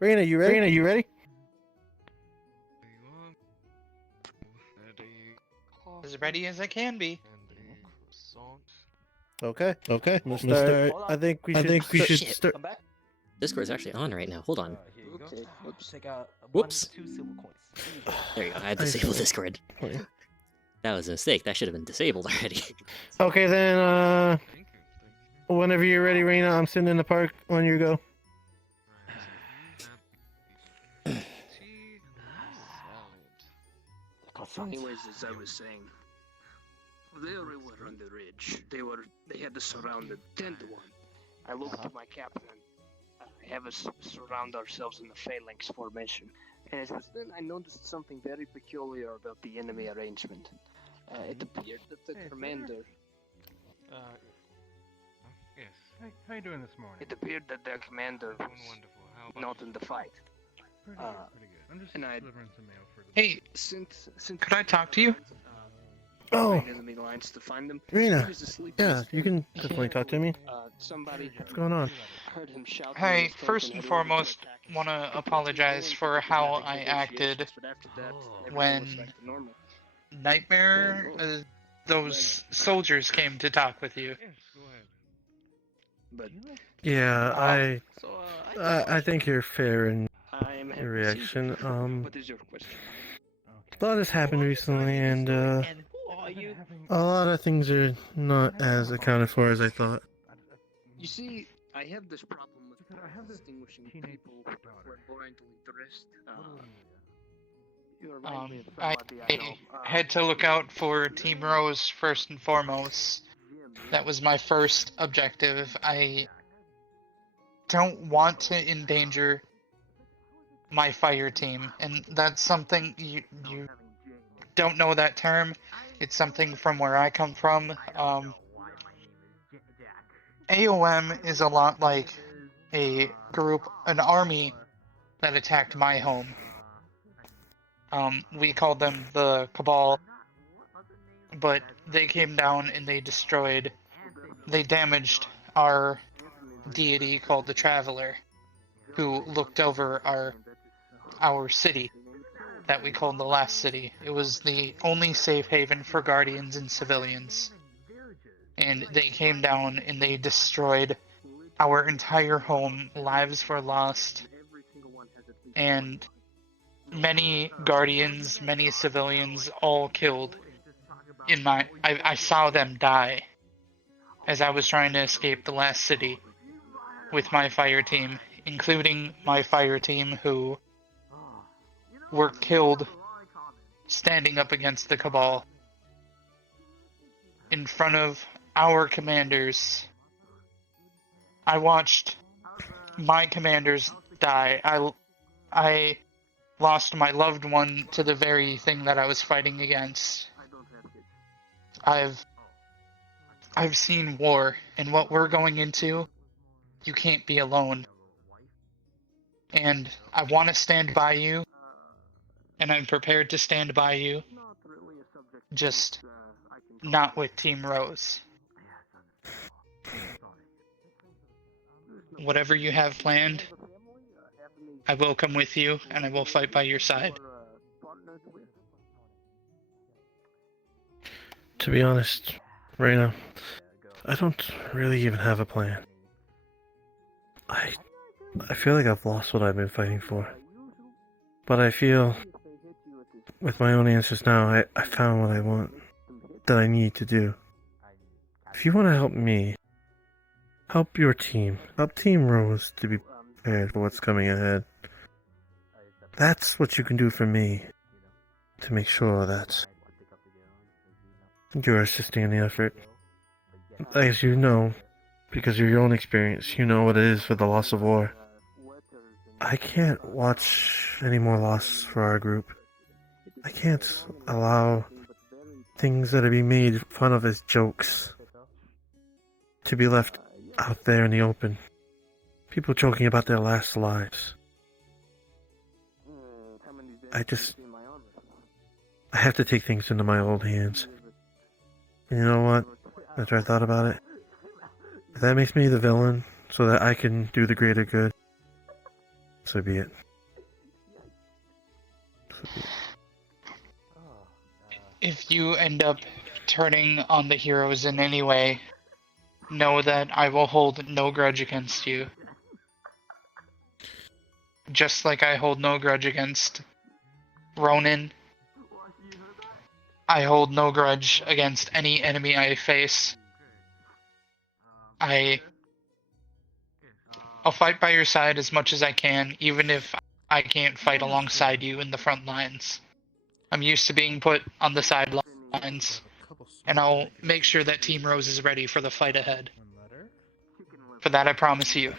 Raina, you ready? Raina, you ready? As ready as I can be. Okay. Okay. Let's start. I think we should start. Come back. Discord's actually on right now. Hold on. Okay. Oops. Take out Whoops. 1 2 silver coins. There you go. I disabled Discord. That was a mistake. That should have been disabled already. Okay, then, whenever you're ready, Raina, I'm sitting in the park when you go. Anyways, as I was saying, there we were on the ridge. They had us surrounded 10 to 1. I looked at my captain. Have us surround ourselves in the phalanx formation. And it was then I noticed something very peculiar about the enemy arrangement. It appeared that the commander. Yes. How you doing this morning? It appeared that their commander was Wonderful. How about not in the fight. Pretty good. Pretty good. I'm just and I- delivering some mail for the. Hey, Since could I talk to you? Oh, enemy lines to find them. Raina. He was asleep. Yeah, you can definitely talk to me. Somebody What's going on? heard him shout. Hey, first and foremost, want to apologize for how I acted when Nightmare, those soldiers came to talk with you. Yes, go ahead. But Yeah, so I think you're fair in I'm your reaction. What is your question? A lot has happened recently, and And who are you? a lot of things are not as accounted for as I thought. You see, I have this problem with distinguishing people who are blindly dressed. You are rightly I somebody I know. had to look out for Team Rose first and foremost. That was my first objective. I don't want to endanger my fire team, and that's something you don't know that term. It's something from where I come from. AOM is a lot like a group, an army that attacked my home. We called them the Cabal, but they came down and they damaged our deity called the Traveler, who looked over our city that we called the Last City. It was the only safe haven for guardians and civilians. And they came down and they destroyed our entire home. Lives were lost. And many guardians, many civilians, all killed. I saw them die as I was trying to escape the Last City with my fire team, including my fire team who were killed standing up against the Cabal in front of our commanders. I watched my commanders die. I lost my loved one to the very thing that I was fighting against. I've seen war, and what we're going into, you can't be alone. And I want to stand by you, and I'm prepared to stand by you, just not with Team Rose. Whatever you have planned, I will come with you, and I will fight by your side. To be honest, Raina, I don't really even have a plan. I feel like I've lost what I've been fighting for. But I feel, with my own answers now, I found what I want, that I need to do. If you want to help me, help your team, help Team Rose to be prepared for what's coming ahead. That's what you can do for me, to make sure that you're assisting in the effort. As you know, because of your own experience, you know what it is for the loss of war. I can't watch any more loss for our group. I can't allow things that are being made fun of as jokes to be left out there in the open. People joking about their last lives. I have to take things into my own hands. And you know what? After I thought about it, if that makes me the villain so that I can do the greater good, So be it. If you end up turning on the heroes in any way, know that I will hold no grudge against you. Just like I hold no grudge against Ronin, I hold no grudge against any enemy I face. I'll fight by your side as much as I can, even if I can't fight alongside you in the front lines. I'm used to being put on the sidelines, and I'll make sure that Team Rose is ready for the fight ahead. For that, I promise you.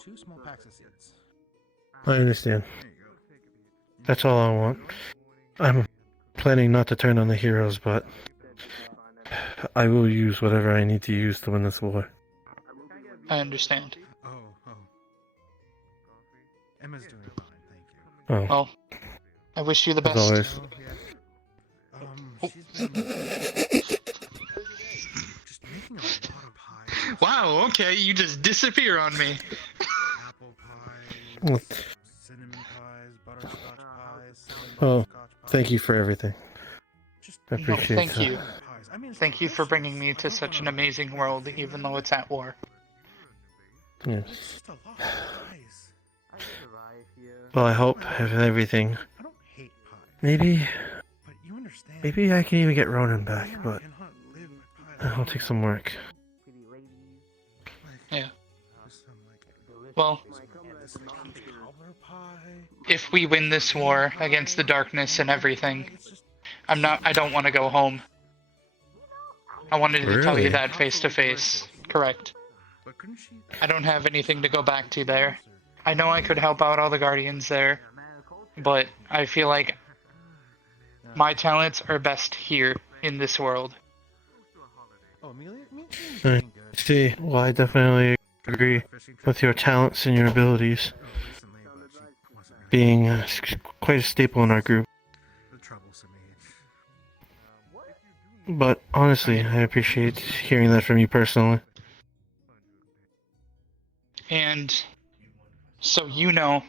Two small packs of seeds. I understand. That's all I want. I'm planning not to turn on the heroes, but I will use whatever I need to use to win this war. I understand. Oh. Emma's doing fine, thank you. Oh, Well, I wish you the as best. always. She's been just making a lot of pies. Wow, okay, you just disappear on me. Apple Well, pies, cinnamon pies, butterscotch pies, Oh, butterscotch pies. thank you for everything. Just I No, appreciate thank that. you. pies. I mean, it's Thank you for bringing me delicious. to I don't such an wanna, like, amazing world, even though it's at war. Yes. It's just a lot of pies. Well, I hope if everything. I don't hate pie, Maybe but you understand. I can even get Ronan back, You but cannot live by pie. that'll take some work. Yeah. Just some, like, Well, this peach cobbler pie. if we win this war against the darkness and everything, It's just I don't want to go home. I wanted to tell Really? you that face to face. Correct. But couldn't she? I don't have anything to go back to there. I know I could help out all the Guardians there, but I feel like my talents are best here in this world. Oh, Amelia? Amelia's I doing good. see. Well, I definitely agree with your talents and your abilities Recently, but she wasn't really being quite a staple in our group. the troublesome age. But honestly, I appreciate hearing that from you personally. And so you know,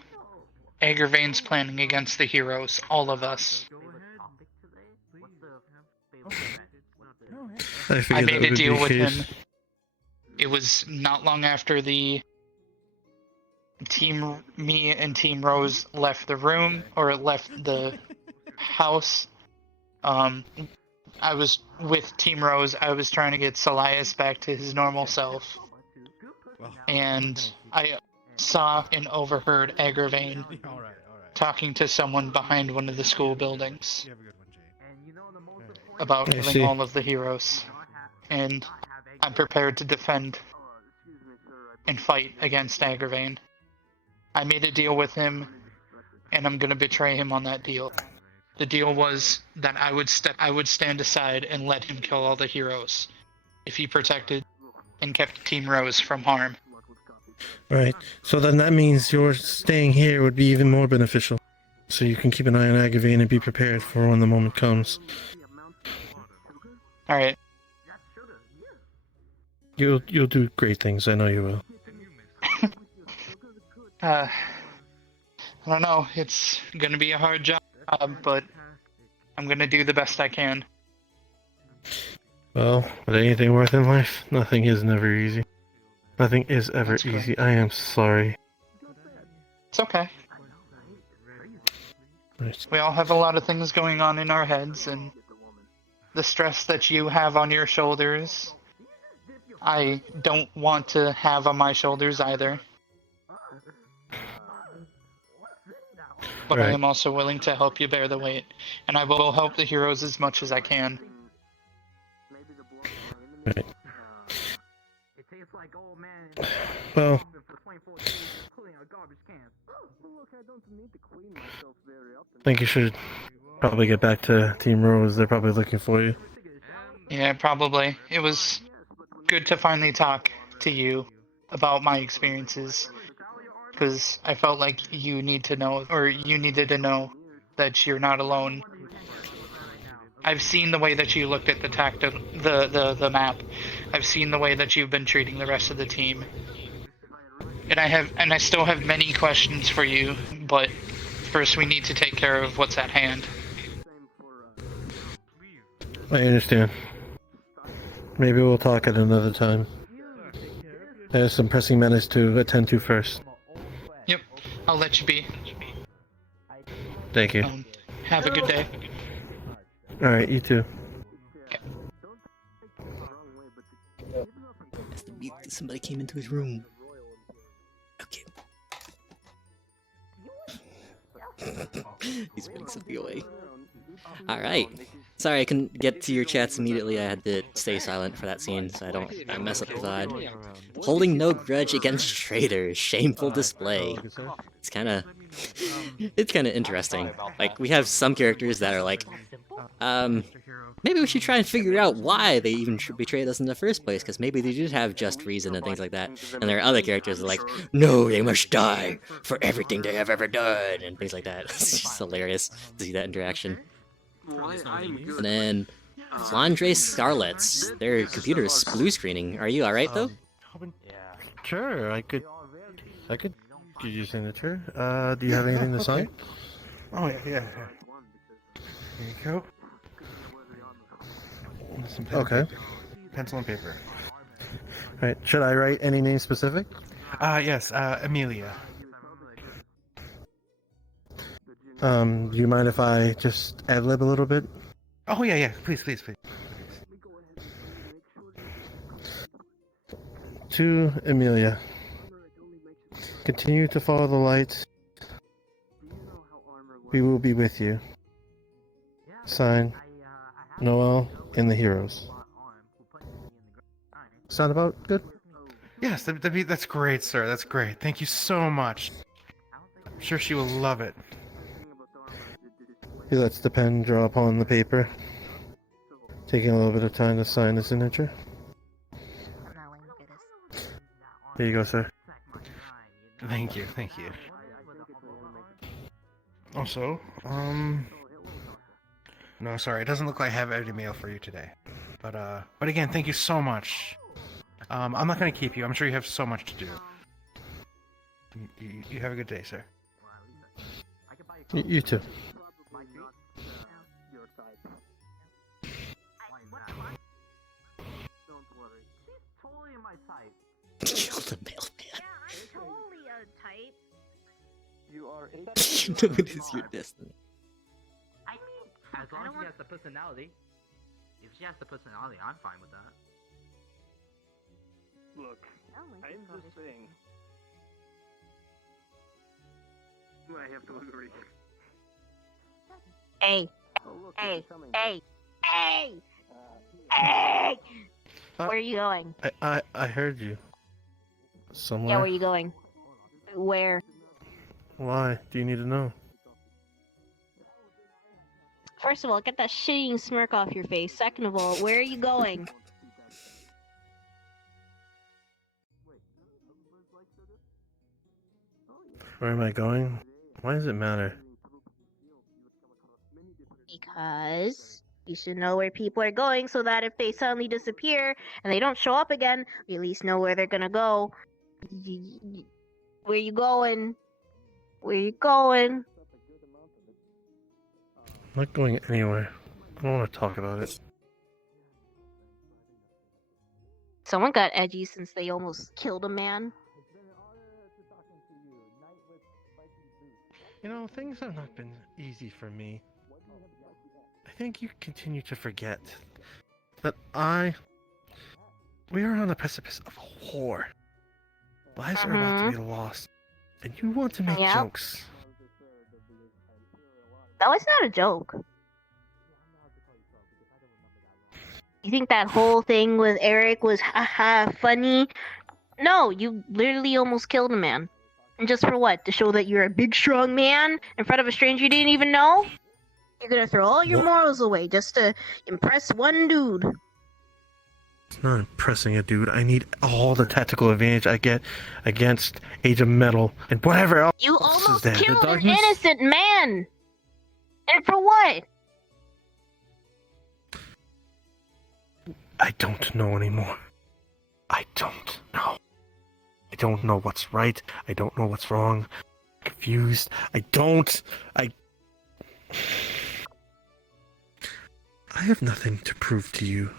Agravain's planning against the heroes, all of us. No, yeah. I I figured that made a would deal be with the case. him. It was not long after me and Team Rose left the room, or left the house. I was with Team Rose. I was trying to get Solias back to his normal self. Well, And I saw and overheard Agravain all right. talking to someone behind one of the school buildings You have a good one, Jay. about I killing see. all of the heroes. And I'm prepared to defend and fight against Agravain. I made a deal with him, and I'm gonna betray him on that deal. The deal was that I would stand aside and let him kill all the heroes if he protected and kept Team Rose from harm. Right. So then that means your staying here would be even more beneficial. So you can keep an eye on Agavain and be prepared for when the moment comes. Alright, You'll do great things, I know you will. I don't know, it's gonna be a hard job, but I'm gonna do the best I can. Well, with anything worth in life, nothing is never easy. Nothing is ever That's correct. easy. I am sorry. It's okay. Right. We all have a lot of things going on in our heads, and the stress that you have on your shoulders, I don't want to have on my shoulders either. But I Right. am also willing to help you bear the weight, and I will help the heroes as much as I can. Right. Well, I think you should probably get back to Team Rose. They're probably looking for you. Yeah, probably. It was good to finally talk to you about my experiences, because I felt like you needed to know that you're not alone. I've seen the way that you looked at the map. I've seen the way that you've been treating the rest of the team. And I still have many questions for you, but first we need to take care of what's at hand. I understand. Maybe we'll talk at another time. There's some pressing matters to attend to first. Yep, I'll let you be. Thank you. Have a good day. Alright, you too. Somebody came into his room. Okay. He's putting something away. Alright. Sorry I couldn't get to your chats immediately. I had to stay silent for that scene so I mess up the vibe. Holding no grudge against traitors. Shameful display. It's kinda interesting. Like, we have some characters that are like, maybe we should try and figure out why they even betrayed us in the first place, because maybe they did have just reason and things like that. And there are other characters that are like, no, they must die for everything they have ever done, and things like that. It's just hilarious to see that interaction. And then, Flandre Scarlets. Their computer is blue screening. Are you alright, though? Sure, I could do your signature. Do you have anything to sign? Oh, yeah. Here you go. Some pen and Okay. paper. Pencil and paper. Alright, should I write any name specific? Yes, Amelia. Do you mind if I just ad-lib a little bit? Oh, yeah. Please. To Amelia. Continue to follow the light. We will be with you. Sign, Noel and the Heroes. Sound about good? Yes, that's great, sir. That's great. Thank you so much. I'm sure she will love it. He lets the pen draw upon the paper, taking a little bit of time to sign the signature. Here you go, sir. Thank you. Also, no, sorry, it doesn't look like I have any mail for you today. But again, thank you so much. I'm not gonna keep you. I'm sure you have so much to do. You have a good day, sir. You too. Kill the mailman. Totally a type. You are. You know it is your destiny. I mean, as long as she has the personality. If she has the personality, I'm fine with that. Look, I'm just saying. I have to agree. Hey, Oh, look, hey, it's coming. hey, hey, hey! Uh, Where are you going? I heard you. Somewhere? Yeah, where are you going? Where? Why? Do you need to know? First of all, get that shitting smirk off your face. Second of all, where are you going? Where am I going? Why does it matter? Because you should know where people are going so that if they suddenly disappear and they don't show up again, you at least know where they're gonna go. Where you going? Where you going? I'm not going anywhere. I don't want to talk about it. Someone got edgy since they almost killed a man. You know, things have not been easy for me. I think you continue to forget that we are on the precipice of a war. Lives are about to be lost, and you want to make Yep. jokes. No, it's not a joke. You think that whole thing with Eric was haha funny? No, you literally almost killed a man. And just for what? To show that you're a big strong man in front of a stranger you didn't even know? You're gonna throw all your What? morals away just to impress one dude. It's not impressing a dude. I need all the tactical advantage I get against Age of Metal and whatever else You is almost there. The killed an darkness? innocent man! And for what? I don't know anymore. I don't know. I don't know what's right. I don't know what's wrong. Confused. I have nothing to prove to you.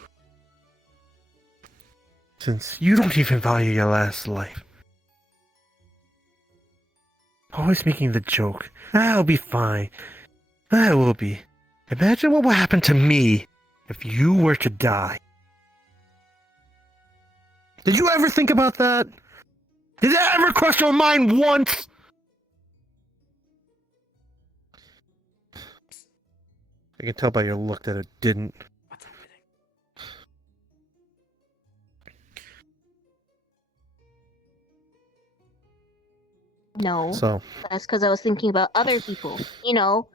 Since you don't even value your last life. Always making the joke. I'll be fine. I will be. Imagine what will happen to me if you were to die. Did you ever think about that? Did that ever cross your mind once? I can tell by your look that it didn't. What's happening? No, So, that's because I was thinking about other people. You know,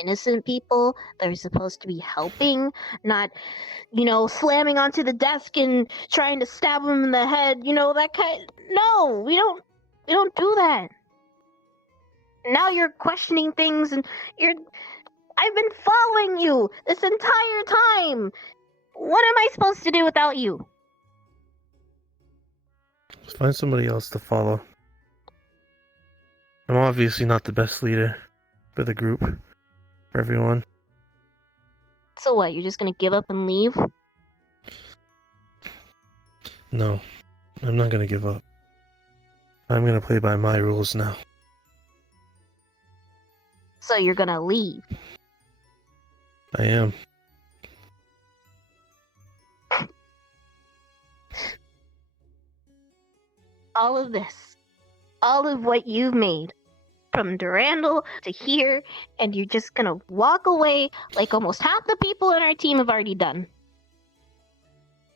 innocent people that are supposed to be helping, not, slamming onto the desk and trying to stab them in the head. That kind. No, we don't do that. Now you're questioning things, and I've been following you this entire time. What am I supposed to do without you? find somebody else to follow. I'm obviously not the best leader for the group, for everyone. So what? You're just gonna give up and leave? No, I'm not gonna give up. I'm gonna play by my rules now. So you're gonna leave? I am. All of this, all of what you've made, from Durandal to here, and you're just gonna walk away like almost half the people in our team have already done.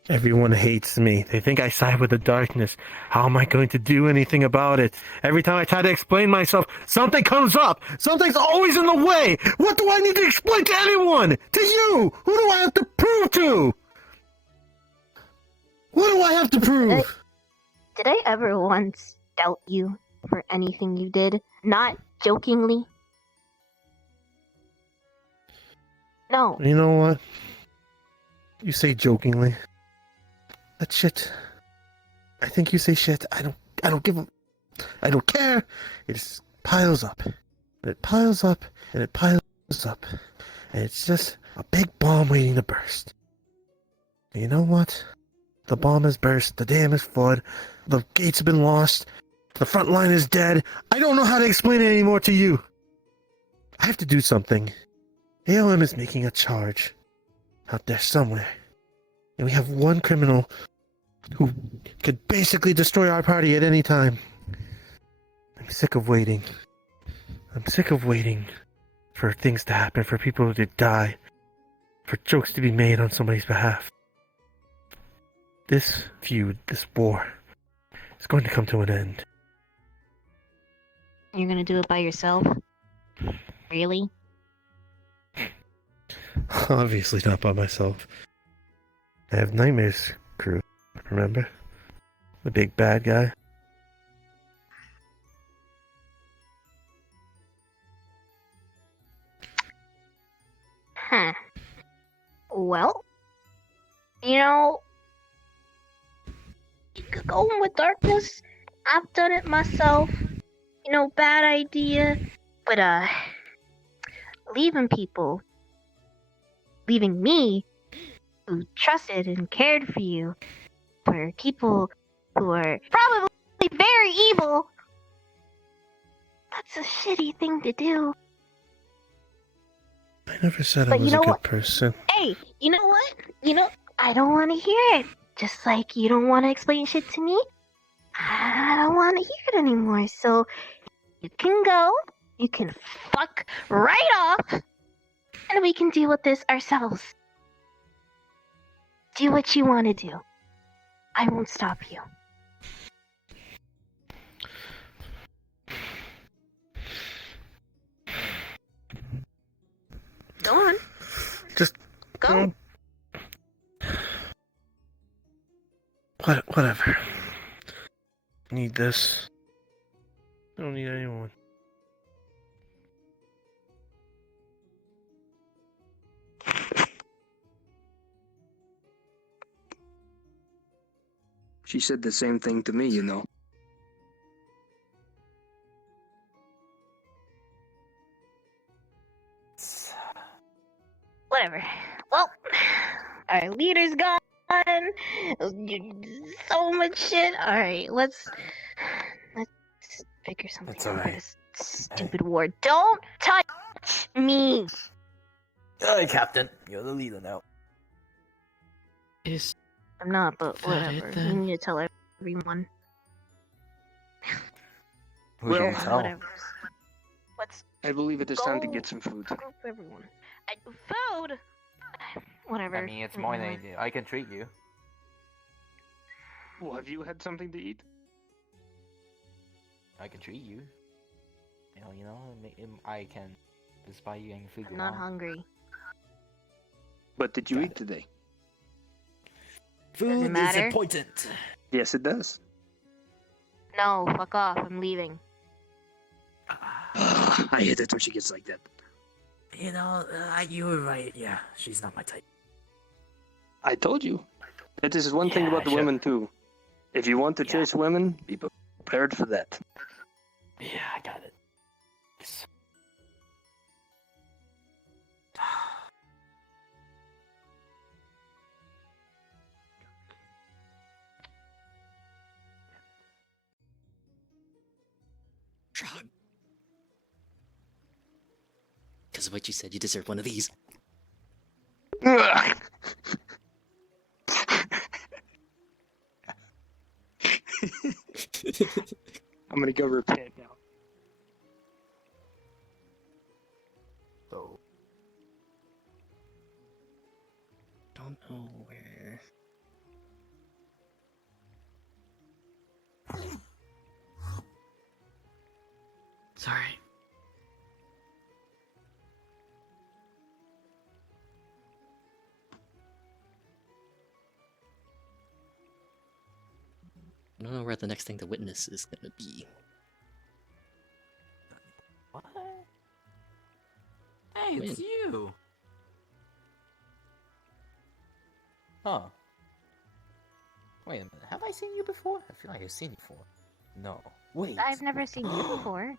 Everyone hates me. They think I side with the darkness. How am I going to do anything about it? Every time I try to explain myself, something comes up. Something's always in the way. What do I need to explain to anyone? To you? Who do I have to prove to? What do I have to prove? Did I ever once doubt you for anything you did? Not jokingly? No. You know what? You say jokingly. That shit. I think you say shit. I don't give a... I don't care. It just piles up. And it piles up. And it piles up. And it's just a big bomb waiting to burst. And you know what? The bomb has burst. The dam is flooded. The gates have been lost. The front line is dead. I don't know how to explain it anymore to you. I have to do something. AOM is making a charge out there somewhere. And we have one criminal who could basically destroy our party at any time. I'm sick of waiting. I'm sick of waiting for things to happen, for people to die, for jokes to be made on somebody's behalf. This feud, this war, is going to come to an end. You're gonna do it by yourself? Really? Obviously not by myself. I have Nightmare's crew, remember? The big bad guy. Huh. Well, going with darkness, I've done it myself. Bad idea. But, leaving people, leaving me, who trusted and cared for you, for people who are probably very evil, that's a shitty thing to do. I never said I But was you a know good what? person. Hey, you know what? I don't want to hear it. Just like you don't want to explain shit to me, I don't want to hear it anymore. So you can go, you can fuck right off, and we can deal with this ourselves. Do what you want to do. I won't stop you. Go on. Just Go. Whatever. I need this. I don't need anyone. She said the same thing to me, you know. Whatever. Well, our leader's gone. So much shit. Alright, let's figure something That's out for alright. this stupid war. Don't touch me! Alright, Captain. You're the leader now. Is I'm not, but that whatever. it, You then? need to tell everyone. Who are you Well- gonna tell? Whatever. Let's I believe it is time to Go. get some food. group everyone. Food? Whatever. I mean, it's more than Anyway. anything. I can treat you. Well, have you had something to eat? I can treat you. You know, I can just buy you any food I'm you not want. hungry. But did you Got eat it. today? Does it Food is matter? important. Yes, it does. No, fuck off. I'm leaving. I hate it when she gets like that. You know, you were right. Yeah, she's not my type. I told you. That is one thing Yeah, about the sure. women too. If you want to Yeah. chase women, be prepared for that. Yeah, I got it. Yes. Shrug. Because of what you said, you deserve one of these. I'm gonna go repent now. So, Don't know where. Sorry. I don't know where the next thing to witness is gonna be. what? Hey, it's Win. you! Huh. Wait a minute. Have I seen you before? I feel like I've seen you before. No. Wait. I've never seen you before.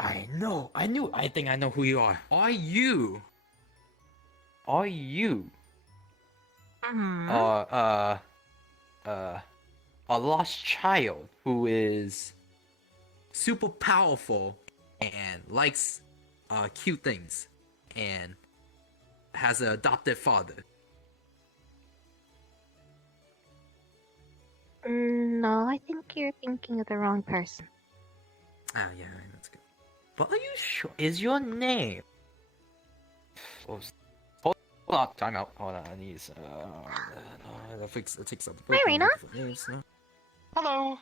I know, I think I know who you are. Are you? Are you Mm-hmm. a lost child who is super powerful and likes cute things and has an adopted father? No, I think you're thinking of the wrong person. Ah, yeah, right, that's good. But are you sure? Is your name? Hold on, time out. Hold on, I need I'll take something. Hi, Rena. Names, no? Hello.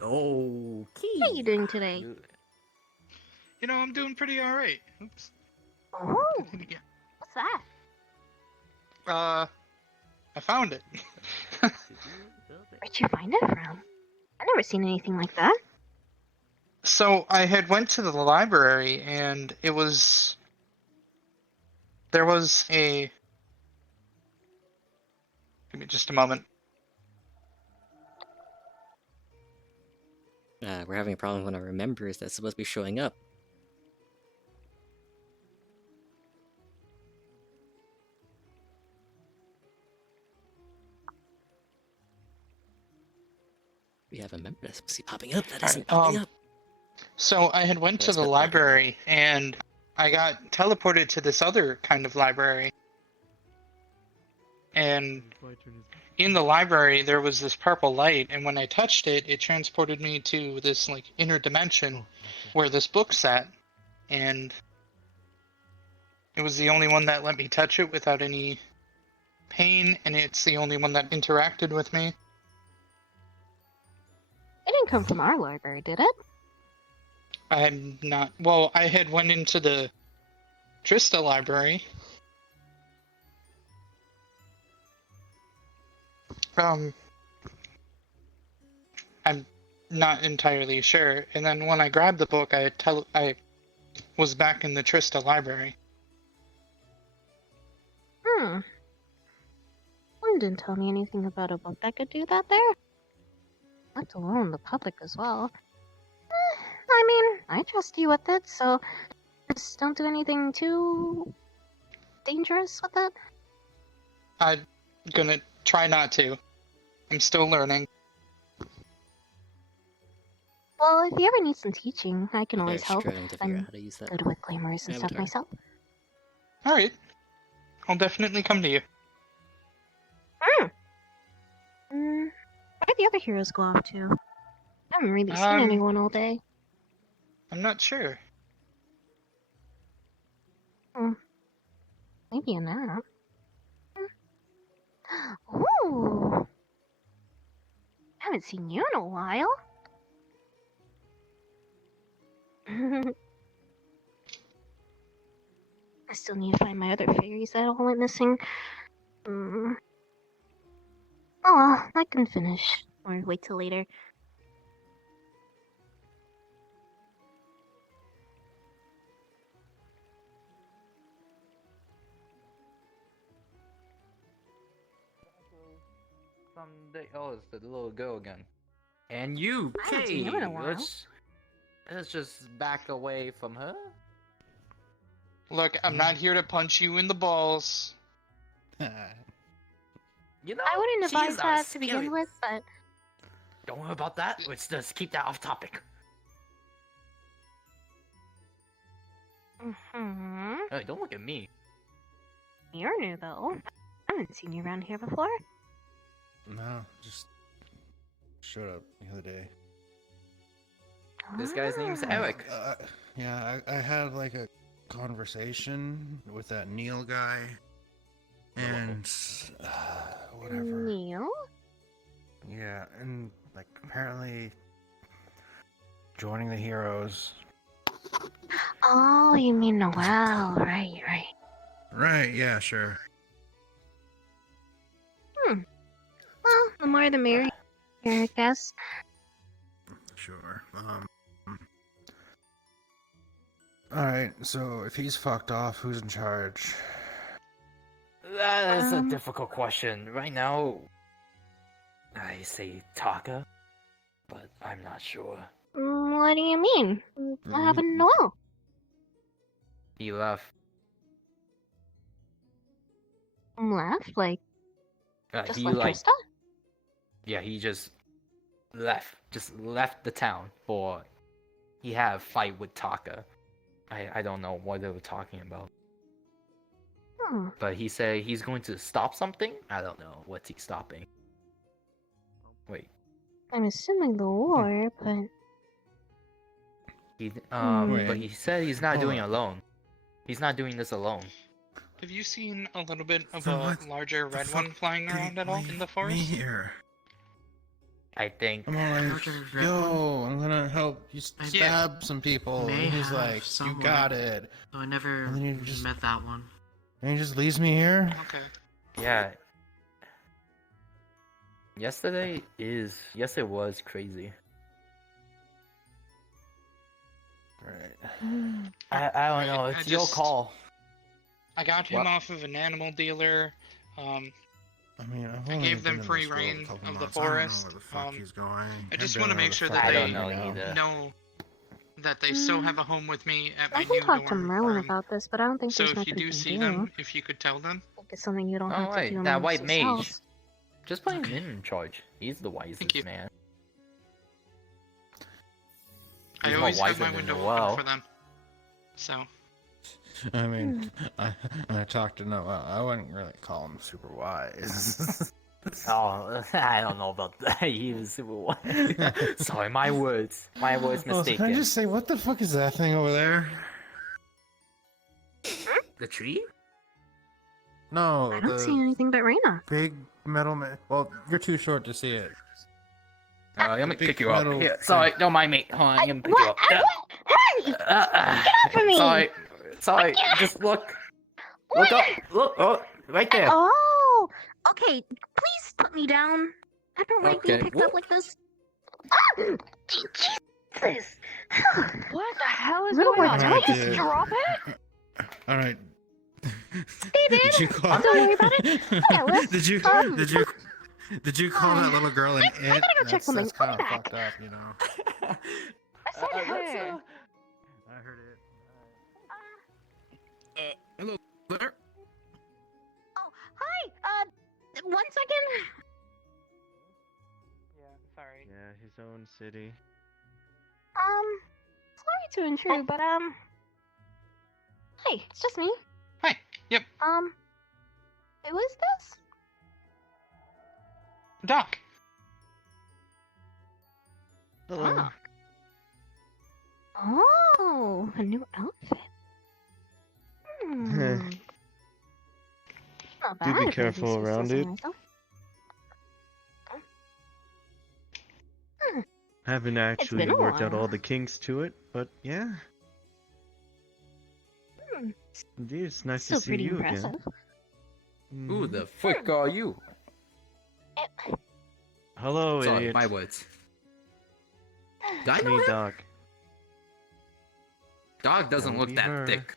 Okay. How are you doing today? You know, I'm doing pretty alright. Oops. Oh, Yeah. what's that? I found it. Where'd you find it from? I've never seen anything like that. So I had went to the library and there was a give me just a moment. We're having a problem with one of our members that's supposed to be showing up. We have a member that's supposed to be popping up that isn't popping up. So I had went to That's the been library and I got teleported to this other kind of library. And in the library there was this purple light, and when I touched it, it transported me to this like inner dimension where this book sat, and it was the only one that let me touch it without any pain, and it's the only one that interacted with me. It didn't come from our library, did it? I'm not well, I had went into the Trista library. I'm not entirely sure. And then when I grabbed the book, I was back in the Trista library. One didn't tell me anything about a book that could do that there. Let alone the public as well. I mean, I trust you with it, so just don't do anything too dangerous with it? I'm gonna try not to. I'm still learning. Well, if you ever need some teaching, I can They're always help. struggling to figure out I'm how to use that good with claymores and stuff avatar. myself. Alright. I'll definitely come to you. Where do the other heroes go off to? I haven't really seen anyone all day. I'm not sure. Maybe a nap. Ooh! Haven't seen you in a while. I still need to find my other fairies that all went missing. Oh well, I can finish. Or wait till later. Someday, oh, it's the little girl again. And you, I haven't seen you in a while. Let's just back away from her. Look, I'm not here to punch you in the balls. You know, I wouldn't she's advise a that to scary- begin with, but Don't worry about that. Let's just keep that off topic. Hey, don't look at me. You're new though. I haven't seen you around here before. No, just showed up the other day. This guy's name's Eric. Yeah, I had like a conversation with that Neil guy, and whatever. Neil? Yeah, and like apparently joining the heroes. Oh, you mean Noel, right. Right, yeah, sure. Well, the more the merrier, I guess. Sure. Alright, so if he's fucked off, who's in charge? That is a difficult question. Right now, I say Taka, but I'm not sure. What do you mean? What happened to Noel? He left. Left? Like, just He left like, Trista? yeah, he just left the town for. He had a fight with Taka. I don't know what they were talking about. But he said he's going to stop something. I don't know what's he stopping. Wait. I'm assuming the war, but but he said he's not doing it alone. He's not doing this alone. Have you seen a little bit of a larger red one flying around at all in the forest? Me here. I think. I'm all like, yo, I'm gonna help you stab some people. May And he's have like, someone. you got it. So I never And then you just met that one. And he just leaves me here. Okay. Yeah. Yesterday was crazy. Right. I don't know. It's your call. I got him What? off of an animal dealer. I mean, I gave them free reign of the forest. I just want to make sure that they know that they still have a home with me at my I new can talk to dorm Merlin farm. about this, but I don't think So there's if much you we do can see do. them, if you could tell them. I think it's something you don't Oh have to wait, do that white amongst mage. yourselves. Just put him in charge. He's the wisest man. I He's more always have wiser my than window Noel. open for them. So, I mean, I talked to Noah. I wouldn't really call him super wise. Oh, I don't know about that. He was super wise. Sorry, my words. My words Well, mistaken. can I just say, what the fuck is that thing over there? The tree? No, I don't the see anything but Reyna. big metal man. Well, you're too short to see it. I'm gonna big pick you up. metal Here, thing. sorry, don't mind me. Hold on, I'm gonna pick you up. Hey! Get off of me! Sorry. Just look. Look up. Look. Oh, right there. Oh! Okay, please put me down. I don't like being Okay. picked up like this. Ah! Jesus! What the hell is Little going more on? time. Did I just drop it? All right. David, Did you call? don't worry about it. Yeah, let's, Did you call that little girl an it? I gotta go check something. That's kind I'll of be back. fucked up, you know. I said hey. I heard it. Hello there. 1 second. Yeah, sorry. Yeah, his own city. Sorry to intrude, but hey, it's just me. Hi. Yep. Who is this? Doc. Hello. Oh, a new outfit. Not bad. Do be if I careful do say around so it. myself. Haven't actually been a worked out while. all the kinks to it, but yeah. Indeed, it's nice Still to see pretty you impressive. again. Who Mhm. the frick are you? Hello, Sorry, idiot. my words. Do I It's know me, him? Doc. Dog doesn't That would look be that her. thick.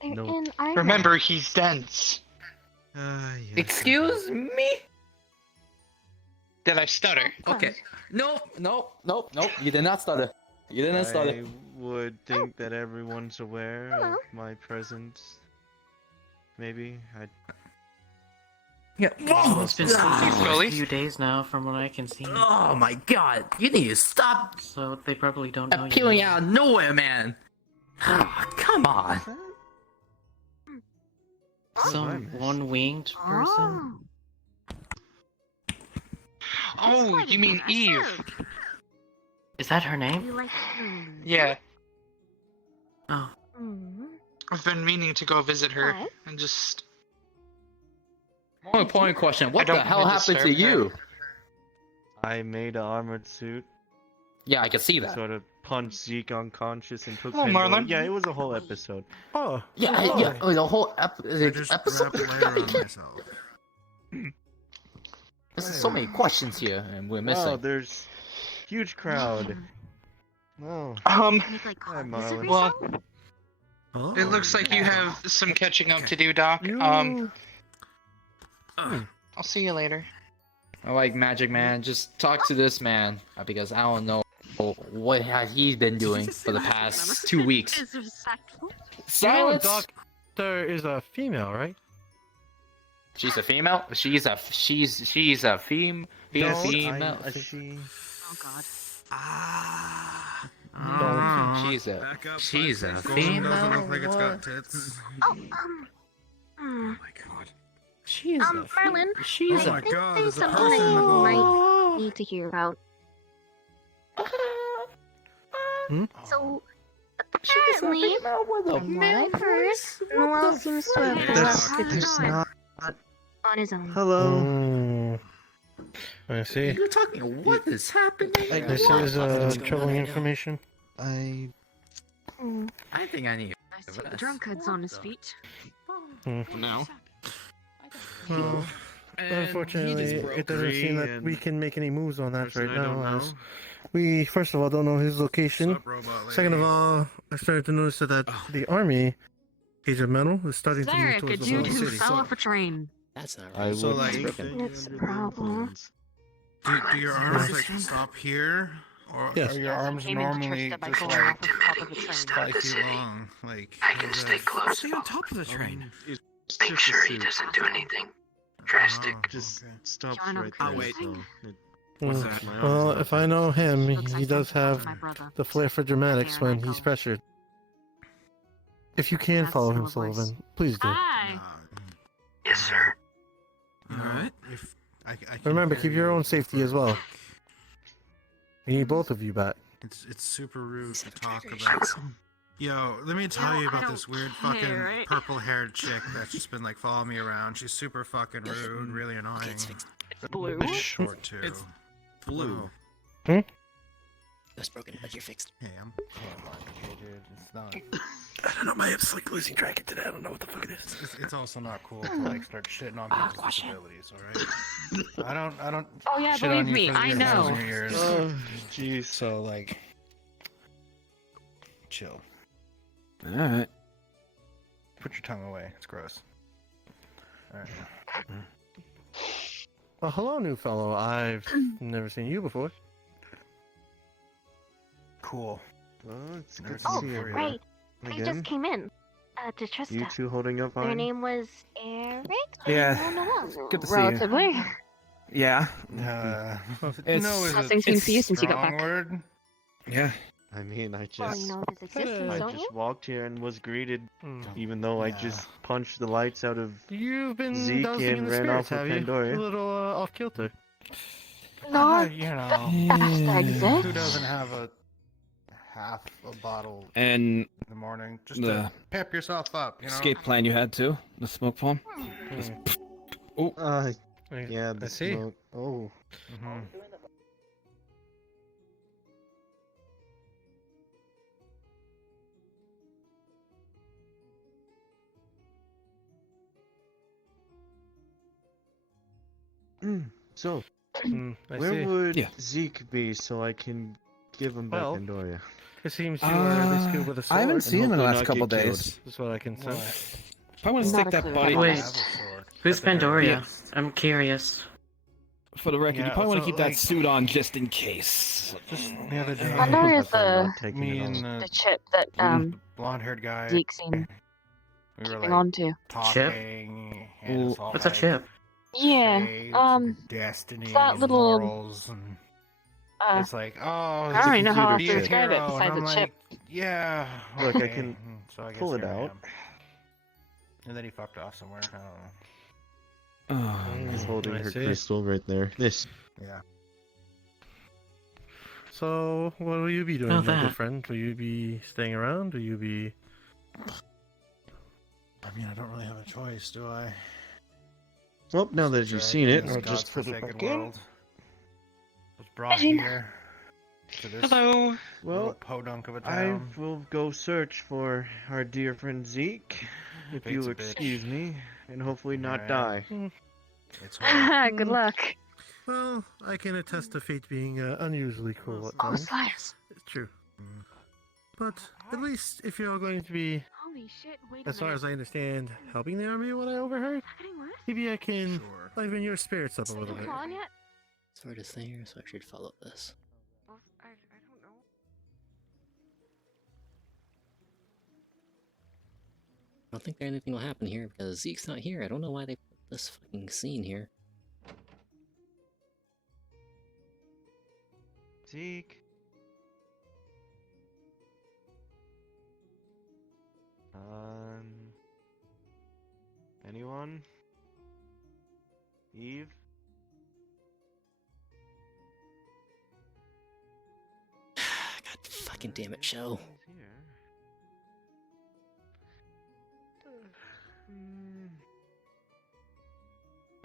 They're Nope. in Ireland. Remember, he's dense. Yes. Excuse me? Did I stutter? Okay. Nope. You did not stutter. You didn't stutter. I would think that everyone's aware of my presence. Maybe I. Yeah. It's been Scully? a few days now, from what I can see. Oh my god! You need to stop So they probably don't know appealing you. out of nowhere, man. Come on. Some one-winged person. Oh, you mean Eve? Is that her name? You like Yeah. Oh. I've been meaning to go visit her What? and just. More important question: I what don't the hell wanna happened to disturb her. you? I made an armored suit, Yeah, I can see that. sort of punched Zeke unconscious and took Hello, Pandora. Marlon. Yeah, it was a whole episode. Oh, Yeah, oh. yeah. The whole I just episode. wrapped a layer on myself. There's so many questions here, and we're Oh, missing. there's huge crowd. Oh, Make like Hi, copies of Marlon. yourself? Oh. It looks like you have some catching up to do, Doc. I'll see you later. I like Magic Man. Just talk to this man because I don't know what has he been doing for the past 2 weeks. Silence. Doctor is a female, right? She's a female. She's a female. Female. She. Oh god. She's a Golem female. doesn't look like it's got What? tits. Oh, Oh my god. She's Marlon. She's Oh my I think god, there's there's a something person in the I hole. might need to hear about. Hmm? So, apparently, from what I've heard, Noel seems to have That's, left that's not. on his own. Hello. I see. You're talking. What is happening? This is troubling information. Hmm. I think I need. I see the drunkard's on his feet. No. Well, unfortunately, it doesn't seem that we can make any moves on that right now. As we, first of all, don't know his location. Sup, robot lady? Second of all, I started to notice that the army, Agent Metal, is starting to move Zarek, a towards the dude whole who city. fell off a train. That's not I right. So, would like, think That's the problem. Do your arms like stop here, or Yes. are your arms Came into normally Trista by just going like off the top of the train. 5 feet long? Like I can stay close. Stay on top of the train. Make sure he doesn't do anything drastic. Just stops John, right oh, there. wait. So it, What's Mm, that? my arm's Well, not if I know him, Looks he like does something have my brother. the flair for dramatics Here I when he's go. pressured. If you can That's follow him, still a voice. Sullivan, please do. Hi. Yes, sir. Alright. If I can Remember, hear keep your you, own safety as well. We need both of you back. It's super rude to talk about. Yo, let me tell you I about this don't weird care, fucking right? purple-haired chick that's just been like following me around. She's super fucking rude, really annoying. it's fixed. Blue. It's short too. It's blue. That's broken, but you're fixed. Hey, I'm. It's not. I don't know. My hips like losing track of today. I don't know what the fuck it is. It's also not cool to like start shitting on people's question. disabilities. All right. I don't. Oh yeah, shit on believe you me, for I your nose know. and your ears. Oh, jeez. So like, chill. Alright. Put your tongue away. It's gross. All right. Well, hello, new fellow. I've never seen you before. Cool. Well, it's Never good seen to Oh, see you before, yeah. right. They again. just came in. To Trista. You two holding up Their fine? name was Eric? Yeah. No, Noel. Good to see you. Relatively. Yeah. It's How's things been for you since you got back? word. Yeah. I mean, I Well, just, you know of his existence, I don't you? just walked here and was greeted, Hmm. even though I just punched the lights out of You've been Zeke dosing in and the ran spirits, off with have you? Pandora. A little off kilter. Not You know, that exact. who doesn't have a half a bottle And in the morning just the to pep yourself up? You know. escape plan you had too? The smoke bomb? Oh. Yeah, the I see. smoke. Oh. Mhm. So, I where see. would Zeke be so I can give him back Well, Pandora? It seems you are at least good with a sword. I haven't And seen him in the hopefully last not couple get killed. days. That's what I can sense. If I want to Not stick a that clue. body. Wait, who's Pandoria? I'm curious. For the record, you Yeah, probably want to so, keep like- that suit on just in case. Just the other day, Pandoria's the me and the chip that blonde-haired guy, Zeke's seen we were keeping like on to. talking. And it's all What's a like chip? Yeah. fate, that destiny, little, morals, and it's like, oh, I don't even know how else be to a describe it hero, and besides I'm a like, chip. yeah. Look, I okay. can So I guess pull it here I out. am. And then he fucked off somewhere. I don't know. Oh, He's holding I her see. crystal right there. This. Yeah. So, what will you be doing, Oh, my good that. friend? Will you be staying around? Will you be... I mean, I don't really have a choice, do I? Well, now that you've seen it, This I'll just put it godforsaken back in. world was brought here to this Hello. Well, little podunk of a I town. will go search for our dear friend Zeke, if Fate's you'll a bitch. excuse me, and hopefully Here not I am. die. It's hard. Good luck. Well, I can attest to fate being unusually cruel at Oh, times. Slice. It's true. But at least if you're going to be, Holy shit, wait as far as I understand, helping the army, what I overheard, maybe I can liven your spirits up a little bit. on yet? Sword is there, so I should follow this. I don't know. I don't think anything will happen here because Zeke's not here. I don't know why they put this fucking scene here. Zeke. Anyone? Eve? God fucking damn it, show.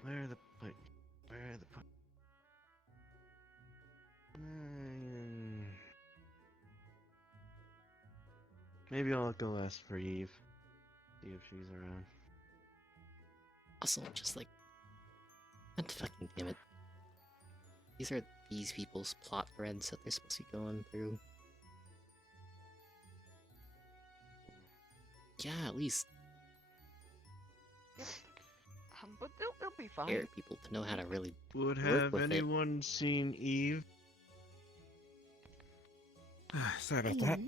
Where are the wait, where are the maybe I'll go ask for Eve. See if she's around. Also, just like, God fucking damn it. These are these people's plot threads that they're supposed to be going through. Yeah, at least But they'll be fine. air people to know how to really Would work have with it. anyone seen Eve? Sorry about that.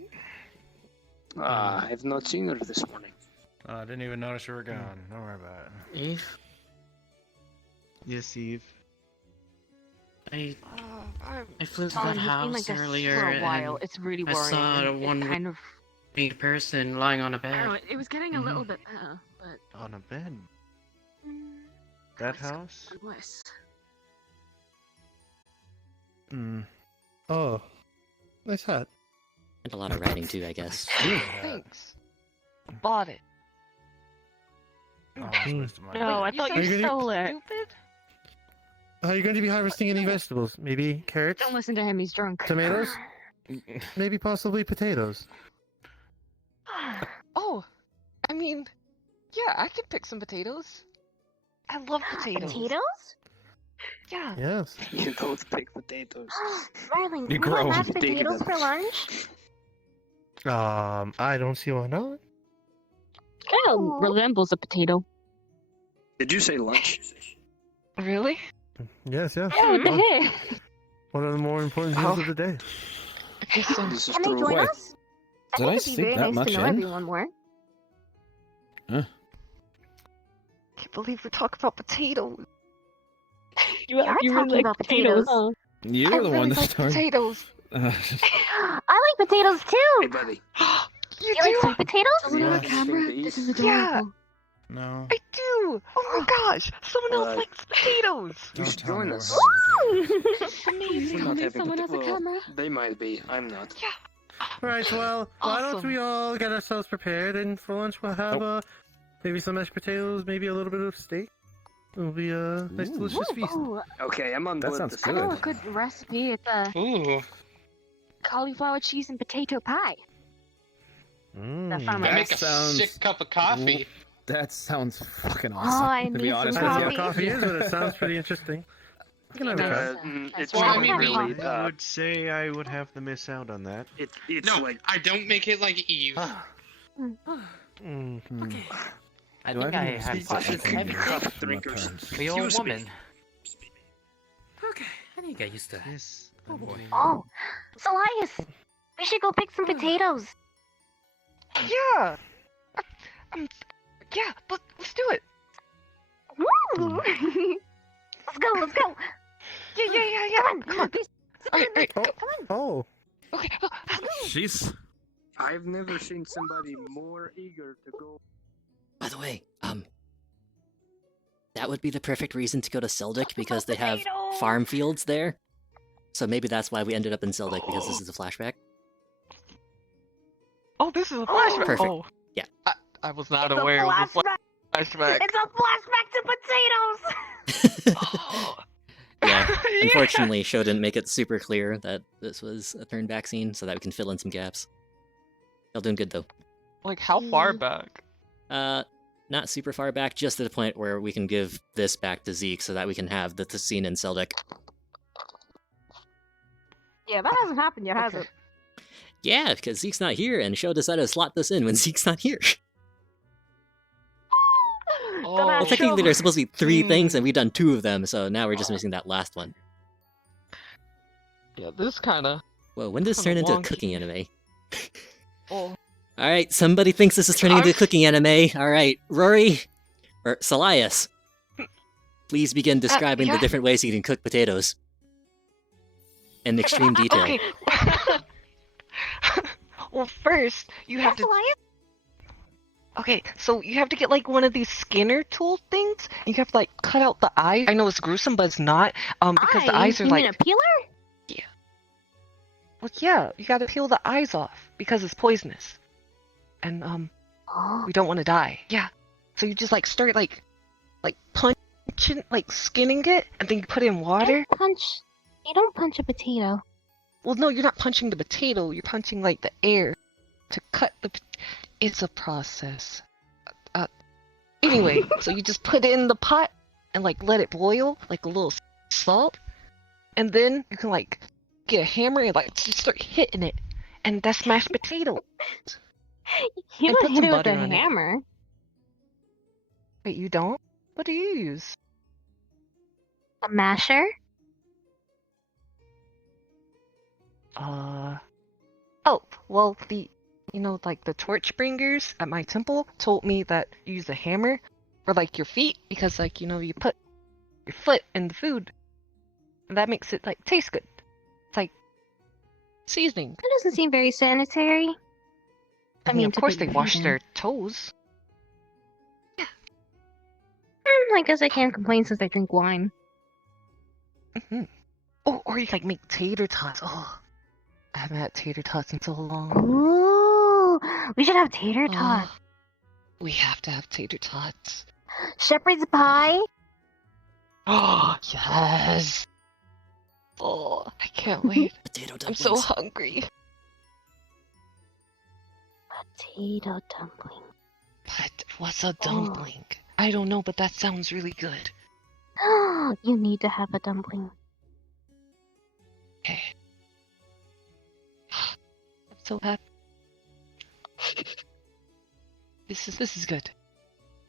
I've not seen her this morning. I didn't even notice you were gone. Don't worry about it. Eve? Yes, Eve. I I flew to Colin, that you've been house like this earlier for a while. and It's really I worrying. saw and a it one kind of. winged person lying on a I don't bed. know. It was getting a little bit better, but On a bed. That house? worse. Hmm. Oh. Nice hat. And a lot of writing too, I guess. Thanks. Bought it. Oh, that's a waste of money. No, I thought you stole it. Are you going to be harvesting any vegetables? Maybe carrots? Don't listen to him. He's drunk. Tomatoes? Maybe possibly potatoes. Oh, I mean, yeah, I could pick some potatoes. I love potatoes. Potatoes? Yeah. Yes. You both pick potatoes. Marlon, You can we grow. have mashed Dig potatoes them. for lunch? I don't see why not. Kind of resembles a potato. Did you say lunch? Really? Yes, yes. Yeah, what the Lunch. heck? One of the more important meals of the day. Okay, so This is Can they true. join Wait, us? did I think it'd be sink very that nice much to know in? everyone more. Huh? Can't believe we're talking about potatoes. You are talking about potatoes. You're I the really one that like started. potatoes. I like potatoes too. Hey, buddy. You like do? sweet potatoes? Do we have anything to eat? This is Yeah, adorable. No. I do. Oh my gosh, someone else Alright. likes potatoes. You Don't should tell me join we're us. having potatoes. Amazing. We're not Maybe having someone has a well, camera. They might be. I'm not. Right, well, why don't Awesome. we all get ourselves prepared, and for lunch we'll have maybe some mashed potatoes, maybe a little bit of steak. It'll be a nice, delicious feast. Ooh, Okay, I'm on That board. sounds this I know a one. good recipe. It's a Ooh. cauliflower cheese and potato pie. That sounds I like make a sounds- sick cup of coffee. That sounds fucking Oh, awesome. I to be need honest some I with don't know you. what coffee is, but it sounds pretty interesting. I can have a try. It's Well, I not mean, we- really. I would say I would have to miss out on that. It's No, like. I don't make it like Eve. Mhm. Okay. I Do I think I have any have species processed that can everything Cup in my drinkers. parents? for your Excuse me. woman. Okay, I need to get used to that. Yes. Oh boy. Oh, Elias, we should go pick some potatoes. Yeah. Yeah, let's do it. Woo! Let's go, let's go. Yeah. Come on. All right, Oh, go. oh, Okay. Jeez. I've never seen somebody more eager to go. By the way, that would be the perfect reason to go to Seldik because they have farm fields there. So maybe that's why we ended up in Seldik because this is a flashback. Oh, this is a flashback. Perfect. Oh. Yeah. I was not It's a aware it was a flashback. flashback. It's a flashback to potatoes. Oh. Yeah, unfortunately, show didn't make it super clear that this was a turn back scene, so that we can fill in some gaps. Y'all doing good though. Like how far back? Not super far back, just to the point where we can give this back to Zeke so that we can have the scene in Seldik. Yeah, that hasn't happened yet, has Okay. it? Yeah, because Zeke's not here, and show decided to slot this in when Zeke's not here. Oh. Well, technically there's supposed to be 3 things, and we've done 2 of them, so now we're just missing that last one. Yeah, this kind of. Whoa, when did this Kinda turn into a wonky. cooking anime? Oh. Alright, somebody thinks this is turning into a cooking anime. Alright, Rory, or Salias, please begin describing the yeah. different ways you can cook potatoes. In extreme detail. Okay. Well, first you have to. Okay, so you have to get like one of these Skinner tool things. You have to like cut out the eyes. I know it's gruesome, but it's not. Because the eyes are you like. mean a peeler? Well, yeah, you gotta peel the eyes off because it's poisonous, and Oh. we don't want to die. Yeah, so you just like start like punching, like skinning it, and then you put it in water. You don't punch a potato. Well, no, you're not punching the potato. You're punching like the air to cut the. It's a process. Anyway, so you just put it in the pot and like let it boil, like a little salt, and then you can like get a hammer and like just start hitting it, and that's mashed potato. You And don't put hit some it with butter a on it. hammer. Wait, you don't? What do you use? A masher? Oh, well, like the torch bringers at my temple told me that you use a hammer for like your feet because like, you put your foot in the food and that makes it like taste good. It's like seasoning. That doesn't seem very sanitary. I mean, of to course put they your wash feet in. their toes. I guess I can't complain since I drink wine. Hmm. Oh, or you like make tater tots. Oh, I haven't had tater tots in so long. Ooh, we should have tater Oh, tots. we have to have tater tots. Shepherd's pie? Oh, yes. Oh, I can't wait. Potato I'm so hungry. Potato dumpling. But what's a dumpling? I don't know, but that sounds really good. You need to have a dumpling. Okay. I'm so happy. This is good.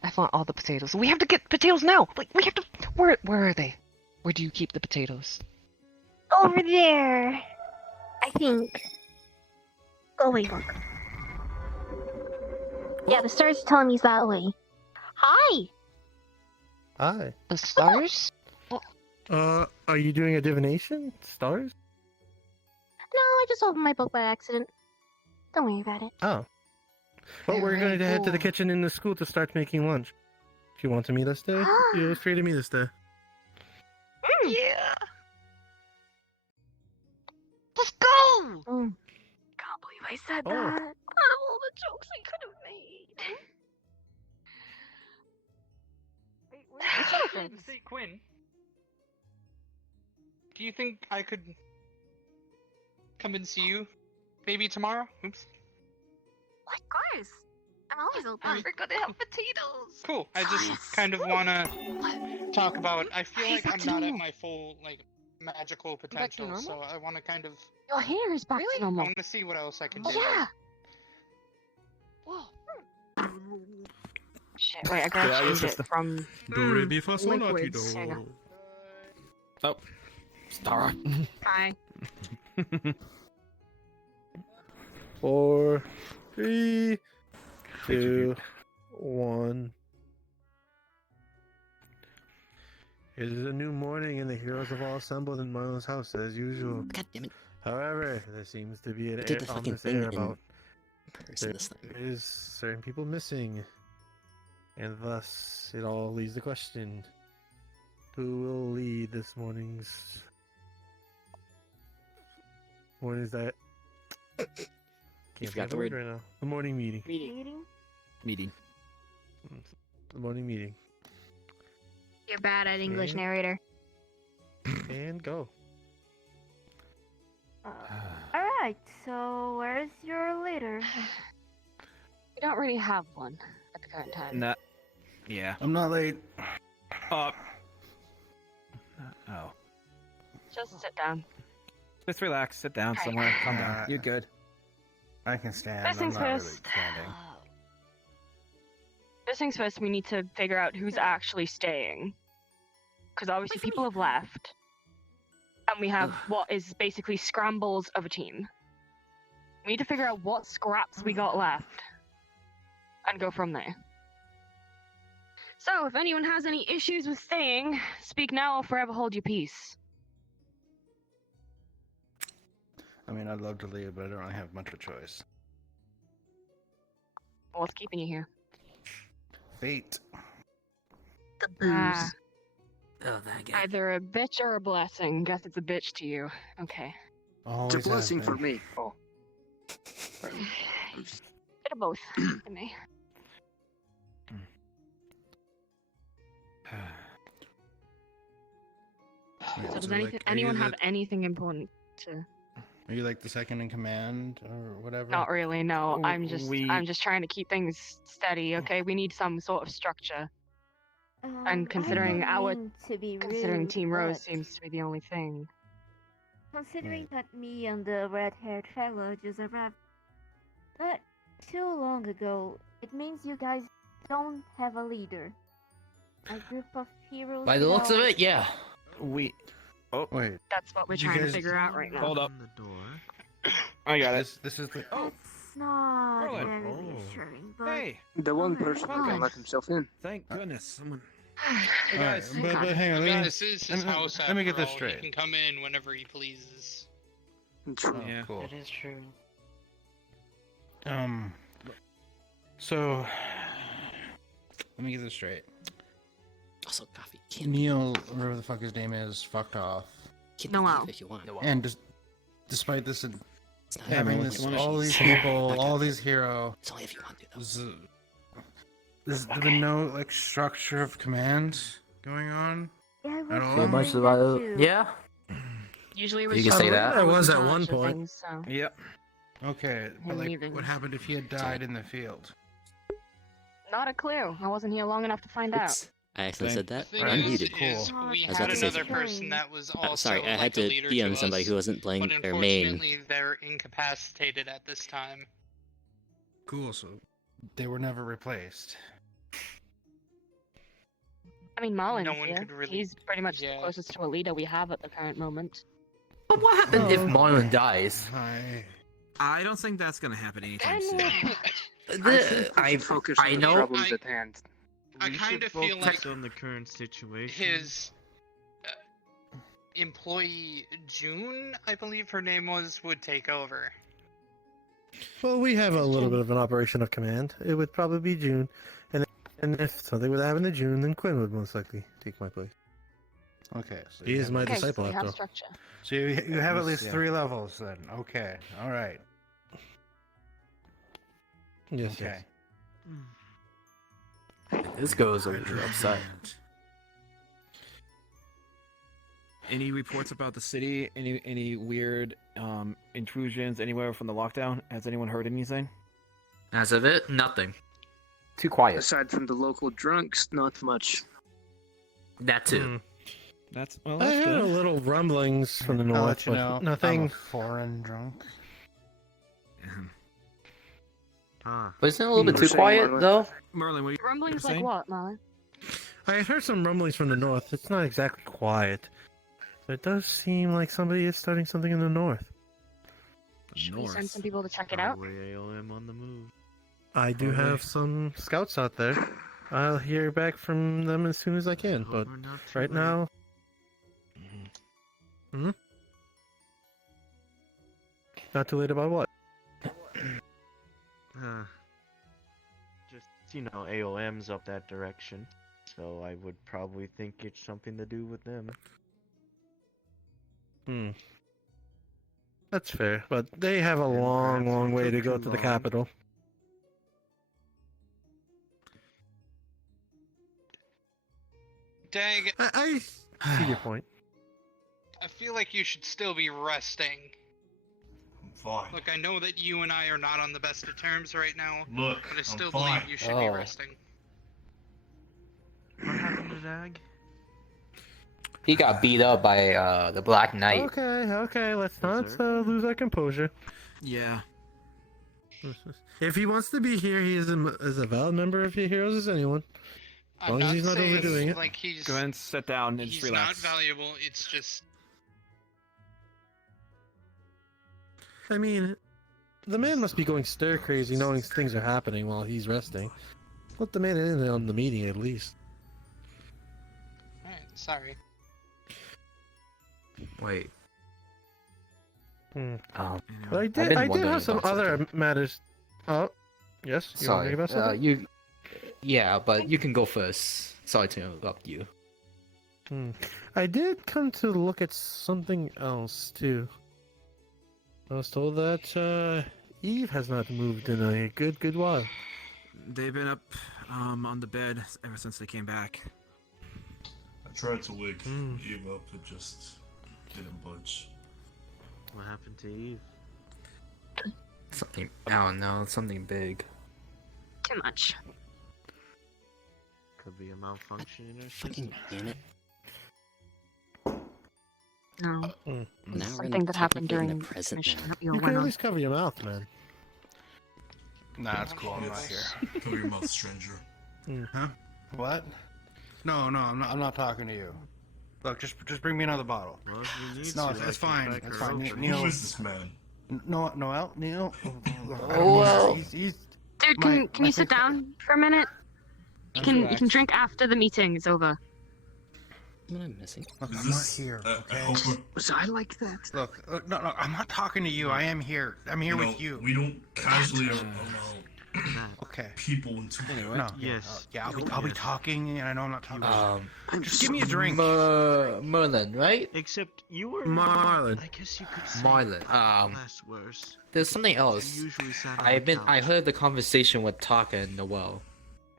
I found all the potatoes. We have to get potatoes now. Like we have to. Where are they? Where do you keep the potatoes? Over there. I think. Oh wait, look. Yeah, the stars are telling me it's that way. Hi! Hi. The stars? Are you doing a divination? Stars? No, I just opened my book by accident. Don't worry about it. Oh. Well, we're going to head to the kitchen in the school to start making lunch. If you want to meet us there, you're free to meet us there. Yeah. Let's go! Can't believe I said that. Out of all the jokes I could have made. Wait, where's Say, Quinn, do you think I could come and see you maybe tomorrow? Oops. Of course. I'm always open. We're gonna have potatoes. Cool. I just kind of want to talk about. I feel like I'm not at my full magical Back to potential, so normal? I want to kind of. Your hair is back to I normal. want to see what else I can do. Yeah. Whoa. Shit, wait, I gotta change it from Do re mi fa sol la ti liquids. Hang on. do. Oh, Star. Hi. 4, 3, 2, 1. It is a new morning, and the heroes have all assembled in Marlo's house as usual. God damn it. However, there seems to be an I did the air on fucking this thing air in about person this time. there is certain people missing, and thus it all leaves the question: who will lead this morning's? What is that? You Can't forgot say the word. right now. The morning meeting. Meeting. The morning meeting. You're bad at English And- narrator. And go. Alright, so where's your leader? We don't really have one at the current time. Nah. Yeah. I'm not late. Oh. Just sit down. Just relax. Sit down somewhere. Calm down. You're good. I can stand. First I'm things not really first. standing. First things first, we need to figure out who's actually staying. Because obviously people have left. And we have what is basically scrambles of a team. We need to figure out what scraps we got left. And go from there. So, if anyone has any issues with staying, speak now or forever hold your peace. I mean, I'd love to leave, but I don't really have much of a choice. What's keeping you here? Fate. The Ah, Oh, that guy. either a bitch or a blessing. Guess it's a bitch to you. Okay. Always It's a blessing has for been. me. Oh. Bit of both, to me. So does anyone have anything important to? Are you like the second in command or whatever? Not really. No, Oh, I'm just trying to keep things steady. Okay, we need some sort of structure. And considering considering Team Rose seems to be the only thing. Considering that me and the red-haired fellow just arrived not too long ago, it means you guys don't have a leader. A group of heroes. By the looks of without- it, yeah. We. Oh wait. That's what we're You trying to guys- figure out right now. Hold up. The door. I got it. This is the. Oh, It's not Roland. very Oh. reassuring, but Hey. The one person who can fine. let himself in. Thank goodness someone. Hey guys, but hang on. Yeah, this is his let me- house. let me get after this all. straight. He can come in whenever he pleases. True. Oh, Yeah. cool. That is true. So, let me get this straight. Also, coffee. Can't Neil, whatever the fuck his name is, fucked off. Can't No, leave wow. if you want. And despite this, It's not having everyone this, with all wishes. these people, Not all gonna- these heroes. It's only if you want to, though. There's been no like structure of command going on. Yeah, I At was all? wondering much that about too. Yeah. Usually You can say that. I was at in one charge of point. things, so. Yep. Okay, but like, leaving. what happened if he had died in the field? Not a clue. I wasn't here long enough to find out. Oops. I actually said that. The thing Unmuted. is, we I was had about to say another something. person that was also Sorry, I like had a to leader DM to somebody us, who wasn't playing but their main. unfortunately they're incapacitated at this time. Cool. So they were never replaced. I mean, Marlin's No one here. could really- He's pretty much yeah. the closest to a leader we have at the current moment. But what happened if Marlon dies? Hi. I don't think that's gonna happen anytime soon. I focus on the know. problems at hand. I We kind should of feel focus like on the current situation. his employee June, I believe her name was, would take over. Well, we have a little bit of an operation of command. It would probably be June, and if something would happen to June, then Quinn would most likely take my place. Okay, so He you is have my at least- disciple, we after have all. structure. So you have at least Yeah. 3 levels then. Okay, all right. Yes. Okay. This goes over to the upside. Any reports about the city? Any weird intrusions anywhere from the lockdown? Has anyone heard anything? As of it, nothing. Too quiet. Aside from the local drunks, not much. That too. That's I that's heard a good. little rumblings from the I'll north, let you but know. I'm nothing. a foreign drunk. Huh. But isn't it a little bit You're too saying, quiet Marlon? though? Merlin, what you Rumblings like saying? what, Marlon? I had heard some rumblings from the north. It's not exactly quiet. But it does seem like somebody is starting something in the north. Should we send some people to check it out? Probably AOM on the move. I do Probably. have some scouts out there. I'll hear back from them as soon as I can, but We're not too right late. now... Not too late about what? Just, AOM's up that direction. So I would probably think it's something to do with them. That's fair, but they have a And long, perhaps long it way took to go too to the long. capital. Dag, I see your point. I feel like you should still be resting. I'm fine. Look, I know that you and I are not on the best of terms right now, Look, but I still I'm believe fine. you should be resting. What happened to Dag? He got beat up by the Black Knight. Okay, let's not lose our composure. Yeah. If he wants to be here, he is a valid member of your heroes as anyone. As I'm long as he's not saying, overdoing it. like he's Go ahead and sit down and just he's not relax. valuable. It's just I mean, the man must be going stir crazy knowing things are happening while he's resting. Let the man in on the meeting at least. alright. Sorry. Wait. But I I've did. been I did wondering have some about other matters. Oh, yes. You want to Sorry. think about something? Yeah, but you can go first. Sorry to interrupt you. I did come to look at something else too. I was told that Eve has not moved in a good while. They've been up on the bed ever since they came back. I tried to wake Eve up, it just didn't budge. What happened to Eve? Something. I don't know. Something big. Too much. Could be a malfunction in her Fucking system. damn it. No. Now we're Something that happened technically in during the present mission now. that you You went can at on. least cover your mouth, man. Nah, that's cool. I'm not here. Cover your mouth, stranger. Huh? What? No, I'm not talking to you. Look, just bring me another bottle. Well, if you need No, to, it's I can fine. crack It's her fine. open. Neil, Who is this man? Neil. Well- He's Dude, my- can my you sit friend- down for a minute? You can drink after the meeting is over. What am I missing? Look, Is I'm not this here. a Okay. helper? Was I like that? Look, no, I'm not talking to you. I am here. I'm here You know, with you. We don't casually allow Okay. people into No. Yes. Yeah, I'll be talking, and I know I'm not talking. I'm Just give me a drink. Merlin, right? Except you were Marlon. I guess you could say Marlon. less worse. There's something else. You usually sat on I the couch. heard the conversation with Taka and Noel.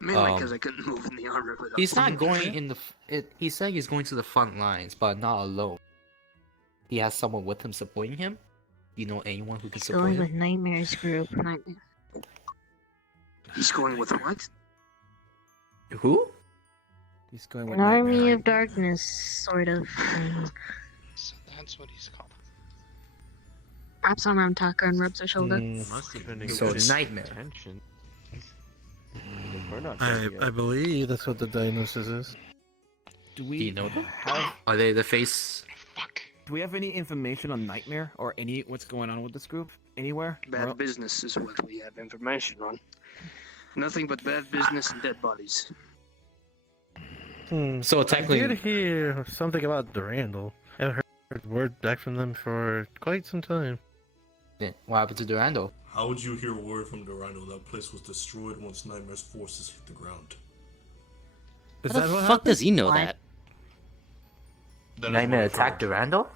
Mainly because I couldn't move in the armor without. He's not going in the. He said he's going to the front lines, but not alone. He has someone with him supporting him. You know anyone who can support Going him? with Nightmare's group. He's going with what? Who? He's going with An army Nightmare. of darkness, sort of. So that's what he's called. Wraps arm around Taka and rubs her shoulder. Must have been a So good nightmare. intention. If we're not dead I yet. believe that's what the diagnosis is. Do Do we you know them? have Are they the face? Fuck. Do we have any information on Nightmare or what's going on with this group anywhere? Bad business is what we have information on. Nothing but bad business and dead bodies. So technically, I did hear something about Durandal. I haven't heard word back from them for quite some time. What happened to Durandal? How would you hear word from Durandal? That place was destroyed once Nightmare's forces hit the ground. How the fuck does he know that? Nightmare attacked Durandal?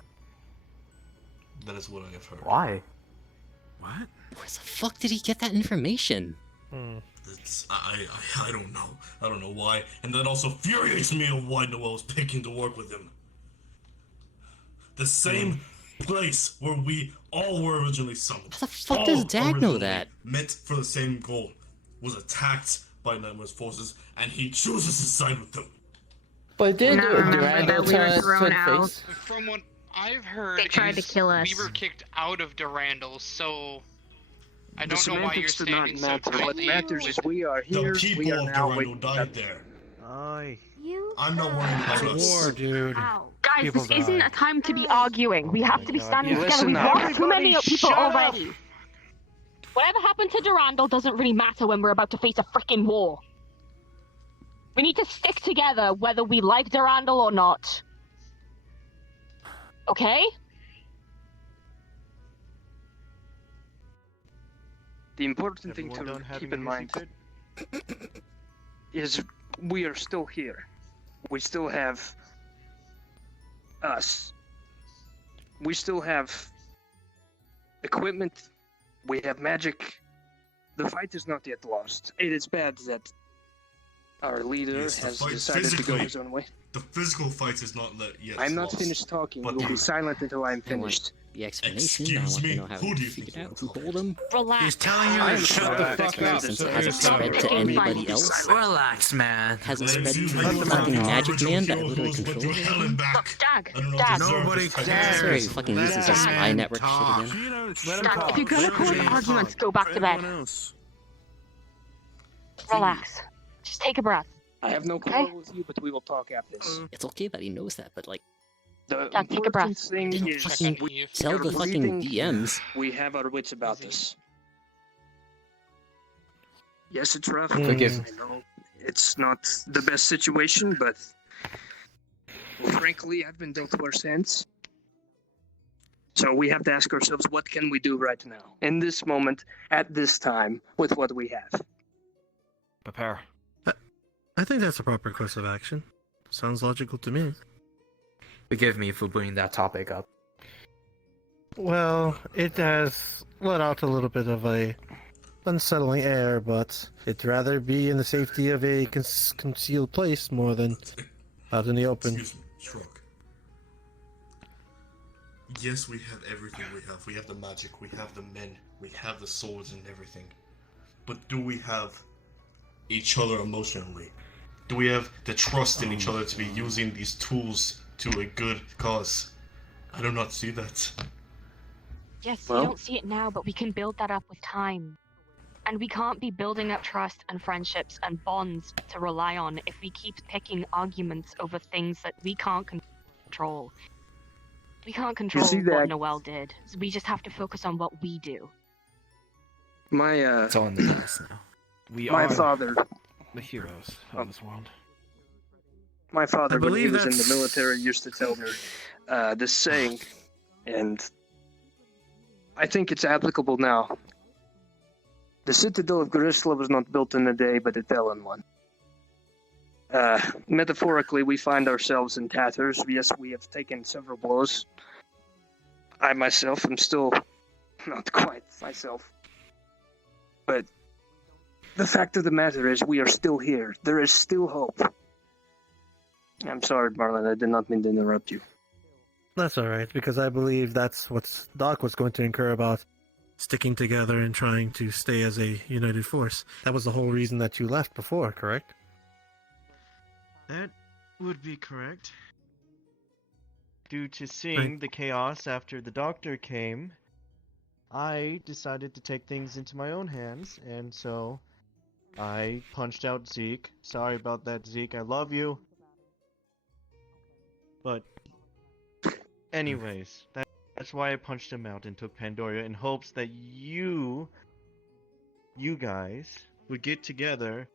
That is what I have heard. Why? What? Where the fuck did he get that information? It's I don't know. I don't know why. And that also infuriates me of why Noel was picking to work with him. The same place where we all were originally summoned. How the fuck does Dag know that? Meant for the same goal. Was attacked by Nightmare's forces, and he chooses to side with them. But did that we were thrown out. From what I've heard, They tried to kill us. We were kicked out of Durandal, so I The don't know why you're semantics do not standing so matter. What tightly. matters is we are here. The people We are of now Durandal waiting. died there. Aye. I'm not worrying about us. War, dude. Guys, People this isn't die. a time to be arguing. We have to be standing together. Listen We've up. lost too many Everybody people shut up. already. Whatever happened to Durandal doesn't really matter when we're about to face a freaking war. We need to stick together whether we like Durandal or not. Okay? The important thing Everyone to done having keep in a mind secret? is we are still here. We still have us. We still have equipment. We have magic. The fight is not yet lost. It is bad that our leader Yes, the has fight decided to go physically- his own way. The physical fight is not yet I'm not lost. finished talking. But You will the- be silent until I'm finished. The explanation. Excuse I want me, to know how who do you figured think out who told him. Relax. He's telling you I to am shut sure the that fuck up. Since So it hasn't spread to Picking anybody fights. else. Relax, man. Hasn't spread Excuse to me, the fucking the magic original man that hero literally who's went controls through hell and everything. back. Look, Dag, I don't know Dag. if you deserve Nobody this type of cares. Sorry, he fucking Let uses his that spy man network talk. shit again. Dag, if you're gonna cause arguments, go back to bed. Relax. Just take a breath. I have no quarrel with you, but we will talk after this. It's okay that he knows that, but like, The Dag, take a breath. important thing didn't is fucking we tell are the fucking breathing. DMs. We have our wits about us. Yes, it's rough. Forgive I know it's not the best situation, but frankly, I've been dealt worse hands. So we have to ask ourselves, what can we do right now, in this moment, at this time, with what we have? Prepare. I think that's a proper course of action. Sounds logical to me. Forgive me for bringing that topic up. Well, it has let out a little bit of a unsettling air, but it'd rather be in the safety of a concealed place more than out in the open. Excuse me, Shrug. Yes, we have everything we have. We have the magic, we have the men, we have the swords and everything. But do we have each other emotionally? Do we have the trust in each other to be using these tools to a good cause? I do not see that. Yes, Well- we don't see it now, but we can build that up with time. And we can't be building up trust and friendships and bonds to rely on if we keep picking arguments over things that we can't control. We can't control see what that- Noel did. So we just have to focus on what we do. My It's all in the past now. We my are father, the heroes of this world. my father, I when he believe was in the that's- military, used to tell me this saying, and I think it's applicable now. The citadel of Grisla was not built in a day, but it fell in one. Metaphorically, we find ourselves in tatters. Yes, we have taken several blows. I myself am still not quite myself. But the fact of the matter is we are still here. There is still hope. I'm sorry, Marlon, I did not mean to interrupt you. That's alright, because I believe that's what Doc was going to incur about sticking together and trying to stay as a united force. That was the whole reason that you left before, correct? That would be correct. Due to seeing the chaos after the doctor came, I decided to take things into my own hands, and so I punched out Zeke. Sorry about that, Zeke. I love you. But Anyways, that's why I punched him out and took Pandora in hopes that you guys would get together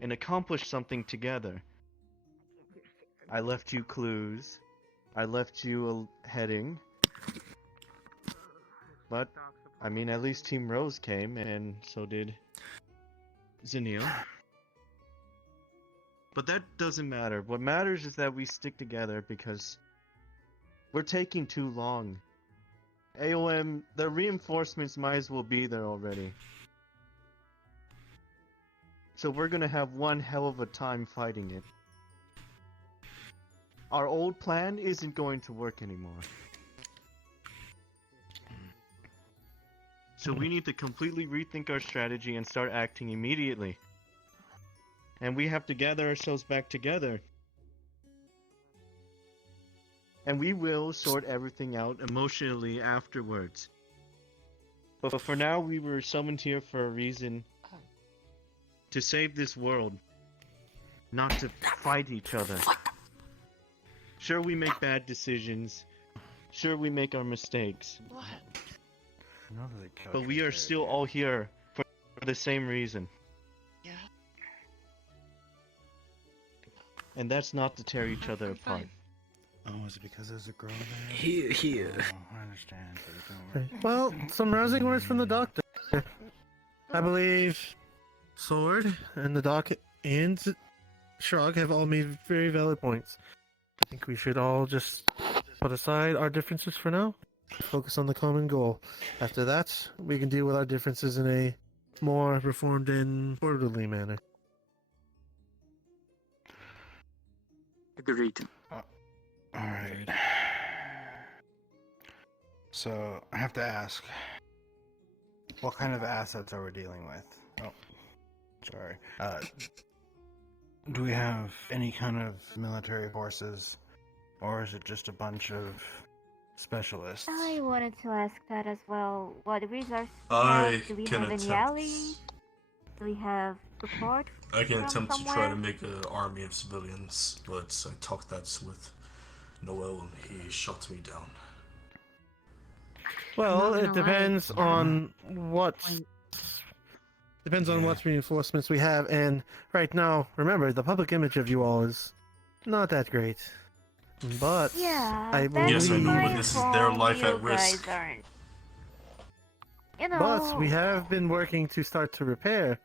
and accomplish something together. I left you clues. I left you a heading. But, I mean, at least Team Rose came, and so did Zenil. But that doesn't matter. What matters is that we stick together because we're taking too long. AOM, the reinforcements might as well be there already. So we're gonna have one hell of a time fighting it. Our old plan isn't going to work anymore. So we need to completely rethink our strategy and start acting immediately. And we have to gather ourselves back together. And we will sort everything out emotionally afterwards. But for now, we were summoned here for a reason. To save this world. Not to fight each other. Sure, we make bad decisions. Sure, we make our mistakes. But we are still all here for the same reason. Yeah. And that's not to tear each other apart. Oh, is it because there's a girl there? Here. Oh, I understand. But it don't work. Well, some rousing words from the doctor. I believe Sword and the doc and Shrug have all made very valid points. I think we should all just put aside our differences for now. Focus on the common goal. After that, we can deal with our differences in a more reformed and orderly manner. Agreed. Alright. So, I have to ask, what kind of assets are we dealing with? Oh, sorry. Do we have any kind of military forces, or is it just a bunch of specialists? I wanted to ask that as well. What resources do we can have any attempt. allies? Do we have support I can from attempt to somewhere? try to make an army of civilians, but I talked that with Noel and he shot me down. Well, Not it gonna lie. depends on what what reinforcements we have, and right now, remember, the public image of you all is not that great. But Yeah, I that's Yes, I know, believe, but this is their life you at risk. guys aren't. You know, but we have been working to start to repair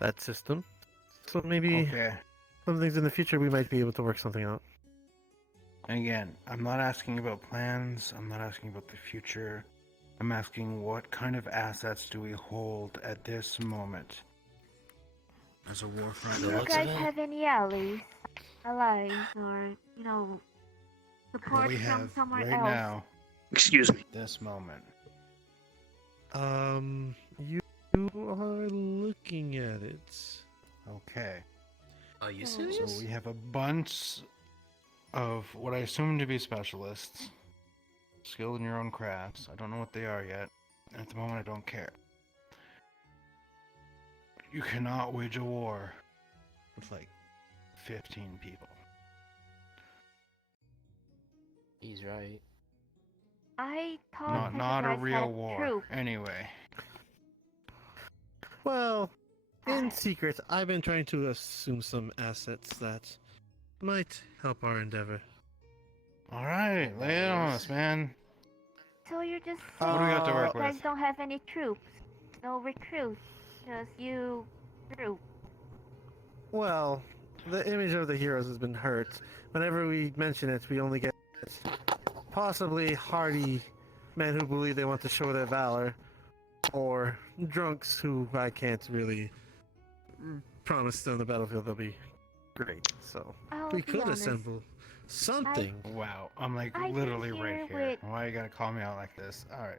that system. So maybe Okay. some things in the future we might be able to work something out. Again, I'm not asking about plans, I'm not asking about the future. I'm asking what kind of assets do we hold at this moment? As a war front. do you guys have any allies, or support What we from have somewhere right else? now, Excuse me. this moment. You are looking at it. Okay. Are you So serious? we have a bunch of what I assume to be specialists, skilled in your own crafts. I don't know what they are yet. And at the moment, I don't care. You cannot wage a war with like 15 people. He's right. I thought Not you a guys real had war. troops. Anyway. Well, in secret, I've been trying to assume some assets that might help our endeavor. Alright, lay it on us, man. So you're just What do we got to saying work you guys with? don't have any troops, no recruits, just you group. Well, the image of the heroes has been hurt. Whenever we mention it, we only get possibly hardy men who believe they want to show their valor, or drunks who I can't really promise on the battlefield they'll be great. So I'll we be could honest. assemble something. Wow, I'm like I've been literally right here here. with- Why you gotta call me out like this? Alright.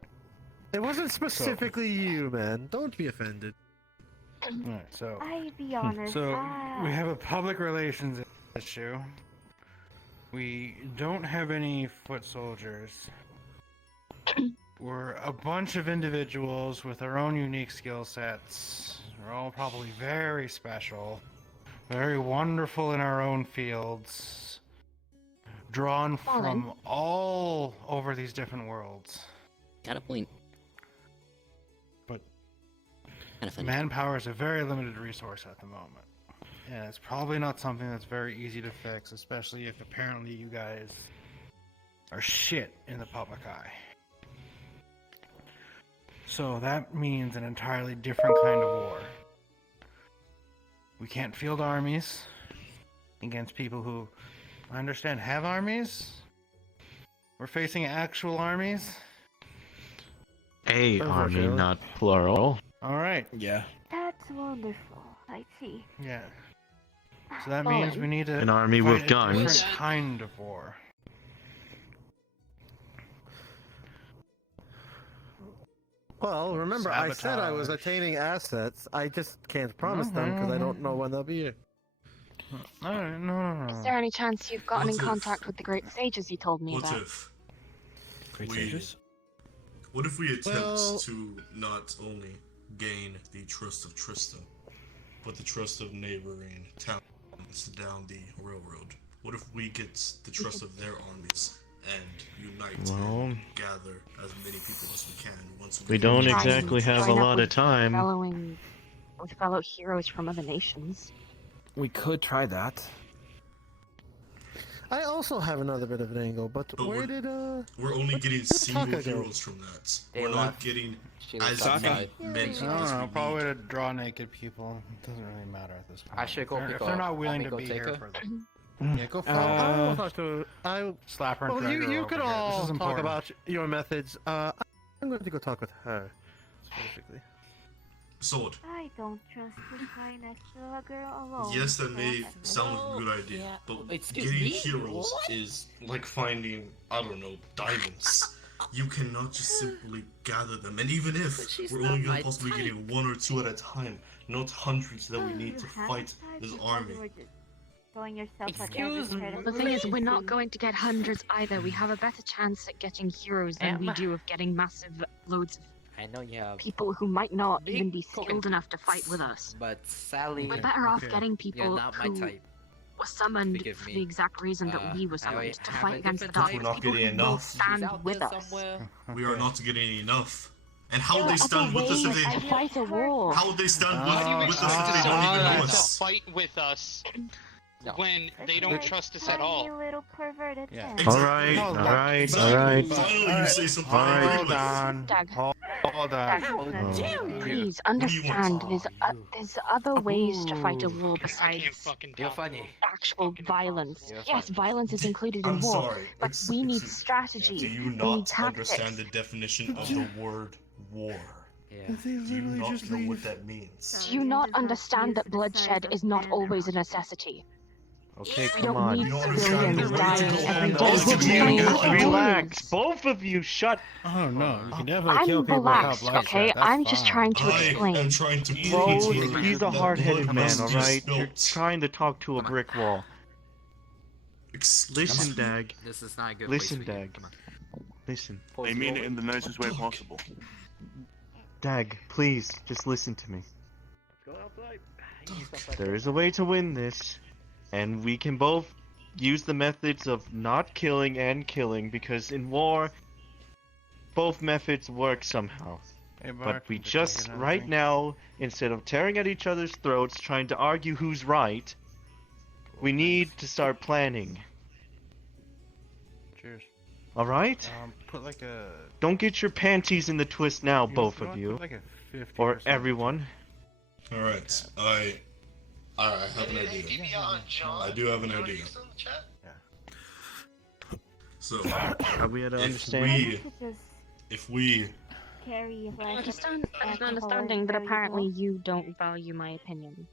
It wasn't specifically you, man. Don't be offended. Alright, so. I'll be honest. So, we have a public relations issue. We don't have any foot soldiers. We're a bunch of individuals with our own unique skill sets. We're all probably very special, very wonderful in our own fields. drawn Well then. from all over these different worlds. Got a point. But Kind of funny. manpower is a very limited resource at the moment. And it's probably not something that's very easy to fix, especially if apparently you guys are shit in the public eye. So that means an entirely different kind of war. We can't field armies against people who, I understand, have armies. We're facing actual armies. A army, not plural. Alright. Yeah. That's wonderful. I see. Yeah. So that means we need to An army fight with a guns. different kind of war. Well, remember, I said I was Sabotage. attaining assets. I just can't promise them because I don't know when they'll be here. Alright, no. Is there any chance you've gotten in contact with the great sages you told me What about? if Great we, sages? what if we attempt Well- to not only gain the trust of Trista, but the trust of neighboring towns down the railroad? What if we get the trust of their armies and unite Well, and gather as many people as we can once we get don't the exactly have a Join up lot with of time. With fellow heroes from other nations. We could try that. I also have another bit of an angle, but where did We're only getting did single Taka go? heroes from that. They We're not left. getting She was as many outside. men as I we don't know, need. probably to draw naked people. It doesn't really matter at this point. I should go If they're- pick if they're up- not willing want to me be go take here her? for them. Yeah, go for I will it. talk to. Slap her and Well, drag her you over could here. This all is talk important. about your methods. I'm going to go talk with her specifically. Sword. I don't trust this guy next to a girl alone. Yes, that so may I- sound like a good idea, yeah. but Excuse getting me? heroes What? is like finding, I don't know, diamonds. You cannot just simply gather them, and even if she's we're not only my gonna possibly type. getting one or two at a time, not hundreds that we need You to have fight decided this you army. were just throwing yourself at Excuse every me. turn The of thing is, the we're not sea. going to get hundreds either. We have a better chance at getting heroes than we Emma. do of getting massive loads of I know you have people who might not big even be cooking skilled enough to fight with us. But Sally, We're better off okay. getting you're people not my who type. were summoned Forgive for me. the exact reason that we were I summoned to have fight a against the different dark type. We're not people who getting will enough. She's stand out with there us. somewhere. We are not getting enough. And how There would are they other stand with us if ways they? to fight a war. How would they stand How do you with us if expect they don't even know them to us? fight with us No. when they don't Like trust us at tiny all? little perverted Yeah. man. Alright, Exactly. alright, Finally, alright. Finally, you say something I Alright. agree Hold with. on. Doug. Hold on. Please What do you understand, want? there's other ways to fight a war I can't besides fucking You're tell. funny. actual violence. You're Yes, fine. violence is included in I'm war, sorry. but we need strategy. Do you we need not tactics. understand the definition of the word war? Yeah. Do you not know what that means? Do you not understand that bloodshed is not always a necessity? Okay, We come don't on. need You don't understand civilians the right to dying go every home day. is to for be killing able to civilians. Relax, both of you, shut. Oh no, you can definitely kill I'm people without relaxed, bloodshed. okay? That's I'm just fine. trying to I am explain. trying to prove Bro, to you he's a that hard-headed blood man, must be alright? You're spilt. trying to talk to a brick wall. Excuse Listen, me? Dag. This is not a good Listen, place for you. Dag. Come on. Listen. Pose I mean roll. it in the nicest way possible. Dag, please, just listen to me. There is a way to win this, and we can both use the methods of not killing and killing, because in war, both methods work somehow. Hey, But Mark, we can you just, take another right drink? now, instead of tearing at each other's throats, trying to argue who's right, we need to start planning. Cheers. Alright? Put like a. Don't get your panties in the twist now, you both know, of put you. like a 50 Or everyone. Alright, I have an idea. I do have an idea. So, Are we at an if understanding? we Carry I like understand, I have an alcohol understanding that wherever you apparently go. you don't value my opinion.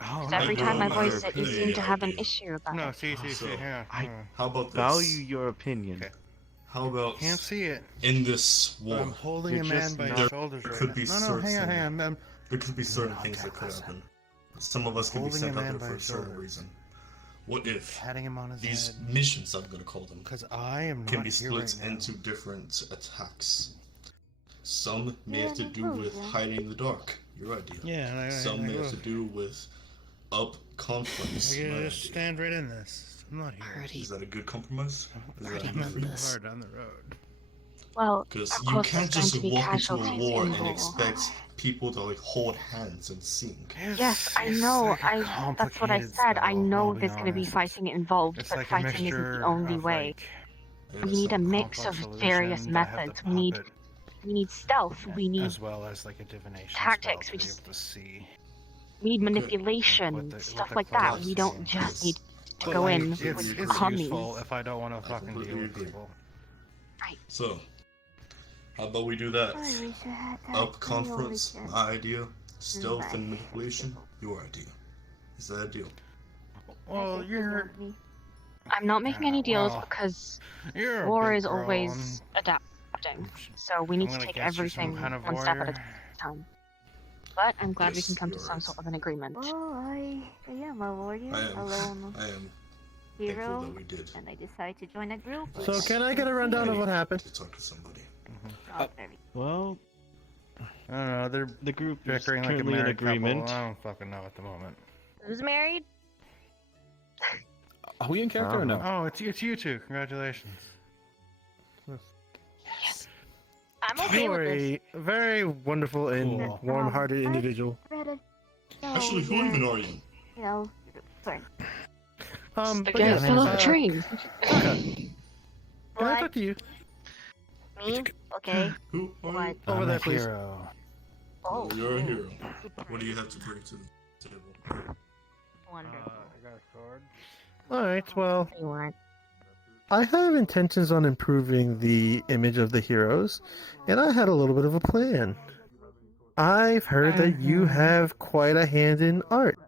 Oh, Because no, every no, time I no, voice no, it, you no, seem yeah, to have I an do. issue about No, it. see, So, here. I how about this? value your opinion. Okay. How about Can't see it. in this But war? I'm holding You're a man just by not- his shoulders There right could now. be No, hang on, hang on. There could be certain Okay, things that could listen. happen. Some of us can be Holding sent a out man there by for a his certain shoulder. reason. What if Patting him on his these head. missions, I'm gonna call them, Because I am can not be here split right now. into different attacks? Some may Yeah, have to no do problem, with yeah. hiding in the dark. Your idea. Yeah, Some may have to look. do with up conflicts. I can My just idea. stand right in this. I'm not here. Is that a good compromise? Is that I'm good for you? far down the road. Well, Because of you course can't there's going just to be walk into a casualties war and involved. expect people to like hold hands and sing. Yes, I know. That's what I said. I know there's going to be fighting involved, It's but like a fighting isn't the mixture only of way. like We need a mix of complex various solution that have methods. the We puppet need stealth. We need as well as like a divination tactics. spell We to be just able to see. we need manipulation, What stuff the like that. class We is don't saying. just need to I go in completely with agree. It's commies. useful if I don't want to fucking deal with people. So, how about we do that? I wish I had that. Up conference, my idea. Stealth Bye. and manipulation, your idea. Is that a deal? Well, you're. I'm not making any deals well, because you're a war big is girl, always adapting. So we need to gonna take guess you're some everything kind of one step at a warrior. time. But I'm glad we Yes, can come to you're some right. sort of an agreement. Well, I am a warrior, I am. alone I am thankful hero, that we did. and I decided to join a group. So can I get a rundown of what happened? To talk to somebody. Not very. Well, I don't know. They're the group is bickering like a currently in married agreement. couple. I don't fucking know at the moment. Who's married? Are we in character or no? Oh, it's you two. Congratulations. I'm okay with You're this. a very wonderful and Cool. warm-hearted I individual. read it. Actually, who even are you? You know, sorry. The But guy yes, that fell off the train. Can I What? talk to you? Me? Okay. Who are What? you? Over I'm there, a please. hero. Oh, You're a hero. What do you have to bring to the table? wonderful. I got a sword. Alright, well, You want? I have intentions on improving the image of the heroes, and I had a little bit of a plan. I've heard that you have quite a hand in art.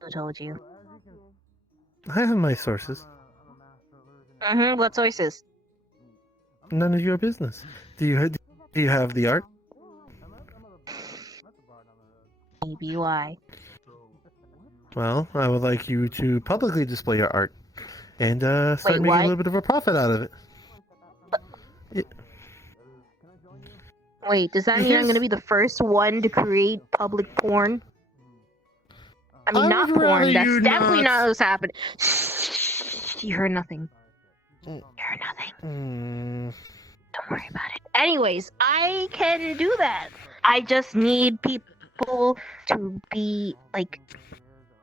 Who told you? I have my sources. What sources? None of your business. Do you have the art? Maybe why? Well, I would like you to publicly display your art and start Wait, making a what? little bit of a profit out of it. Wait, does that mean I'm gonna be the first one to create public porn? I mean, I not would rather porn. That's you definitely not- not what's happening. You heard nothing. Mm. You heard nothing. Mm, Don't worry about it. Anyways, I can do that. I just need people to be like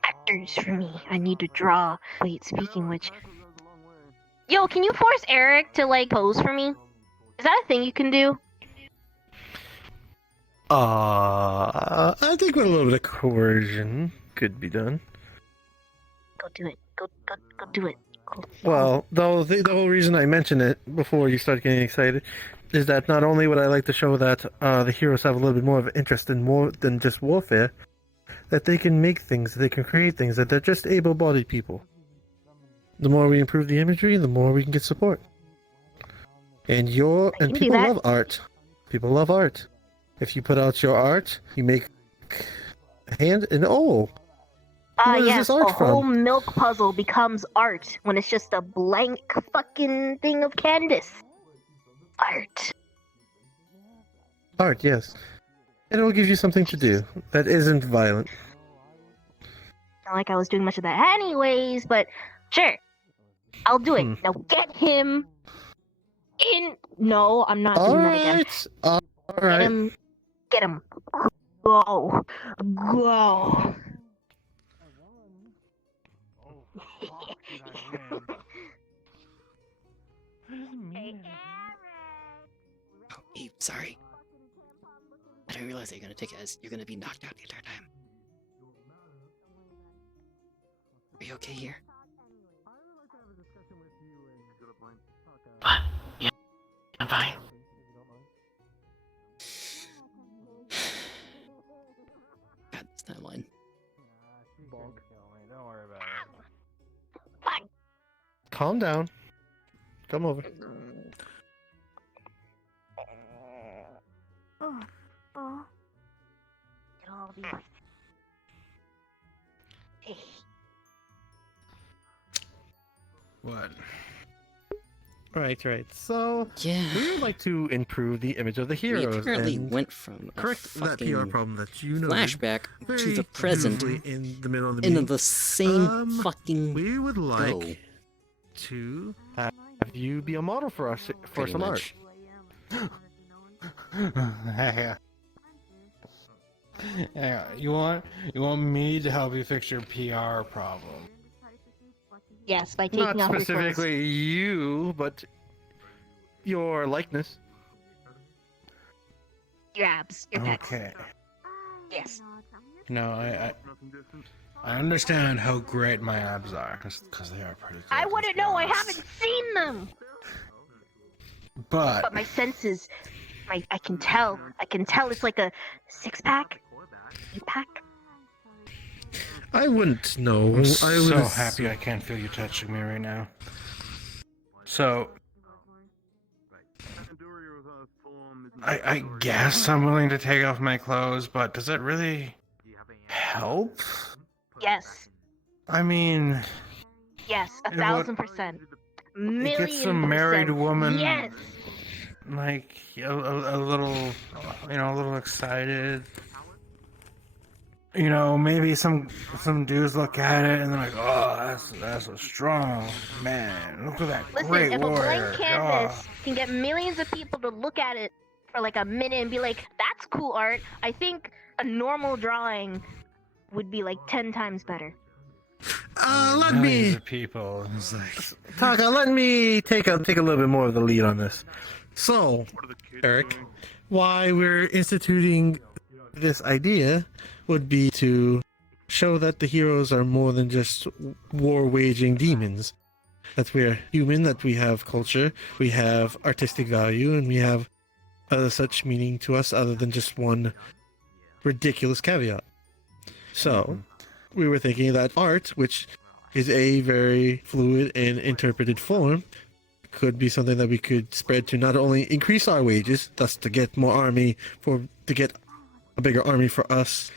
actors for me. I need to draw. Wait, speaking which, yo, can you force Eric to like pose for me? Is that a thing you can do? I think with a little bit of coercion could be done. Go do it. Go do it. Go. Well, though the whole reason I mention it before you start getting excited is that not only would I like to show that the heroes have a little bit more of an interest in more than just warfare, that they can make things, they can create things, that they're just able-bodied people. The more we improve the imagery, the more we can get support. And can do people that. love art. People love art. If you put out your art, you make a hand and where is Yes, this art a whole from? milk puzzle becomes art when it's just a blank fucking thing of canvas. Art. Art, yes. And it will give you something to do that isn't violent. Not like I was doing much of that anyways, but sure. I'll do it. Now get him in. No, I'm not doing that again. Alright. Get him. Go. Go. Hey, sorry. I didn't realize that you're gonna be knocked out the entire time. Are you okay here? What? Yeah, I'm fine. God, this timeline. Don't worry about it. Calm down. Come over. Oh. Get all these. Hey. What? Right. So Yeah. we would like to improve the image of the heroes. We currently and went from a correct that PR fucking problem that you know flashback to very the present beautifully in the middle of the in meeting. the same fucking We would like go. to have you be a model for us for Pretty some much. Hang on. You want me to help you fix your PR problem? Yes, by taking Not off your clothes. specifically you, but your likeness. Your abs, your pecs. Okay. Yes. No, I understand how great my abs are, because they are pretty. I wouldn't know. I haven't seen them. But my senses, I can tell. I can tell it's like a 6-pack, 8-pack. I wouldn't know. I'm I so would happy I can't feel you touching me right now. So, I guess I'm willing to take off my clothes, but does it really help? Yes. I mean, Yes, It would- 1,000%. it gets a married Million%. woman Yes. like a little, a little excited. Maybe some dudes look at it and they're like, "Oh, that's a strong man. Look at that Listen, great if warrior." a blank canvas can get millions of people to look at it for like a minute and be like, "That's cool art," I think a normal drawing would be like 10 times better. let Millions me of people. It's like, Taka. Let me take a little bit more of the lead on this. So, Eric, why we're instituting this idea would be to show that the heroes are more than just war-waging demons. That we're human, that we have culture, we have artistic value, and we have other such meaning to us other than just one ridiculous caveat. So, we were thinking that art, which is a very fluid and interpreted form, could be something that we could spread to not only increase our wages, thus to get more army to get a bigger army for us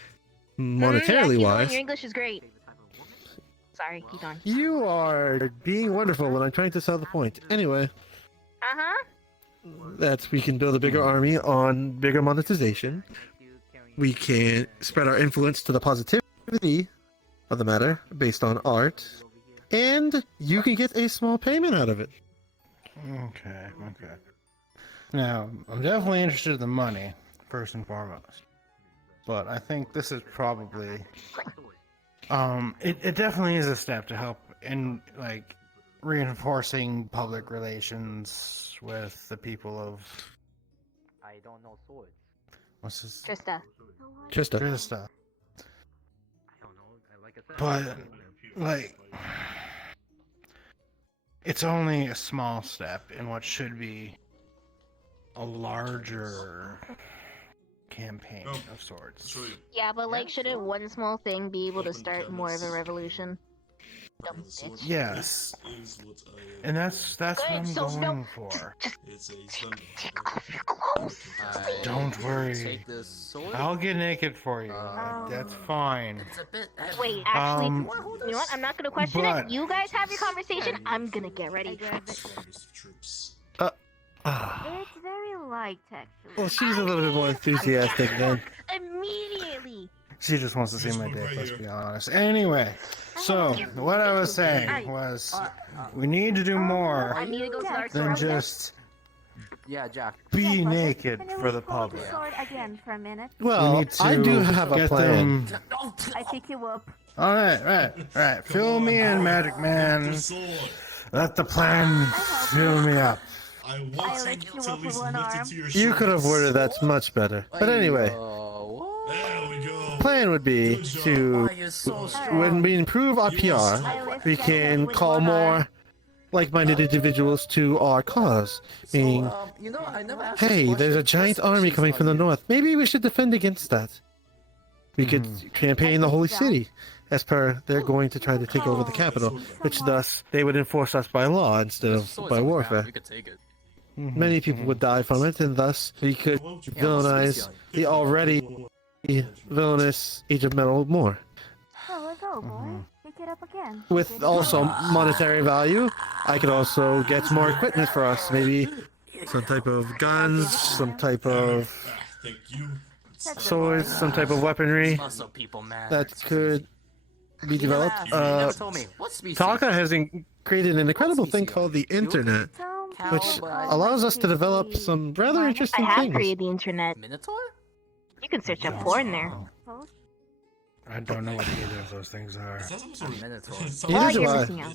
monetarily keep wise. going. Your English is great. Sorry, keep going. You are being wonderful when I'm trying to sell the point. Anyway, that we can build a bigger army on bigger monetization. We can spread our influence to the positivity of the matter based on art, and you can get a small payment out of it. Okay. Now, I'm definitely interested in the money, first and foremost. But I think this is probably... It definitely is a step to help in, like, reinforcing public relations with the people of... I don't know swords. What's this? Trista. Trista. But, like... It's only a small step in what should be a larger campaign of sorts. Yeah, but like, shouldn't one small thing be able to start more of a revolution? Yes. And that's what I'm going for. Take off your clothes. Don't worry. I'll get naked for you. That's fine. Wait, actually, you know what? I'm not gonna question but- it. You guys have your conversation. I'm gonna get ready. It's very light, actually. Well, she's a little bit more enthusiastic then. Immediately. She just wants to see my dick, let's be honest. Anyway, so what I was saying was we need to do more I need to go to the than arts just Yeah, Jack. be naked Can for we the hold public. the sword again for a minute? Well, We need I to do have a get plan. them- I pick you up. Alright. Fill me in, Magic Man. Let the plan fill me up. I lift you up with one arm. You could have worded that much better. But anyway, plan would be to, when we improve our PR, we can call more like-minded individuals to our cause. Meaning, hey, there's a giant army coming from the north. Maybe we should defend against that. We could campaign the holy city. As per, they're going to try to take over the capital, which thus they would enforce us by law instead of by warfare. Many people would die from it, and thus we could villainize the already villainous Age of Metal more. Well, let's go, boy. Take it up again. with also monetary value, I could also get more equipment for us. Maybe some type of guns, some type of swords, some type of weaponry Muscle people, man. that could be You never developed. asked me, you never told me. What species? Taka has created an incredible thing called the internet, which allows us to develop some rather I interesting have things. created the internet. Minotaur? You can search up porn there. I don't know what either of those things are. Minotaur. Well, you're missing out.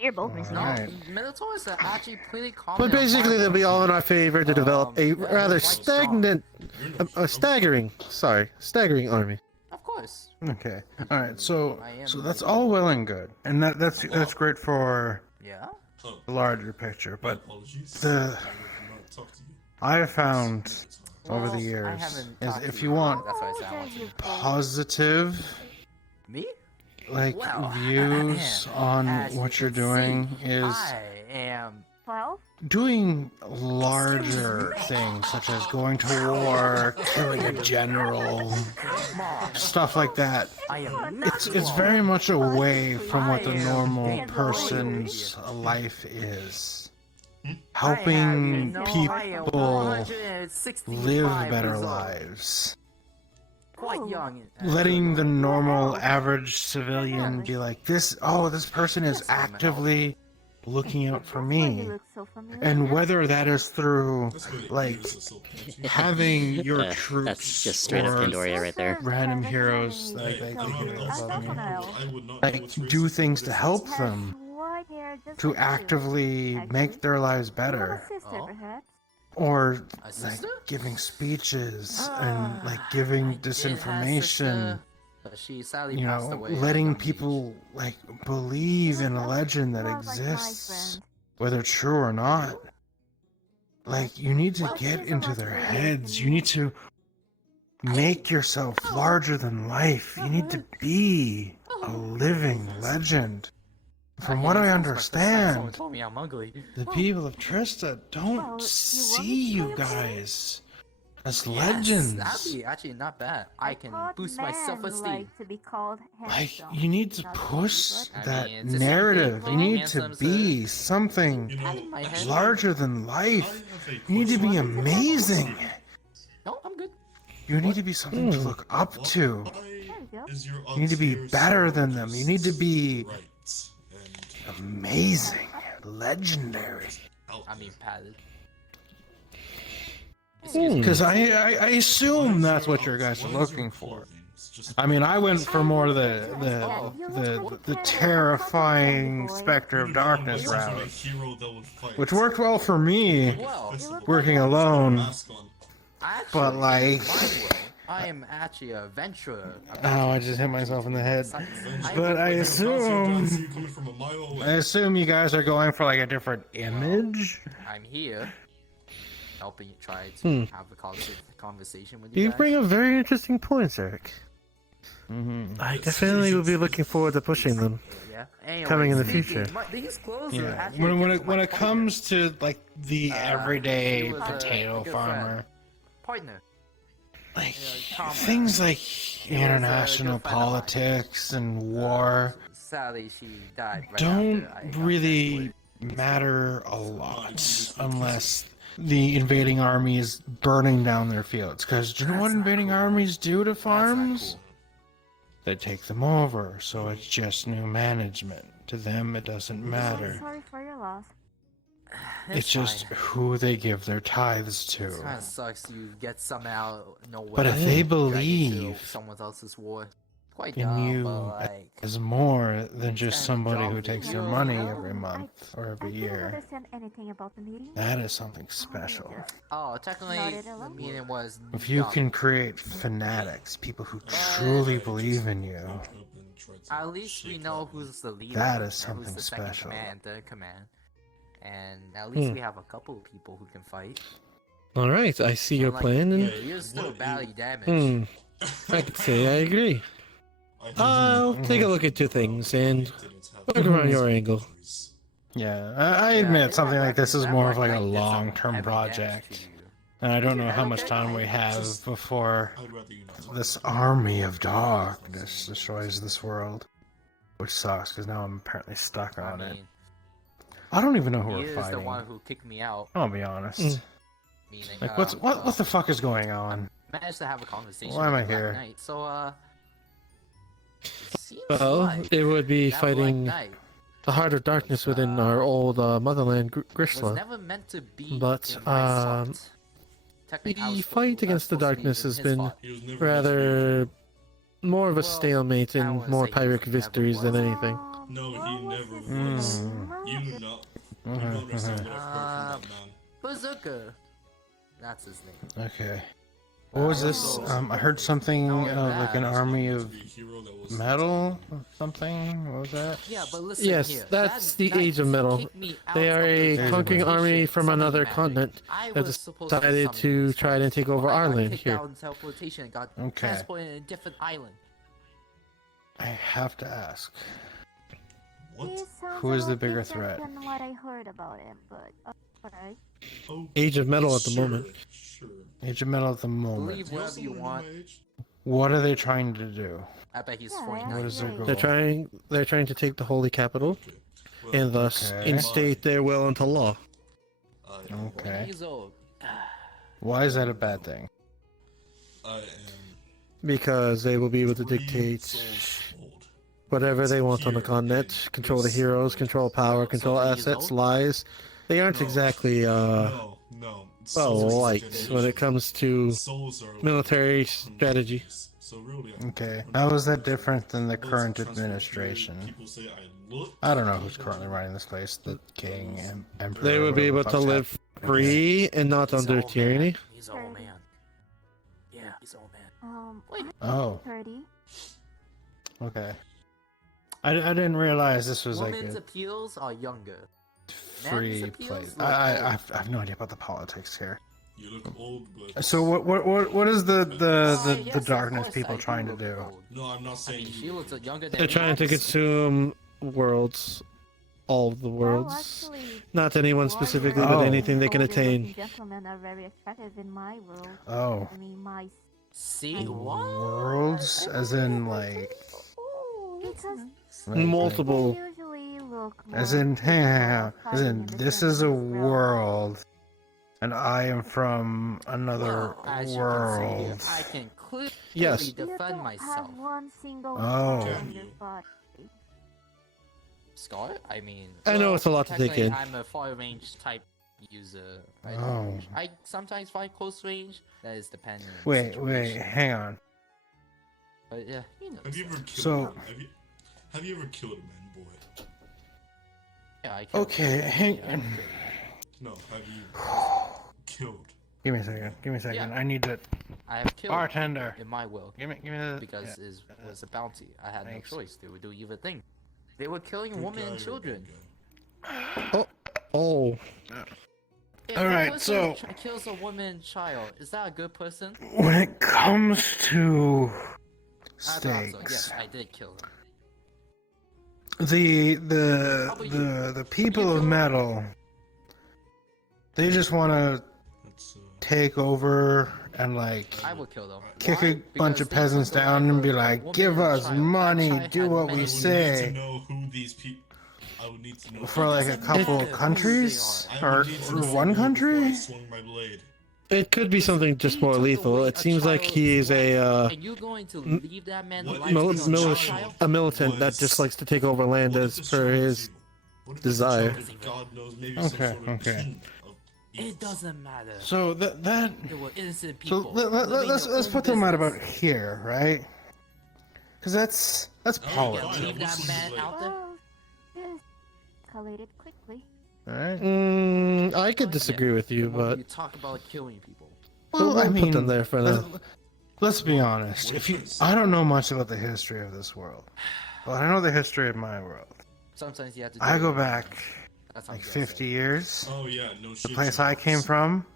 You're both missing out. Alright. Minotaurs are actually pretty common. But basically, they'll be all in our favor to develop a rather staggering army. Of course. Okay. All right. So that's all well and good, and that's great for Yeah. the larger picture. But I have found over the years is if you want That's why I said I want to. positive Me? like Well, views on as you what you're can doing see, is I am. 12? doing larger things such as going to war, killing a general, stuff like that. It's very much away from what the normal person's life is. Helping people live better lives. Quite young. Letting the normal average civilian be like, this person is actively looking out for me. And whether that is through like having your troops That's just straight up or Pandoria right there. random heroes like heroes above me, like do things to help them, to actively make their lives better, or like giving speeches and like giving disinformation, But she sadly you passed know, away. letting people like believe in a legend that exists, whether true or not. Like, you need to get into their heads. You need to make yourself larger than life. You need to be a living legend. From what I Someone understand, told me I'm ugly. the people of Trista don't see you guys as legends. That'd be actually not bad. I can boost my self-esteem. Like, you need to push that mean, it's the same narrative. thing. You need Being to handsome, be something my head. larger than life. You need to be amazing. No, I'm good. You need to be something to look up to. You need to be better than them. You need to be amazing, legendary. I mean, padded. Because I assume that's what your guys are looking for. I mean, I went for more the terrifying Spectre of Darkness route, which worked well for me, working alone. But like, I am actually a venturer. oh, I just hit myself in the head. But I assume you guys are going for like a different image. I'm here, helping you try to have a conversation with you. You guys. bring up very interesting points, Eric. Mm-hmm. I definitely will be looking forward to pushing them. Yeah. Anyway, Coming in the speaking, future. These clothes are Yeah. actually When it comes to like the everyday she was a potato good farmer, partner. like things like international politics and war Sadly, she died. Right don't after I got really matter a lot unless the invading army is burning down their fields. Because do you know what invading armies do to farms? They take them over, so it's just new management. To them, it doesn't matter. Sorry for your loss. It's just who they give their tithes to. It kind of sucks you get somehow nowhere. But if they dragged into believe someone else's war, quite in dumb, you but like, as more than just kind of somebody who job takes for your you. money every month or I every didn't year, understand anything about the meeting. that is something special. oh, technically, Nodded the along. meeting was. If you dumb. can create fanatics, people who truly believe in you, At least we know who's the leader. that is and something who's the second special. command, third command, and at least Hmm. we have a couple of people who can fight. All right, I see your Like, plan, and you're still badly damaged. I could say I agree. I'll take a look at two things and work around your angle. Yeah, I admit something like this is more of like a long-term project. And I don't know how much time we have before this army of darkness destroys this world. which sucks because now I'm apparently stuck I on it. mean, I don't even know who he we're is fighting. the one who kicked me out. I'll be honest. Meaning, Like, what the fuck is going on? Managed to have a conversation Why am with I the Black here? Knight, so it seems Well, like it would be that Black fighting Knight the heart of darkness within our old motherland, was Grisla. never meant to be But in my spot. Technically, I the was fight against the supposed to be darkness in has his been spot. rather more of a stalemate and more Pyrrhic victories than anything. No, he never Mm. was. You do not. You don't understand what I've heard from that man. Bazooka. That's his name. Okay. What was this? I heard something like an army of metal or something. What was that? Yeah, but listen Yes, here. that's That the knight Age of Metal. kicked me out They are of a the conquering teleportation army from summoning another magic. continent I that was supposed to decided summon to these try and folks, take over but our I got land kicked here. out in teleportation and got Okay. transported in a different island. I have to ask. He sounds Who is a the lot bigger different threat? than what I heard about him, but alright. Age of Metal at the moment. Age of Metal at the moment. Believe whatever you want. What are they trying to do? I bet he's Yeah, 49. What is their goal? They're trying to take the holy capital and thus Okay. instate their will into law. Okay. He's old. Why is that a bad thing? Because they will be able to dictate whatever they want on the continent, control the heroes, control power, control assets, lies. They aren't exactly well liked when it comes to military strategy. Okay. How is that different than the current administration? I don't know who's currently running this place. The king and emperor. They would be able to live free and not under tyranny. He's old man. Yeah, he's old man. Wait. Oh. 30. Okay. I didn't realize this was like Women's a appeals are younger. free Men's place. appeals look I have no idea about the politics here. You look old, but So what is the yes, of darkness course people I do trying to look do? old. no, I'm not I saying mean, she looks younger than They're me. trying to consume worlds, all of the worlds, actually, not anyone specifically, Oh. but anything they can older looking attain. Gentlemen are very attractive in my world. Oh. I mean, my See what? Worlds, as in like, because Multiple. they usually look as more in, capable of as fighting in, the this is a gentleman's realm. world, and I am from another Well, as you can see world. here, I can clearly Yes. You defend don't myself. have one single Oh. scar on your body. Scar? I mean, I know it's a lot to take technically, in. I'm a far range type user. Oh. I sometimes fight close range. That is depending. on the Wait, situation. hang on. But yeah, you know. have you ever killed? So- Have you ever killed a man, boy? Yeah, I killed Okay, him. hang. Yeah, No, have you killed? Give me a second. Give me a second. Yeah. I need to. I have killed Bartender. in my will. Give me the. Because yeah. it was a bounty. I had Thanks. no choice. They would do either thing. They were killing Good women guy, and you're a children. good Oh, If Alright, a person so- kills a woman and child, is that a good person? When it comes to I thought so. Yes, stakes, I did kill them. the people of metal, they just want to take over and like I will kill them. kick Why? a bunch Because of they peasants took the down life and of be a like, woman give and a us child. That money, child do had what many we I would need to say. know who these people. I would need to know. For like a doesn't couple matter who countries they I or would need to know one before I country. swung my blade. it could be something just more lethal. It seems like he is And you're going to leave that man What life if on this a child child? a militant that just likes to take over land What if as this per child was his evil? What if this desire. child was, God knows, maybe some Okay, sort of okay. king of evil? It doesn't matter. So that There were innocent so people. let's living their put own them out about business. here, right? Because that's Alright, politics. fine, Leave I'll that swing man the blade. out there. Well, this escalated quickly. Alright. I could disagree with you, The moment but you talk about killing people. Well, I we'll mean, put them there for now. let's be honest. I don't know much about the history of this world, but I know the history of my world. Sometimes you have to. Do I it. go back That's how like you gotta 50 say. years. Oh yeah, no The shit. place you I came guys. from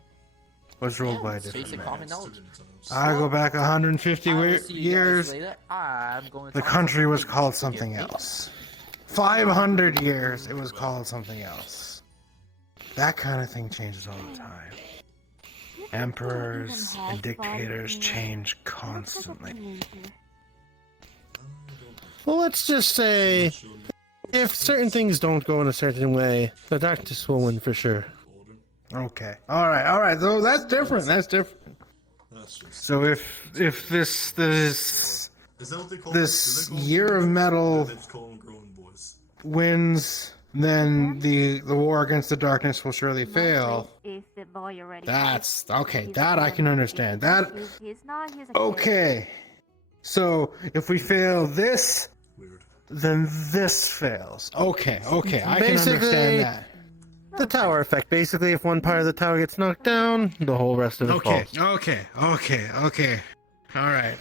was ruled Yeah, by a it's different basic man. common knowledge. I go back 150 I will see you guys years. later. I'm going to The talk country about was things. called Here, something here. else. 500 years, it was called something else. That kind of thing changes all the time. Emperors and dictators change constantly. Well, let's just say, if certain things don't go in a certain way, the darkness will win for sure. Okay. All right. So that's different. That's different. So if this Is that what they call this them? Do they call year them of metal They just call them growing boys. wins, then the war against the darkness will surely fail. Is the boy already? That's okay. He's That I can understand. That He's not. He's a kid. okay. So if we fail this, then this fails. Okay. I can understand that. The tower effect. Basically, if one part of the tower gets knocked down, the whole rest of it falls. Okay. All right.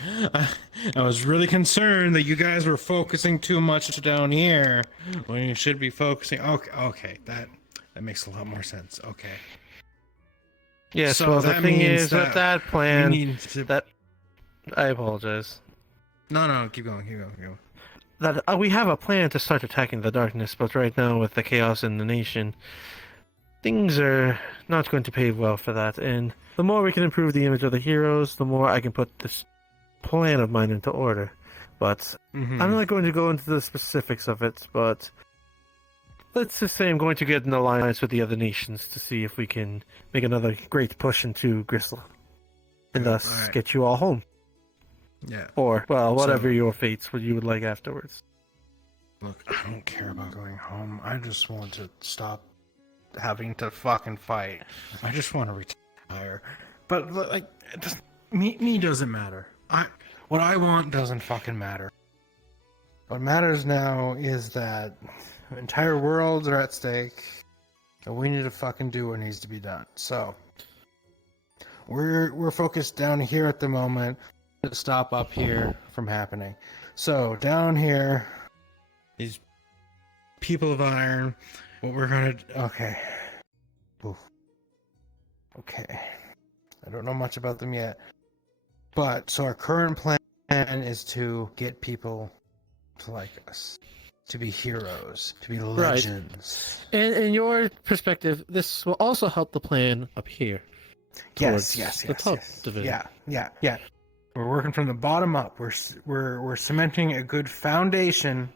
I was really concerned that you guys were focusing too much down here when you should be focusing. Okay. That makes a lot more sense. Okay. Yes, So well, the that thing means is, that with that plan, we need to- that... I apologize. No, keep going. That we have a plan to start attacking the darkness, but right now, with the chaos in the nation, things are not going to pave well for that, and the more we can improve the image of the heroes, the more I can put this plan of mine into order. But Mhm. I'm not going to go into the specifics of it, but let's just say I'm going to get an alliance with the other nations to see if we can make another great push into Gristle, and thus alright. get you all home. Yeah. Or, well, whatever So- your fates, what you would like afterwards. Look, I don't care about going home. I just want to stop having to fucking fight. I just want to retire. But like, it doesn't, me doesn't matter. What I want doesn't fucking matter. What matters now is that entire worlds are at stake, and we need to fucking do what needs to be done. So we're focused down here at the moment to stop up here from happening. So down here, these people of iron. What we're gonna okay. Oof. Okay. I don't know much about them yet. But so our current plan is to get people to like us, to be heroes, to be legends. And in your perspective, this will also help the plan up here. Yes. The top division. Yeah. We're working from the bottom up. We're cementing a good foundation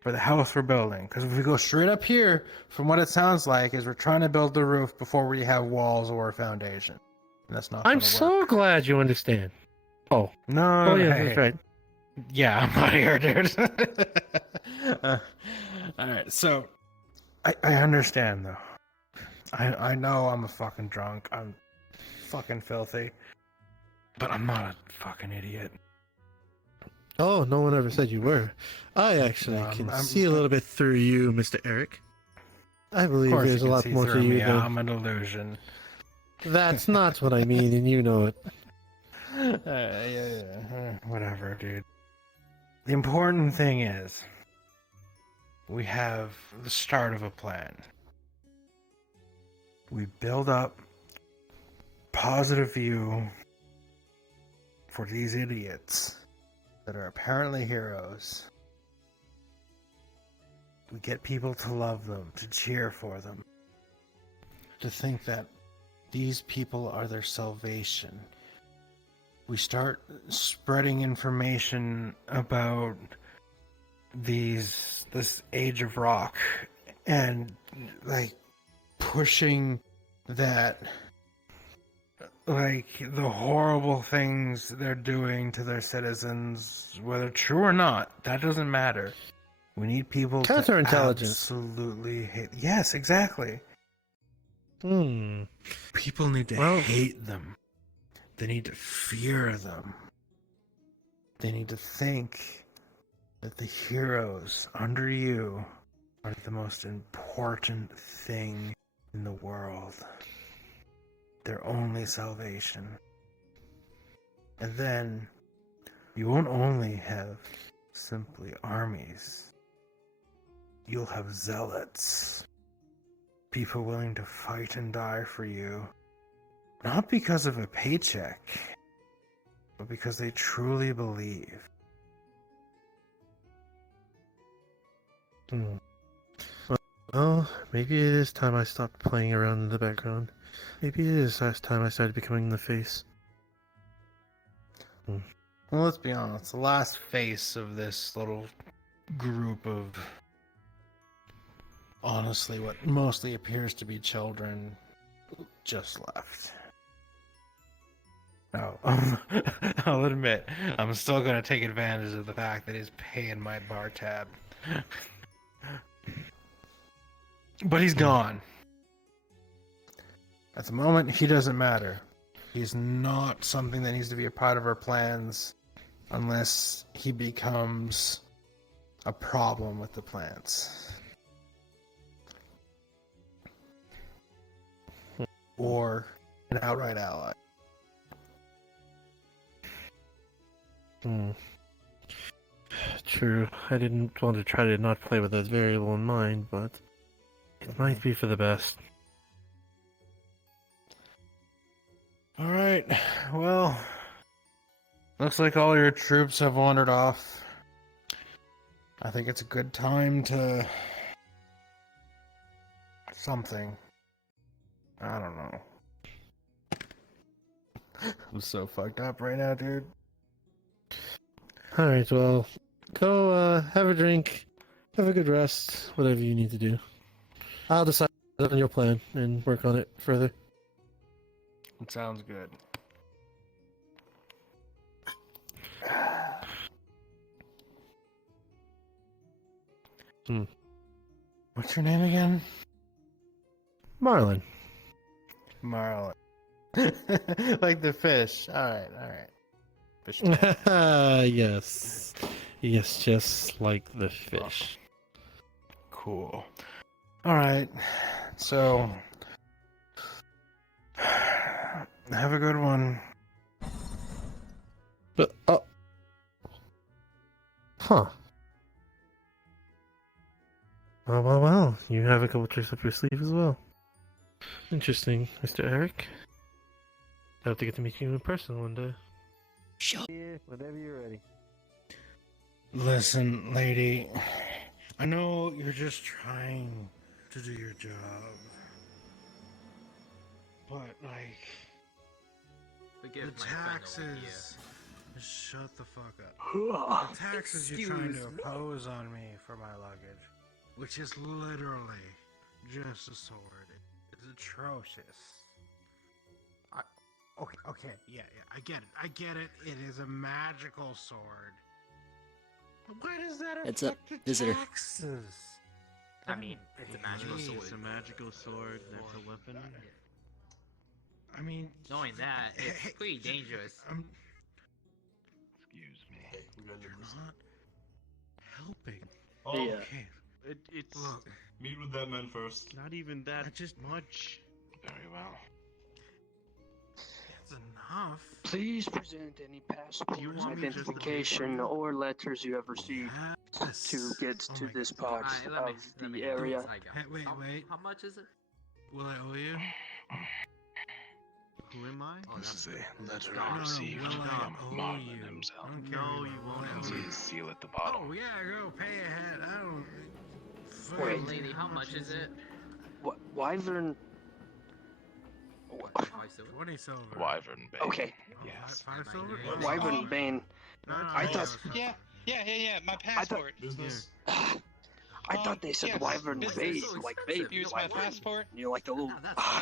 for the house we're building. Because if we go straight up here, from what it sounds like, is we're trying to build the roof before we have walls or a foundation. And that's not. I'm gonna so work. glad you understand. Oh. No. Oh, yeah, hey. that's right. Yeah, I'm out of here, dude. All right, so I understand though. I know I'm a fucking drunk. I'm fucking filthy, but I'm not a fucking idiot. Oh, no one ever said you were. I actually can see a little bit through you, Mr. Eric. I believe Of course there's a you can lot see more to through you me. than... I'm an illusion. That's not what I mean, and you know it. Whatever, dude. The important thing is, we have the start of a plan. We build up positive view for these idiots that are apparently heroes. We get people to love them, to cheer for them, to think that these people are their salvation. We start spreading information about this age of rock and like pushing that, like the horrible things they're doing to their citizens, whether true or not, that doesn't matter. We need people to Counterintelligence. absolutely hate. Yes, exactly. People need to Well- hate them. They need to fear them. They need to think that the heroes under you are the most important thing in the world. Their only salvation. And then you won't only have simply armies. You'll have zealots. People willing to fight and die for you. Not because of a paycheck, but because they truly believe. Well, maybe it is time I stopped playing around in the background. Maybe it is time I started becoming the face. Well, let's be honest. The last face of this little group of, honestly, what mostly appears to be children just left. No, I'll admit, I'm still going to take advantage of the fact that he's paying my bar tab. But he's gone. At the moment, he doesn't matter. He's not something that needs to be a part of our plans unless he becomes a problem with the plans. Or an outright ally. True. I didn't want to try to not play with that variable in mind, but it might be for the best. Alright, well, looks like all your troops have wandered off. I think it's a good time to... something. I don't know. I'm so fucked up right now, dude. Alright, well, go have a drink, have a good rest, whatever you need to do. I'll decide on your plan and work on it further. It sounds good. What's your name again? Marlin. Marlin. Like the fish. Alright. Fish. Yes. Yes, just like the fish. Cool. Alright. So... have a good one. But, huh. Well, you have a couple tricks up your sleeve as well. Interesting, Mr. Eric. I have to get to meet you in person one day. Sure. Yeah, whenever you're ready. Listen, lady. I know you're just trying to do your job. But, like... Forgive the my taxes... Shut the fuck up. The taxes you're trying to impose on me for my luggage, which is literally just a sword. It's atrocious. Okay, yeah, I get it. It is a magical sword. Why does that It's a affect the visitor. taxes? I mean, it's a magical sword. It's a magical sword. That's a weapon. I mean, Knowing that, it's pretty dangerous. Excuse me. You're not helping. Oh, Okay. It's Look, meet with that man first. not even that just much. very well. It's enough. Please present any passports, You want me just to identification, pay for or letters you have received to get to this part Alright, of the area. Hey, wait. How much is it? Will I owe you? Who am I? Oh, This is a letter No, received will I from owe Marlin you? himself. I don't care No, who you won't And owe see me. his seal at the bottom. Oh, yeah, go pay ahead. I don't... Wait. Lady, how much is it? Wyvern. 20 silver. Wyvern Bay. Okay. Yes. 5 silver? Wyvern Bane. No, I thought. Yeah, my passport. Business. I thought they said yes, Wyvern business Bane, is so like expensive. baby Use my Wyvern. passport. You know, like the little.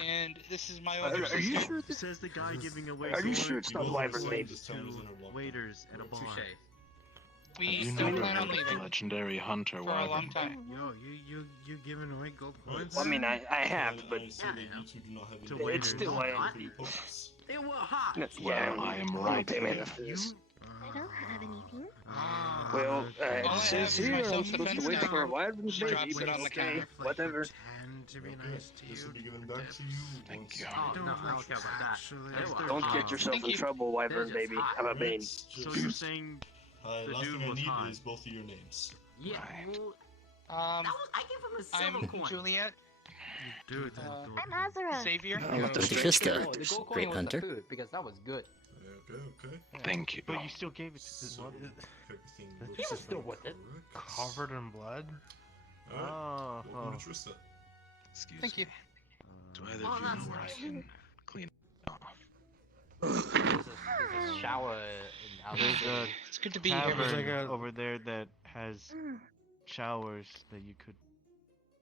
And this is my older Are you sister. sure? Says the guy giving away Are you swords sure it's not to Wyvern Bane? waiters at a bar. We You still know plan on the leaving legendary hunter for a long Wyvern. time. Yo, you giving away gold coins? Well, I mean, I have, but I see that you two do not have To any waiters. it's still like. They were hot. Yeah, I am I'll right pay me there. enough for this. I don't have anything. Well, All I it have says is here my I'm supposed to self-defense wait for a dagger. Wyvern She baby, drops but it on the okay, counter. whatever. Pretend to be nice to This will you. be given back to you. Thank you. Oh, no, I don't care about that. They were Don't hot. get yourself Thank in you. trouble, Wyvern They're just baby. hot. I'm a Bane. So you're saying the Last dude thing I was need hot? is both of your names. Yeah, well, Um, I gave him a silver I'm coin. Juliet. Dude, I'm Azura. Savior. Trista, Oh, the gold coin great was hunter. the food, because that was good. Okay. Thank you. but you still gave it to So, what? everything He was still with it. Covered in blood? Alright. Oh, Welcome to Trista. Excuse Thank you. Do either Oh, of you that's know where I nice. can clean it off? There's a shower in There's a It's good to be here. tavern over there that has showers that you could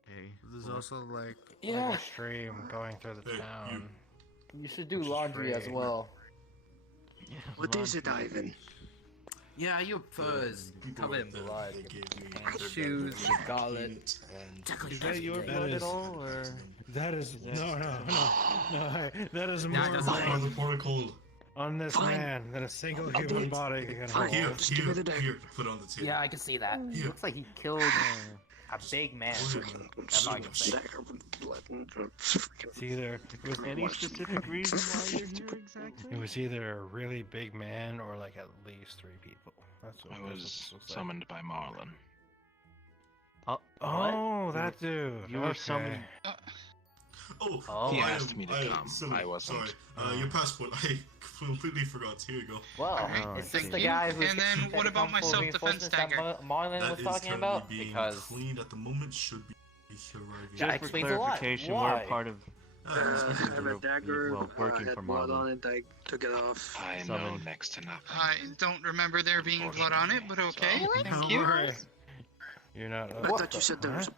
pay. There's for. also like Yeah. a stream going through the town. You should do laundry as well. What is it, Ivan? Yeah, your furs covered in blood. Your shoes, your gauntlet. Is that your blood at all, or that is no. That is more Nah, it doesn't On the protocol. on this man than a single I'll do human it. body can Fine. hold. Just give me the dagger. Here, put it on the table. Yeah, I can see that. Here. Looks like he killed a big man. That's all I can say. It's either Any specific reason why you're here exactly? it was either a really big man or like at least 3 people. That's what I that's what was this looks like. summoned by Marlin. Oh, that dude. You were Okay. summoned. He Oh. asked me to come. I wasn't. Sorry. Your passport. I completely forgot. Here you go. Well, Alright, is this thank the you. guy who's And then what about my self-defense dagger? Marlon That was is talking currently about? being Because cleaned at the moment. Should be arriving. That Just for explains a lot. clarification, Why? we're part of. I have a dagger. Well, working had for blood on Marlon. it. I took it off. I know Summon. next to nothing. I don't remember there being blood on it, but okay. Don't Thank you. worry. You're not. I thought you said there was.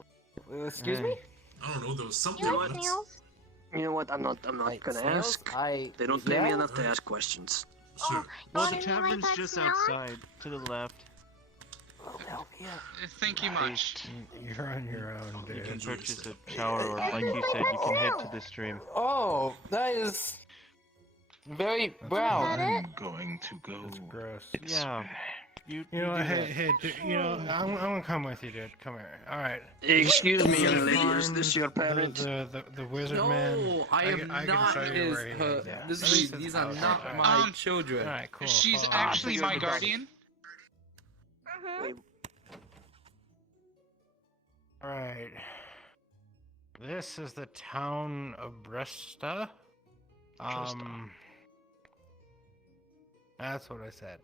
Excuse me? I don't know. There was something. You know what? else. You know what? I'm not gonna snails? ask. They don't pay me enough to ask questions. Sure. Well, the tavern's just outside, to the left. Thank you much. You're on your own, You dude. can purchase a shower, or like you said, you can head to the stream. Oh, that is very brown. I'm going to go. That's gross. Yeah. You know, do hey, that. dude, you know, I'm gonna come with you, dude. Come here. All right. Excuse me, young You lady. Is this your find parent? The wizard man. No, I am can not show you his. where he is. Yeah. This At is, least these it's are outside. not All my right. children. All right, cool. She's Follow me. actually my guardian. All right. This is the town of Bresta. That's what I said.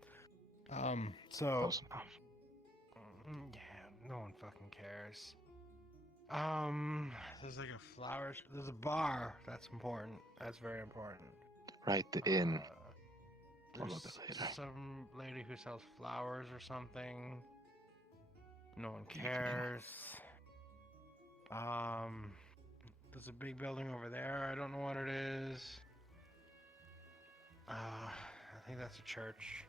So. Close enough. Yeah, no one fucking cares. There's like a flower. There's a bar. That's important. That's very important. Right, the inn. I'll There's look at it later. some lady who sells flowers or something. No one cares. There's a big building over there. I don't know what it is. I think that's a church.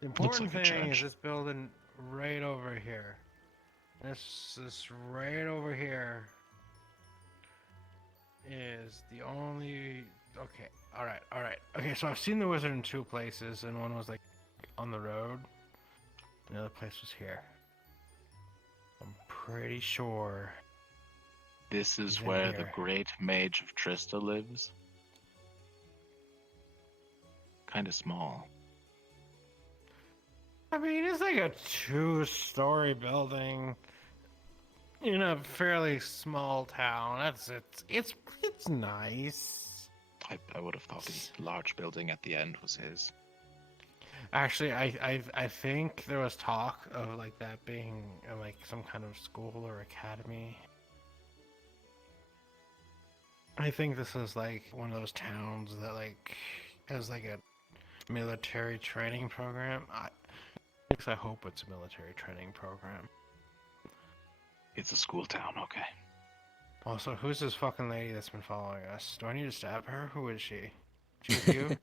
The Looks important like a thing is church. this building right over here. This right over here is the only. Okay, all right. Okay, so I've seen the wizard in 2 places, and one was like on the road. The other place was here. I'm pretty sure. This is He's in where the here. great mage of Trista lives. Kind of small. I mean, it's like a 2-story building in a fairly small town. It's nice. I would have thought the large building at the end was his. Actually, I think there was talk of like that being like some kind of school or academy. I think this is like one of those towns that like has like a military training program. I hope it's a military training program. It's a school town, okay. Also, who's this fucking lady that's been following us? Do I need to stab her? Who is she? She's you?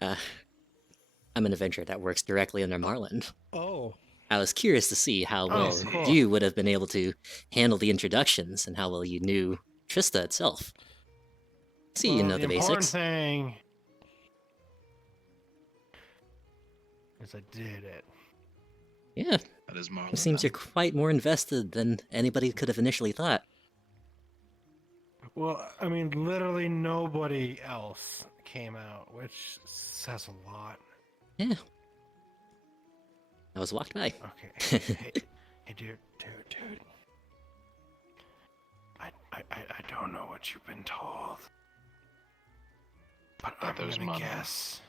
I'm an adventurer that works directly under Marlin. Oh. I was curious to see how well cool. you would have been able to handle the introductions and how well you knew Trista itself. See, you know the important basics. thing is I did it. Yeah. That is Marlin. It seems you're quite more invested than anybody could have initially thought. Well, I mean, literally nobody else came out, which says a lot. Yeah. I was walked by. Okay. Hey, dude. I don't know what you've been told, but I'm there's gonna money. guess.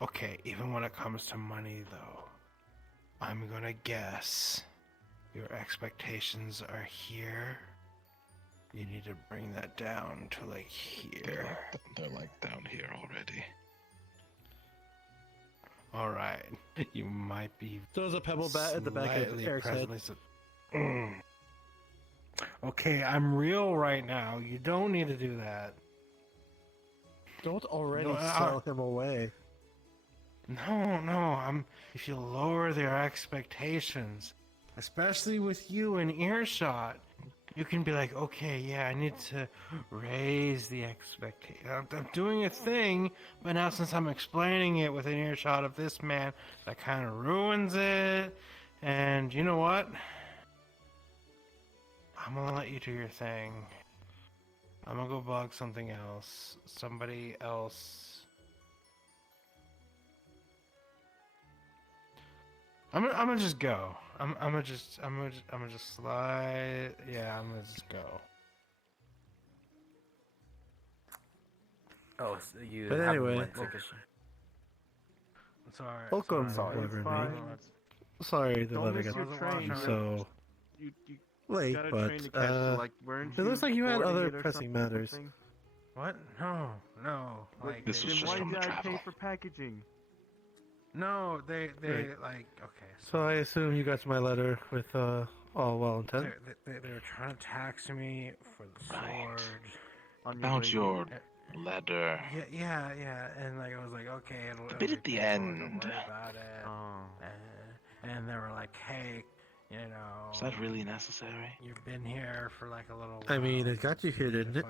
Okay, even when it comes to money, though, I'm gonna guess your expectations are here. You need to bring that down to like here. They're like down here already. All right. You might be. So there's a pebble bat at the back of slightly Eric's head. presently Okay, I'm real right now. You don't need to do that. Don't already No, sell him away. No. If you lower their expectations, especially with you in earshot, you can be like, okay, yeah, I need to raise the expectation. I'm doing a thing, but now since I'm explaining it with an earshot of this man, that kind of ruins it. And you know what? I'm gonna let you do your thing. I'm gonna go bug something else. Somebody else. I'm gonna just go. I'm gonna just slide. Yeah, I'm gonna just go. Oh, so you But haven't anyway, went to Kish- Sorry. Welcome, sorry. Wyvern Fine. Mate. Sorry the Don't letter miss got your train. so You late, got a but train to catch, like, weren't it looks like you had boarding other it or pressing matters. something? What? No. Like This was Then just why from did the I pay travel. for packaging? No, they Right. like okay. So I assume you got my letter with all well intent. They were trying to tax me for the sword. About your letter. Yeah, and like I was like, okay, it'll bit be at the paid for, don't end. worry about it. And they were like, hey, you know. Is that really necessary? You've been here for like a little while. I mean, it got you here, didn't it?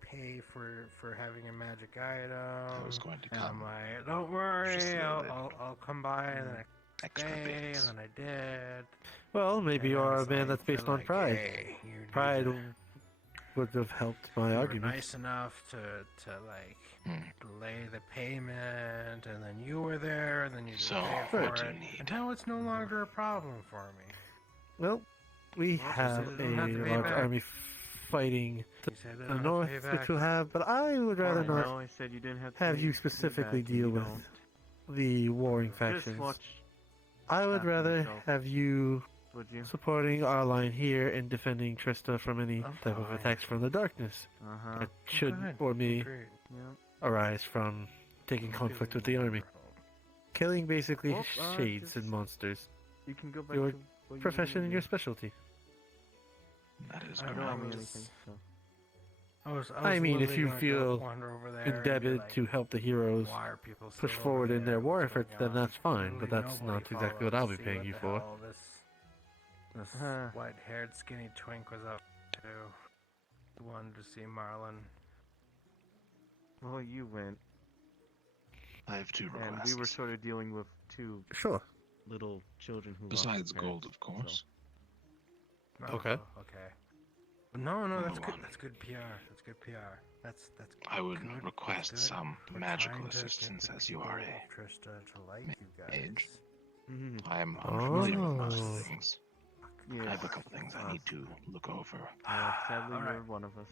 Pay for having a magic item. I was going to And come. I'm like, don't worry, Just a little I'll come by, and then I Extra stay, bits. and then I did. Well, maybe And you I are a was man like, that's based they're on like, pride. hey, you need Pride to- would have helped my you were argument. nice enough to like delay the payment, and then you were there, and then you just So, paid for what do you it. need? And now it's no longer a problem for me. Well, we Well, have you don't have to a pay large back. army fighting to You said the I don't have to north, pay which back. you'll have, but I would rather I not know, I said you didn't have to have pay- you pay specifically back, and deal you with don't. the warring Just factions. watch I would after rather yourself. have you Would you? supporting our line here and defending Trista from any type of attacks from the darkness Uh-huh. that should, Good. or me, Agreed. Yep. arise from taking conflict with the army. Killing basically Well, shades just- and monsters. You can go back Your to what you profession were and your doing. specialty. That is I don't correct. know anything, so. I mean, if literally you gonna go feel wander over there and be indebted like, to help the heroes why are people push still forward over in their there? war What's efforts, going then on? that's fine, but Literally that's nobody not exactly followed what I'll to be see paying what you the for. hell This white-haired skinny twink was up to. Wanted to see Marlon. Well, you went. I have two And requests. we were sort of dealing with two Sure. little children who lost Besides their gold, parents, of course. Okay. Okay. No, Number that's good. one. That's good PR. That's good PR. That's I would good. That's request good. some We're magical trying to get assistance the as you are people a of Trista to like you guys. mage. Mhm. I am unfamiliar with most Oh. things. I Yes. have a couple things I need to look over. Sadly, Alright. you're one of us.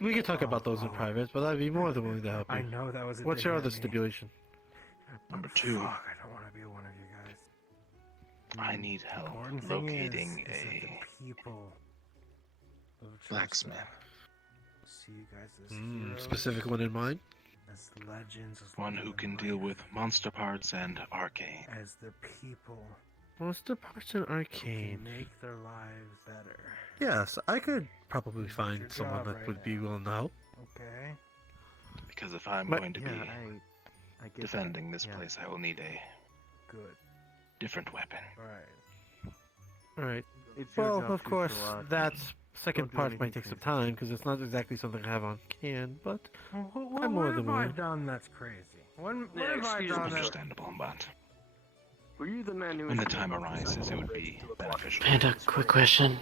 We could talk about those in private, but I'd be more than willing to help you. I know that was a What's dig your at other me. stipulation? Number two, Fuck, I don't want to be one of you guys. I need help Important thing locating is that a the people of Trista blacksmith. see you guys as heroes, Specific one in mind? as legends, as One who can deal with monster parts and arcane. as the people Monster Parts and who Arcane. can make their lives better. Yes, I could probably That's find your someone job that right would be now. willing to help. Okay. Because if I'm But- going to Yeah, be I get defending that. this Yeah. place, I will need a Good. different weapon. Right. Alright. It's your Well, job of too, course, so, that second don't do part might anything take some crazy. time, because it's not exactly something I have on can, but What I'm more have than I willing. done that's crazy? What Yeah, have I excuse done me. that... Understandable, but Were you the man who when the was time deciding arises, it would to be look beneficial. like- Panda, quick question.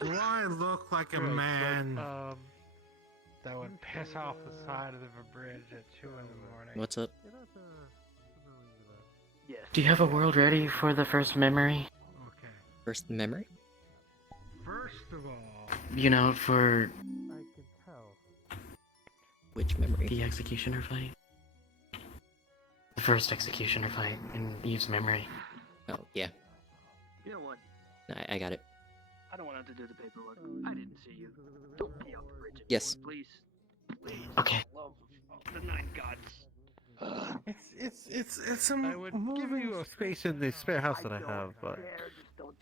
Do I look like a Right, but, man that would piss off the side of a bridge at 2 in the morning? What's up? Yes. Do you have a world ready for the first memory? Okay. First memory? First of all, You know, for I can tell. Which memory? the executioner fight? The first executioner fight in Eve's memory. Oh, yeah. You know what? I got it. I don't want to have to do the paperwork. I didn't see you. Don't be out the bridge. Yes. Please. Please. Okay. For the love of the nine gods. It's some. I would give you a space in the spare house that I have, but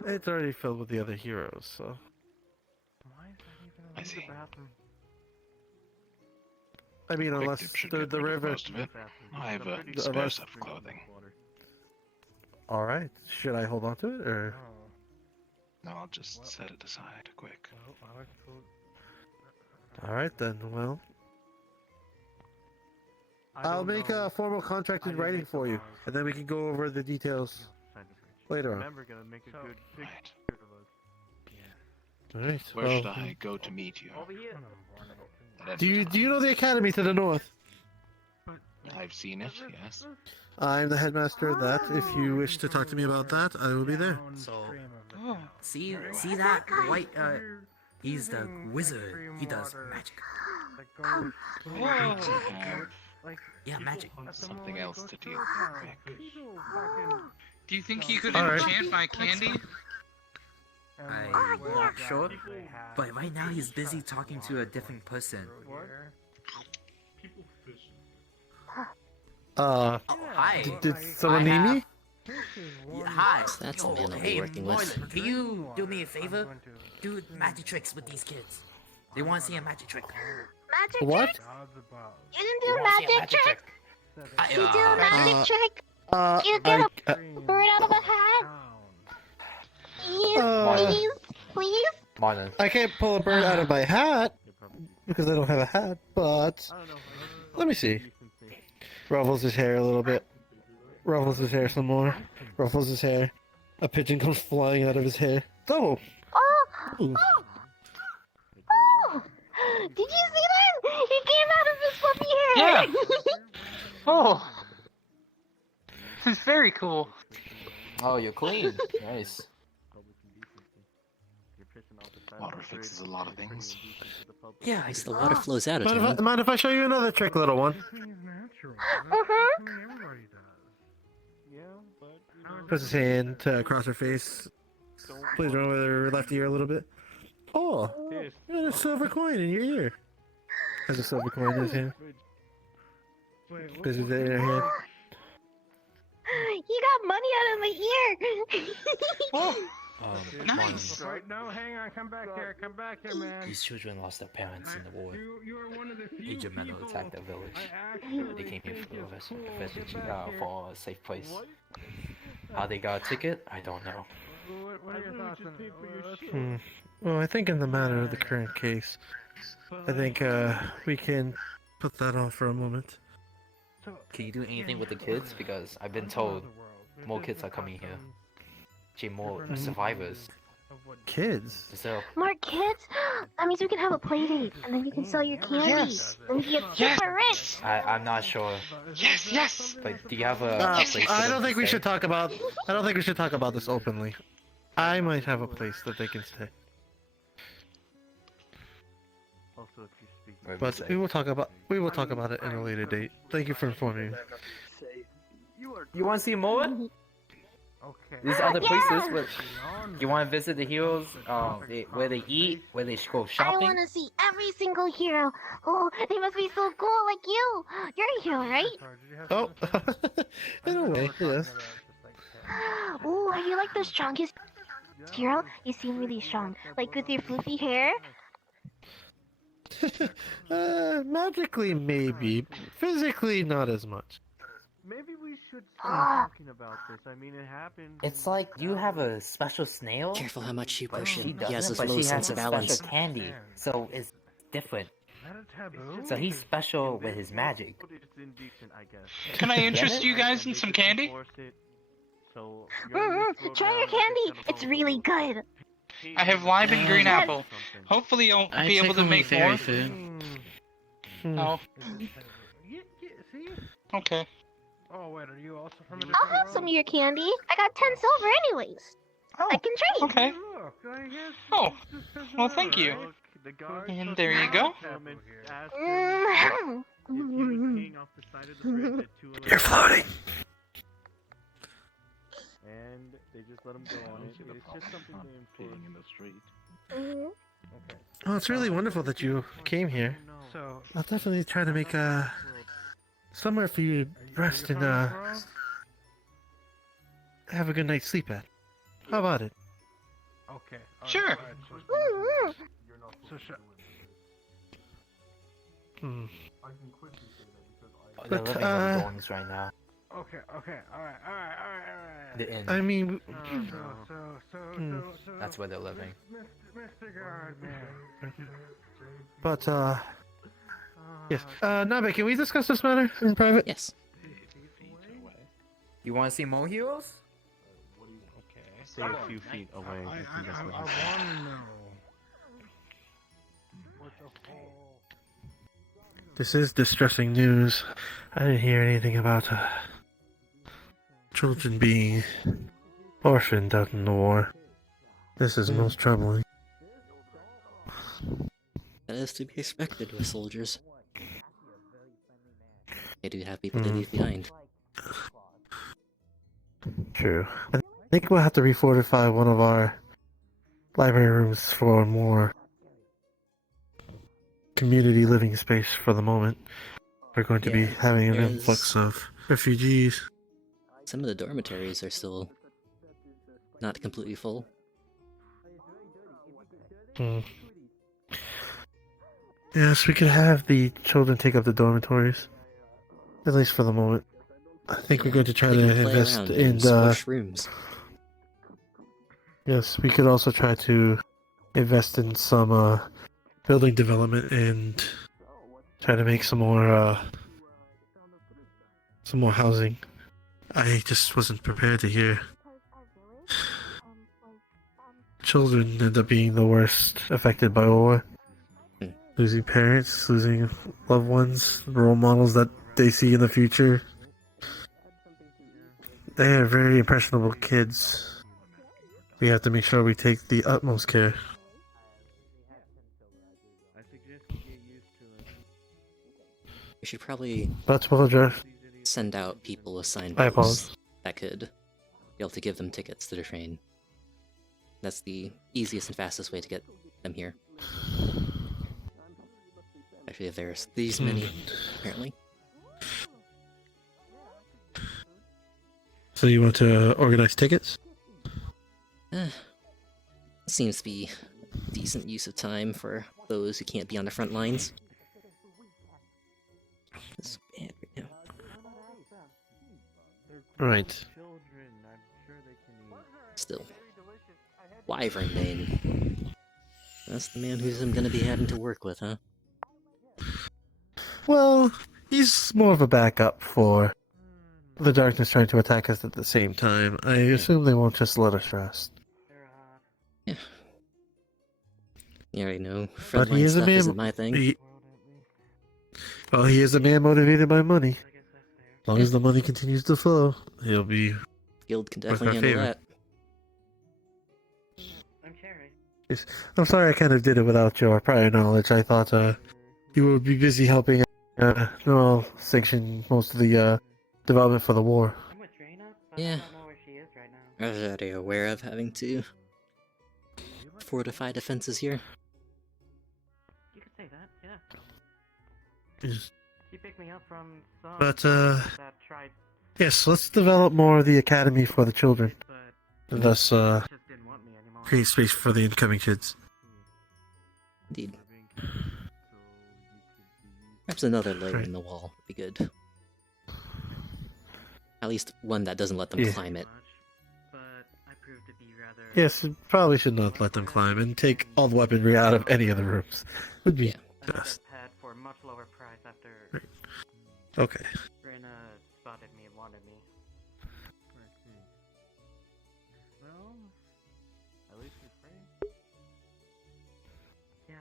it's already filled with the other heroes. So. I see. I mean, Quick unless dip should the get rid of river. most of it. I have a spare Unless. set of clothing. All right. Should I hold on to it or? No, I'll just set it aside quick. All right then. Well, I'll make a formal contract in writing for you, and then we can go over the details later on. Remember, gonna make a good Right. picture of us. All right. Where well, should I go to meet you? Do you know the academy to the north? I've seen it, yes. I'm the headmaster of that. If you wish to talk to me about that, I will be there. So, see that white, he's the wizard. He does magic. Yeah, magic. Something else to deal with quick. Do you think you could All right. enchant my candy? I'm not sure, but right now he's busy talking to a different person. Hi. Did someone need me? Yeah, hi. That's the Yo, man I'll be hey, working with. Marlon, can you do me a favor? Do magic tricks with these kids. They want to see a magic trick. Magic What? trick? You can do a magic trick? You do a magic trick? You get a bird out of a hat? Please? Marlon. I can't pull a bird out of my hat because I don't have a hat. But let me see. Ruffles his hair a little bit. Ruffles his hair some more. Ruffles his hair. A pigeon comes flying out of his hair. Oh! Ooh. Did you see that? He came out of his fluffy hair! Yeah. Oh. This is very cool. Oh, you're clean. Nice. Water fixes a lot of things. Yeah, it's the water flows out of Mind town. if I show you another trick, little one? Puts his hand across her face. Plays around with her left ear a little bit. Oh, you got a silver coin in your ear. Has a silver coin in his hand. Places it in her hand. You got money out of my ear! Nice. No, hang on, come back here, man. These children lost their parents in the war. You are one of the few Agent Meadow people attacked their village. They came here for a safe place. How they got a ticket, I don't know. What are your thoughts on it? Well, I think in the matter of the current case, I think we can put that off for a moment. Can you do anything with the kids? Because I've been told more kids are coming here. Actually, more survivors. Kids? So, More kids? That means we can have a play date, and then you can sell your candy. Yes. And you get super rich. I'm not sure. Yes, yes. But do you have a place for I them don't to think we stay? should talk about. I don't think we should talk about this openly. I might have a place that they can stay, but we will talk about it in a later date. Thank you for informing me. You want to see more? Okay. There's other places, but you want to visit the heroes, where they eat, where they go I shopping. want to see every single hero. Oh, they must be so cool like you. You're a hero, right? Oh, in a way, yes. Ooh, are you like the strongest hero? You seem really strong. Like with your floofy hair? Magically maybe, physically not as much. Maybe we should start talking about this. I mean, it happened. It's like you have a special snail. Careful how much you But push she him. doesn't. He has his but low she sense has of a balance. special candy, so it's different. Is that a taboo? So he's special with his magic. It's indecent, I guess. Can I interest you guys in some candy? So Try your candy. It's really good. I have lime and green apple. Hopefully you'll I be able take to only make fairy more. food. Oh, See? okay. Oh wait, are you also from a I'll have some of your candy. I got 10 silver anyways. Oh, I can trade. okay. Look, I guess Oh, this is well, thank you. alright. The guards And must there you have go. come and asked him if he was peeing off the side of the bridge at 2:11. You're floating. And they just let him go on it. It's just something they enforce. in the street. Okay. Oh, it's really wonderful that you came here. So, I'll definitely try to make somewhere for you to rest and have a good night's sleep at. How about it? Okay. Sure. So Hmm. They're But, living in the dorms right now. Okay. Alright. The inn. I mean, That's where they're living. Mr. Guardman. but yes. Nabe, can we discuss this matter in private? Yes. You want to see more heroes? Stay a few feet away. I want to know. What the hell? This is distressing news. I didn't hear anything about children being orphaned out in the war. This is most troubling. That is to be expected with soldiers. They do have people they leave behind. True. I think we'll have to refortify one of our library rooms for more community living space for the moment. We're going to be having an influx of refugees. Some of the dormitories are still not completely full. Yes, we could have the children take up the dormitories. At least for the moment. I think we're going to try They to can play invest around in and squish rooms. Yes, we could also try to invest in some building development and try to make some more housing. I just wasn't prepared to hear children end up being the worst affected by war. Losing parents, losing loved ones, role models that they see in the future. They are very impressionable kids. We have to make sure we take the utmost care. We should probably That's well addressed. send out people with signposts I apologize. that could be able to give them tickets to the train. That's the easiest and fastest way to get them here. Actually, if there's these many, apparently. So you want to organize tickets? Seems to be decent use of time for those who can't be on the front lines. It's bad right now. Right. Still. Wyvern Bane. That's the man who's I'm gonna be having to work with, huh? Well, he's more of a backup for the darkness trying to attack us at the same time. I assume they won't just let us rest. Yeah. You already know, But he frontline is a stuff man. isn't my thing. He is a man motivated by money. As long as the money continues to flow, he'll be. Guild can with our definitely handle favor. that. Yes. I'm sorry I kind of did it without your prior knowledge. I thought you would be busy helping Noel sanction most of the development for the war. Yeah. I was already aware of having to fortify defenses here. You could say that, yeah. Yes. She picked me up from some But that tried. yes, let's develop more of the academy for the children. And thus create space for the incoming kids. Indeed. Perhaps another layer in the wall would be good. At least one that doesn't let them Yeah. climb it. Yes, you probably should not let them climb and take all the weaponry out of any of the rooms. Would be best. Pad for a much lower price after Okay. Reyna spotted me and wanted me. Well, at least you're free. Yeah,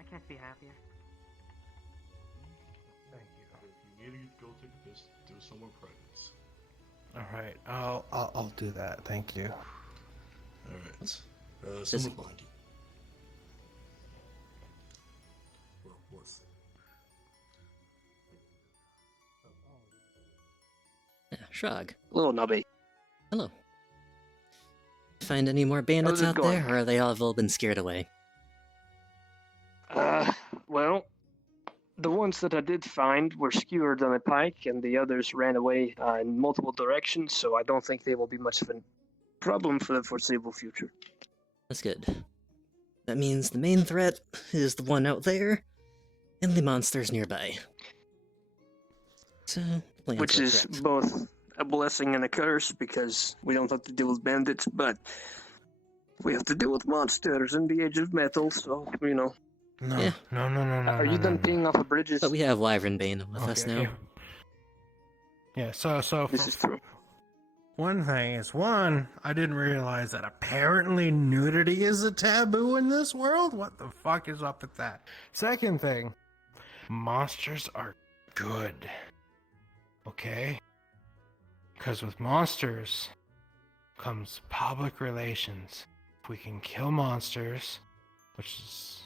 I can't be happier. Thank you. If you need to go take this, do somewhere private. All right, I'll do that. Thank you. Alright. Someone behind you. Well, worth. Shrug. Little nubby. Hello. Find any more bandits How's it out going? there, or are they all been scared away? Well, the ones that I did find were skewered on a pike, and the others ran away in multiple directions. So I don't think they will be much of a problem for the foreseeable future. That's good. That means the main threat is the one out there, and the monsters nearby. So, plans Which are is correct. both a blessing and a curse, because we don't have to deal with bandits, but we have to deal with monsters in the Age of Metal, so, you know. No, Yeah. no. Are you done peeing off of bridges? But we have Wyvern Bane with us now. Okay. Yeah, so This is true. One thing is, I didn't realize that apparently nudity is a taboo in this world. What the fuck is up with that? Second thing, monsters are good. Okay? Because with monsters comes public relations. If we can kill monsters, which is...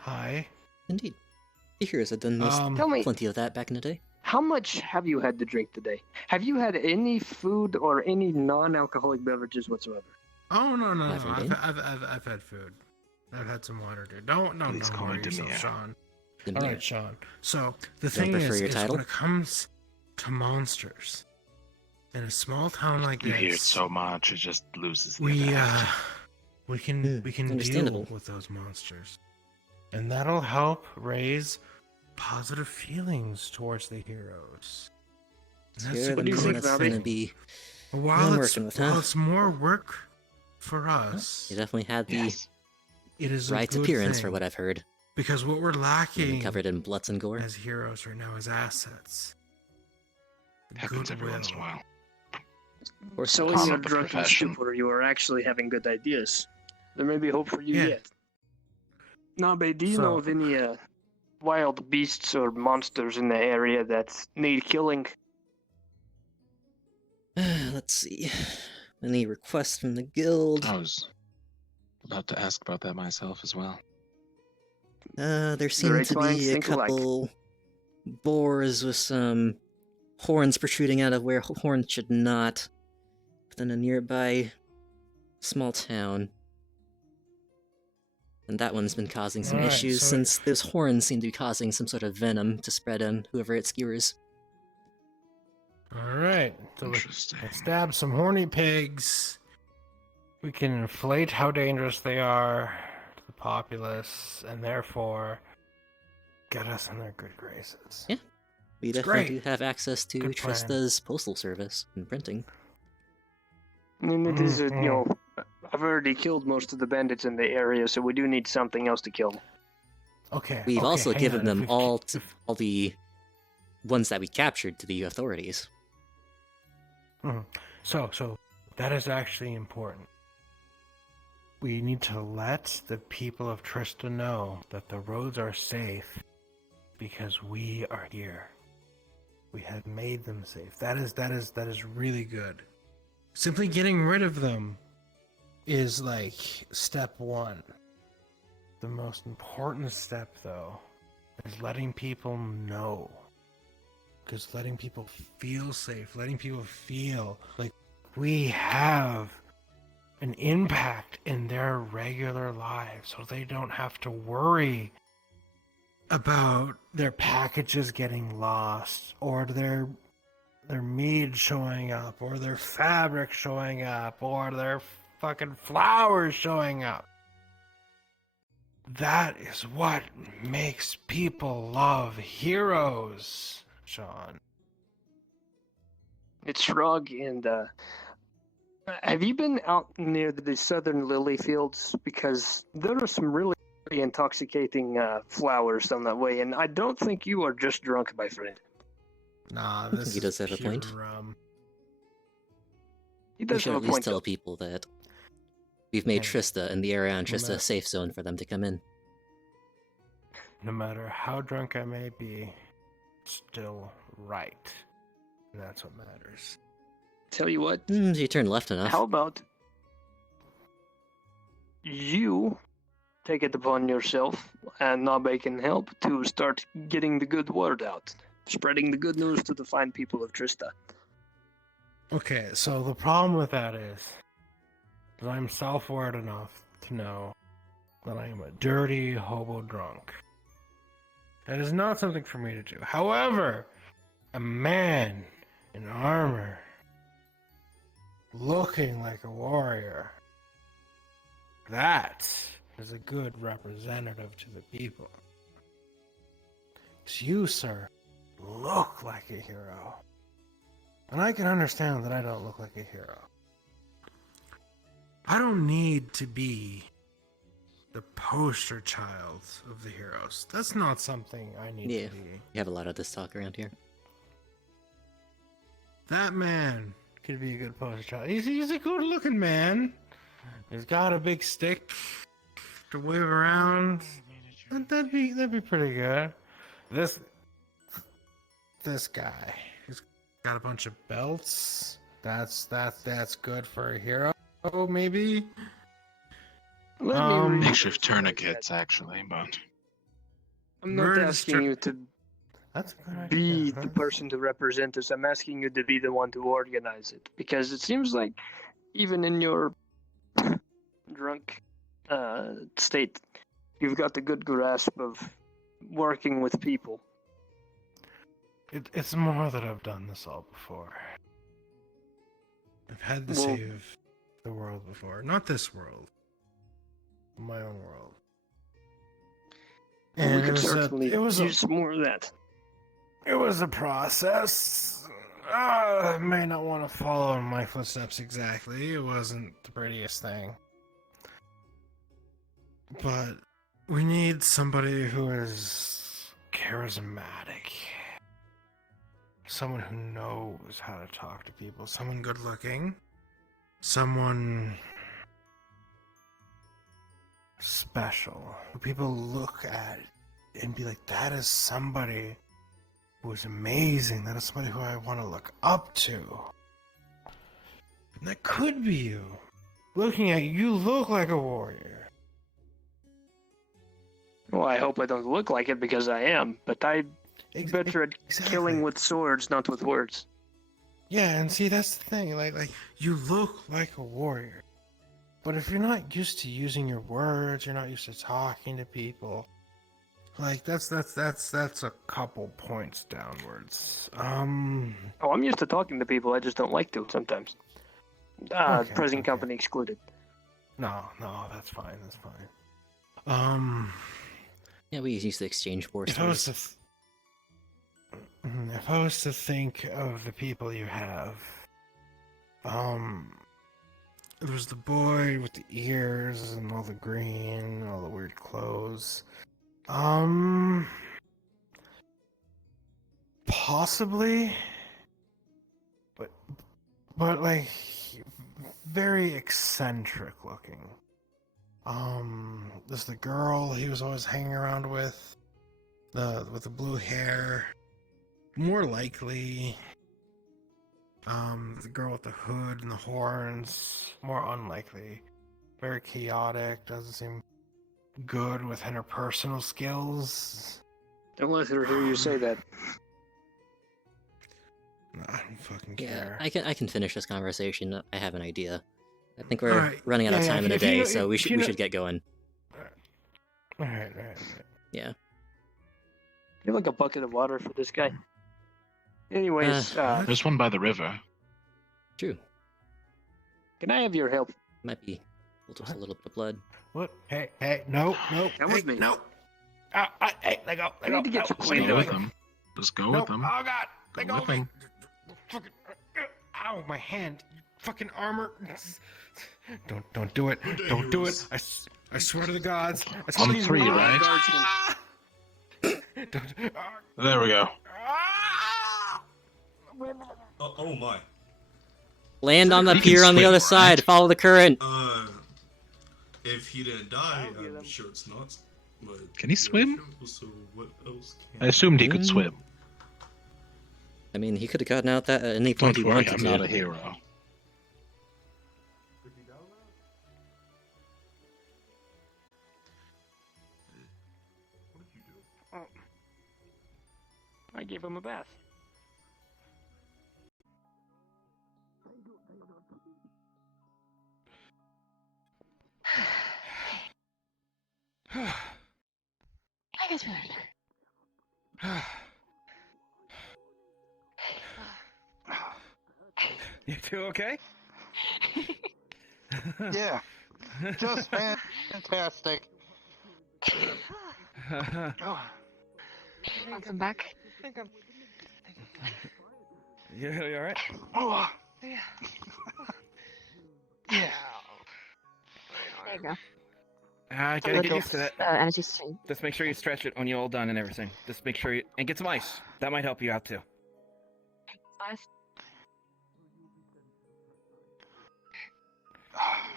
Hi. Indeed. The heroes had done most, Tell me- plenty of that back in the day. How much have you had to drink today? Have you had any food or any non-alcoholic beverages whatsoever? Oh, no. Wyvern Bane? I've had food. I've had some water, dude. Don't Please call worry me yourself, Demir. Sean. Demir. Alright, Sean. So, the Don't thing prefer is your title? when it comes to monsters, in a small town like You this, hear it so much, it just loses the we effect. we can deal understandable. with those monsters, and that'll help raise positive feelings towards the heroes. And Here, what do you think, that's Bobby? gonna be while I'm it's, working with, while huh? it's more work for us, You definitely had the Yes. it is a right good appearance thing, for what I've heard. because what we're Even lacking covered in blood and gore. as heroes right now is assets. Happens every once in a while. So when Calm you're up the drunk and profession. stupid, you are actually having good ideas. There may be hope for you Yeah. yet. Nabe, do you So- know of any wild beasts or monsters in the area that need killing? Let's see. Any requests from the guild? I was about to ask about that myself as well. There seem race to lines be a think alike. couple boars with some horns protruding out of where horns should not, within a nearby small town. And that one's been causing some Alright, issues so since those horns seem to be causing some sort of venom to spread on whoever it skewers. Alright, so Interesting. let's stab some horny pigs. We can inflate how dangerous they are to the populace, and therefore get us in their good graces. Yeah. We It's definitely great. do have access to Good plan. Trista's postal service and printing. I mean, it is, Mhm. you know, I've already killed most of the bandits in the area, so we do need something else to kill them. Okay. We've okay, also hang given on, them if- all if- all the ones that we captured to the authorities. Mhm. So that is actually important. We need to let the people of Trista know that the roads are safe because we are here. We have made them safe. That is really good. Simply getting rid of them is like step one. The most important step, though, is letting people know. Because letting people feel safe, letting people feel like we have an impact in their regular lives so they don't have to worry about their packages getting lost or their mead showing up or their fabric showing up or their fucking flowers showing up. That is what makes people love heroes, Sean. It's Shrug, and have you been out near the southern lily fields? Because there are some really intoxicating flowers down that way, and I don't think you are just drunk, my friend. Nah, I think this he is does have a pure point. rum. He We does should have at a least point. tell though. people that we've made Okay. Trista and the area on Trista a Well, safe zone for them to come in. No matter how drunk I may be, still right. And that's what matters. Tell you what, You turn left enough. how about you take it upon yourself, and Nabe can help to start getting the good word out, spreading the good news to the fine people of Trista. Okay, so the problem with that is I'm self-aware enough to know that I am a dirty hobo drunk. That is not something for me to do. However, a man in armor, looking like a warrior, that is a good representative to the people. 'Cause you, sir, look like a hero. And I can understand that I don't look like a hero. I don't need to be the poster child of the heroes. That's not something I need Yeah, to be. you have a lot of this talk around here. That man could be a good poster child. He's a good looking man. He's got a big stick to wave around. That'd be pretty good. This guy, he's got a bunch of belts. That's good for a hero, maybe. Makeshift tourniquets, actually, but I'm not asking you to be the person to represent us. I'm asking you to be the one to organize it. Because it seems like even in your drunk state, you've got a good grasp of working with people. It's more that I've done this all before. I've had to save the world before. Not this world. My own world. We And could certainly use more of that. It was a process. I may not want to follow in my footsteps exactly. It wasn't the prettiest thing. But we need somebody who is charismatic. Someone who knows how to talk to people. Someone good looking. Someone special. Who people look at and be like, that is somebody who is amazing. That is somebody who I want to look up to. And that could be you. Looking at you, you look like a warrior. Well, I hope I don't look like it because I am, but I'm better at killing with swords, not with words. Yeah, and see, that's the thing. Like you look like a warrior. But if you're not used to using your words, you're not used to talking to people, like that's a couple points downwards. Oh, I'm used to talking to people. I just don't like to sometimes. Present company excluded. No, that's fine. That's fine. Yeah, we used to exchange force. If I was to think of the people you have, there's the boy with the ears and all the green and all the weird clothes. Possibly, but like very eccentric looking. There's the girl he was always hanging around with the blue hair. More likely, the girl with the hood and the horns. More unlikely. Very chaotic. Doesn't seem good with interpersonal skills. Don't let her hear you say that. No, I don't fucking Yeah, care. I can finish this conversation. I have an idea. I think we're Alright, running out of yeah, time in a if you day, know- so we if should you we know- should get going. Alright. Yeah. You have like a bucket of water for this guy. Anyways, There's one by the river. True. Can I have your help? Might be just a little bit of blood. What? Hey, no. That was me. No. Hey, let go. I need to get Just wait, go wait. with them. Just go No. with them. Oh god. Go Let go with of me. them. Fucking. Ow, my hand. Fucking armor. Don't do it. Don't do it. I swear to the gods. I swear On to 3, God. right? Don't. There we go. Oh my. Land on the He can pier on the swim, other right? side. Follow the current. If he didn't die, I'm sure it's not. But Can he swim? so what else I assumed he could swim. I mean, he could have gotten out that at any point Don't he worry, wanted I'm to. not a hero. I gave him a bath. I guess fine. You two okay? Yeah, just fantastic. Want some back? You alright? Oh, Yeah. Yeah. There you go. I Some gotta get little, used to that. energy stream. Just make sure you stretch it when you're all done and everything. Just make sure and get some ice. That might help you out too. Ice.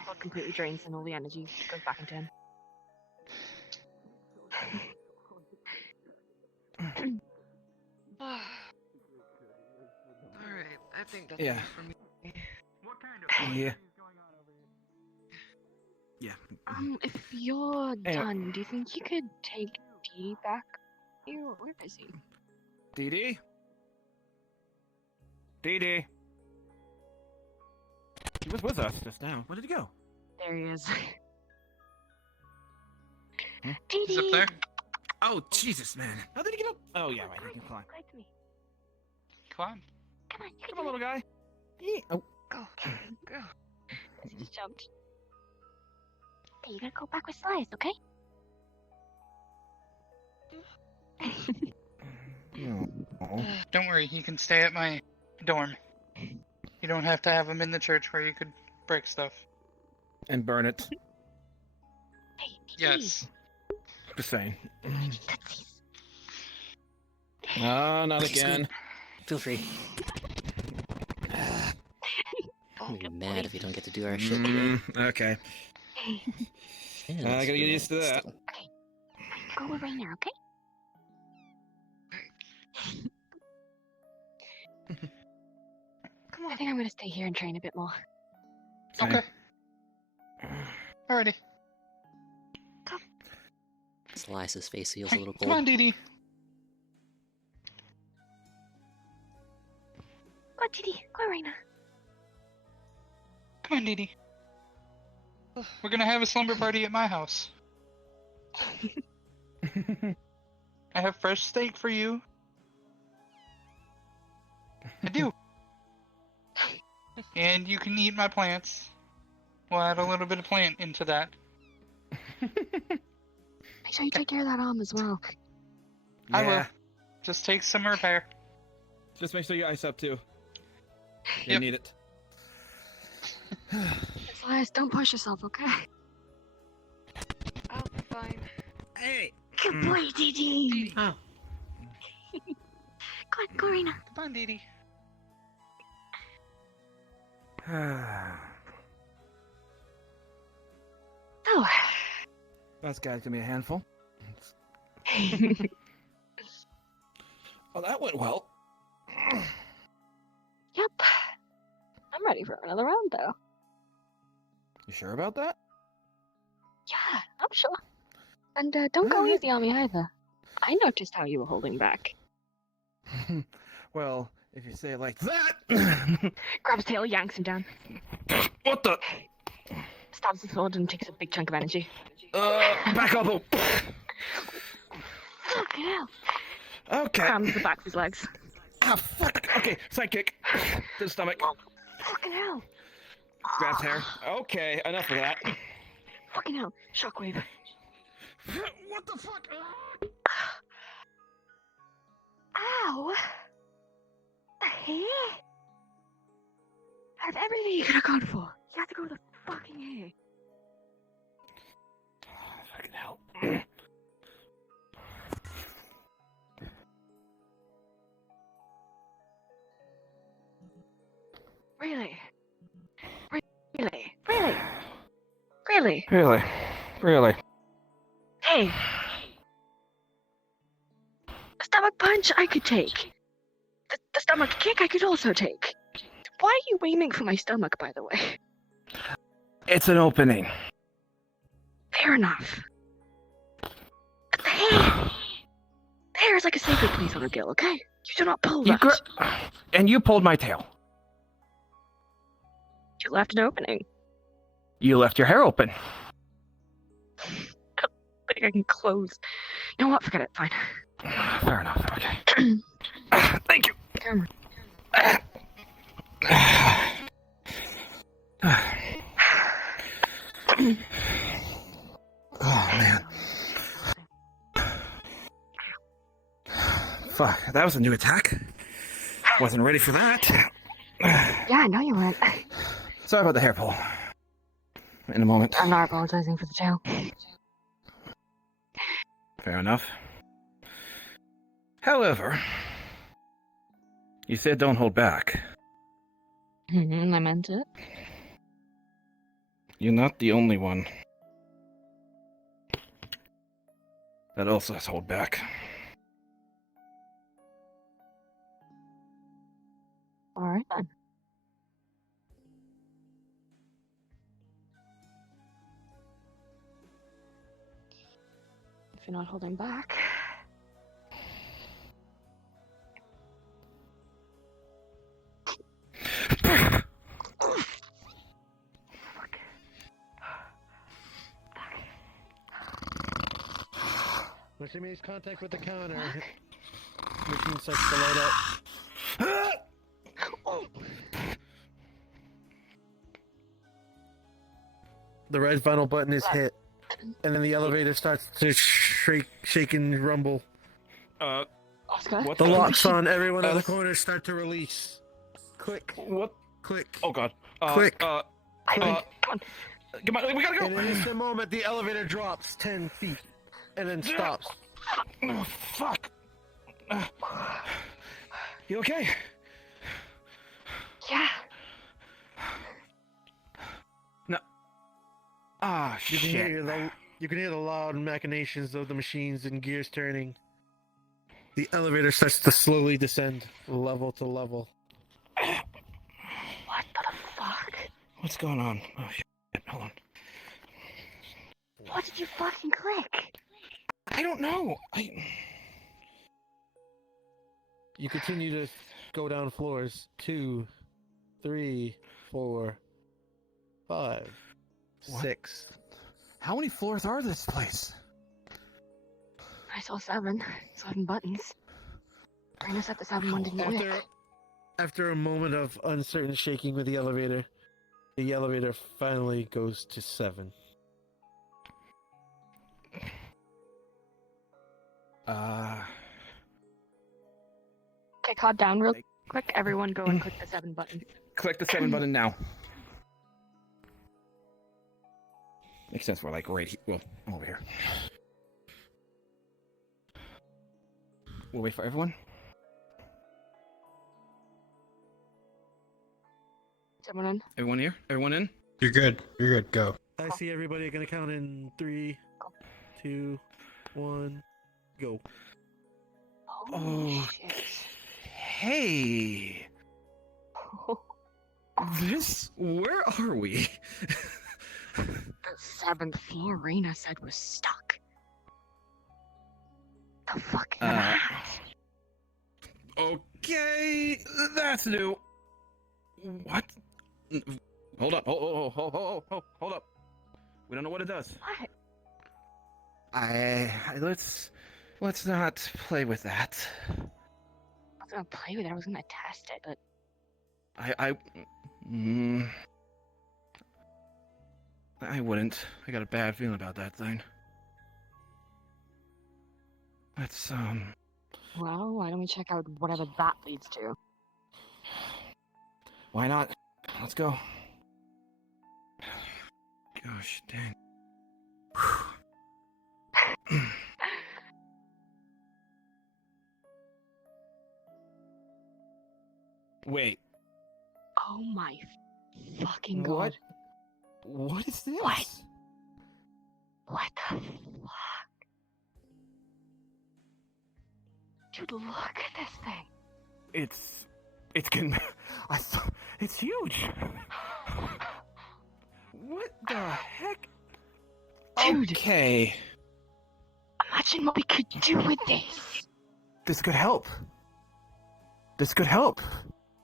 Blood completely drains and all the energy goes back into him. Alright, I think that's Yeah. enough for me. Yeah. Yeah. If you're Anyway. done, do you think you could take Dee back? Where is he? Dee? Dee? He was with us just now. Where did he go? There he is. Hmm? Dee He's up there. Oh, Jesus, man. How did he get up? Oh, yeah, right. He can climb. Come to me. Come on. Come on, you Come on, little guy. Oh. Go. He just jumped. Okay, you gotta go back with Slice, okay? Don't worry, he can stay at my dorm. You don't have to have him in the church where you could break stuff. And burn it. Yes. Just saying. Oh, not again. Feel free. I'm gonna be mad if you don't get to do our shit today. Okay. Yeah, I that's gotta get really used to that. still. Go over there, okay? Come on. I think I'm gonna stay here and train a bit more. Okay. Alrighty. Slice's face feels a little cold. Come on, Dee Dee. Go, Dee. Go, Raina. Come on, Dee Dee. We're gonna have a slumber party at my house. I have fresh steak for you. I do. And you can eat my plants. We'll add a little bit of plant into that. Make sure you take care of that arm as well. I will. Yeah. Just take some repair. Just make sure you ice up too. You Yep. need it. Slice, don't push yourself, okay? I'll be fine. Hey! Good boy, Dee Dee. Oh. Go on, go, Raina. Come on, Dee Dee. Oh. That guy's gonna be a handful. Well, that went well. Yep. I'm ready for another round, though. You sure about that? Yeah, I'm sure. And don't go easy on me either. I noticed how you were holding back. Well, if you say it like that. Grabs tail, yanks him down. What the? Stabs the sword and takes a big chunk of energy. Back elbow. Fucking hell. Okay. Crams the back of his legs. Ah, fuck. Okay, sidekick. To the stomach. Fucking hell. Grabs hair. Okay, enough of that. Fucking hell. Shockwave. What the fuck? Ow. The hair? Out of everything you could have gone for, you had to go with the fucking hair. Fucking hell. Really? Really? Really? Really? Really? Really? Hey! A stomach punch I could take. The stomach kick I could also take. Why are you aiming for my stomach, by the way? It's an opening. Fair enough. But the hair... The hair is like a sacred place on a gill, okay? You do not pull that. And you pulled my tail. You left an opening. You left your hair open. But think I can close. You know what? Forget it. Fine. Fair enough. Okay. Thank you. Come Oh man. Fuck, that was a new attack. Wasn't ready for that. Yeah, no, you weren't. Sorry about the hair pull. In a moment. I'm not apologizing for the tail. Fair enough. However, you said don't hold back. I meant it. You're not the only one that also has hold back. Alright then. If you're not holding back. When she makes contact with the counter, machine starts to light up. The red final button is hit, and then the elevator starts to shake and rumble. What The locks on everyone in the corner start to release. Click. What? Click. Oh god. Click. Come on, we gotta go. In an instant moment, the elevator drops 10 feet, and then stops. Oh, fuck. You okay? Yeah. No. Ah, You can shit. hear the loud machinations of the machines and gears turning. The elevator starts to slowly descend, level to level. What the fuck? What's going on? Oh shit. Hold on. What did you fucking click? I don't know. You continue to go down floors 2, 3, 4, 5, What? 6. How many floors are this place? I saw 7 buttons. Brina said the 7 one didn't work. After a moment of uncertain shaking with the elevator finally goes to 7. Okay, calm down real quick. Everyone go and click the 7 button. Click the 7 button now. Makes sense. We're like right here. Well, I'm over here. We'll wait for everyone. Someone in? Everyone here? Everyone in? You're good. You're good. Go. I see everybody gonna count in 3, 2, 1, go. Oh, hey. Where are we? The 7th floor Rena said was stuck. The fuck is that? Okay, that's new. What? Hold up. Hold up. We don't know what it does. What? Let's not play with that. I was gonna play with it. I was gonna test it, but I wouldn't. I got a bad feeling about that thing. Let's well, why don't we check out whatever that leads to? Why not? Let's go. Gosh dang. Wait. Oh my fucking god. What is this? What the fuck? Dude, look at this thing. It's getting. It's huge. What the heck? Dude. Okay. Imagine what we could do with this. This could help.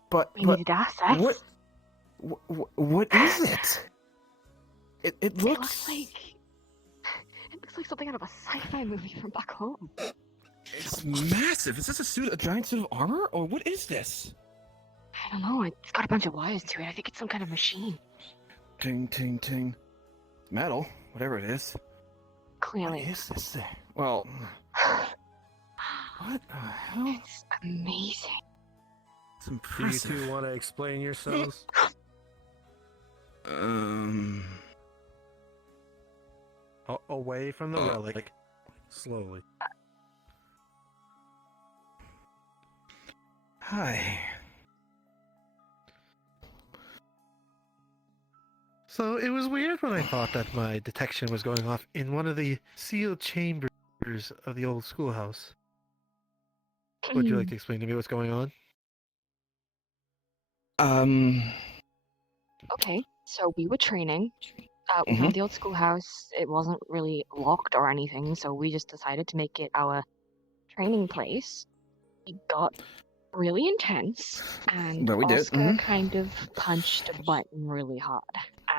But We needed assets. What is it? It looks like looks like something out of a sci-fi movie from back home. It's massive. Is this a giant suit of armor, or what is this? I don't know. It's got a bunch of wires to it. I think it's some kind of machine. Ting, ting, ting. Metal, whatever it is. Clearly. What is this thing? Well, what the hell? It's amazing. It's Do you impressive. two want to explain yourselves? Away from the relic, slowly. Hi. So it was weird when I thought that my detection was going off in one of the sealed chambers of the old schoolhouse. Would you like to explain to me what's going on? Okay, so we were training. We found the old schoolhouse. It wasn't really locked or anything, so we just decided to make it our training place. It got really intense, and But we did, Oscar kind of punched a button really hard,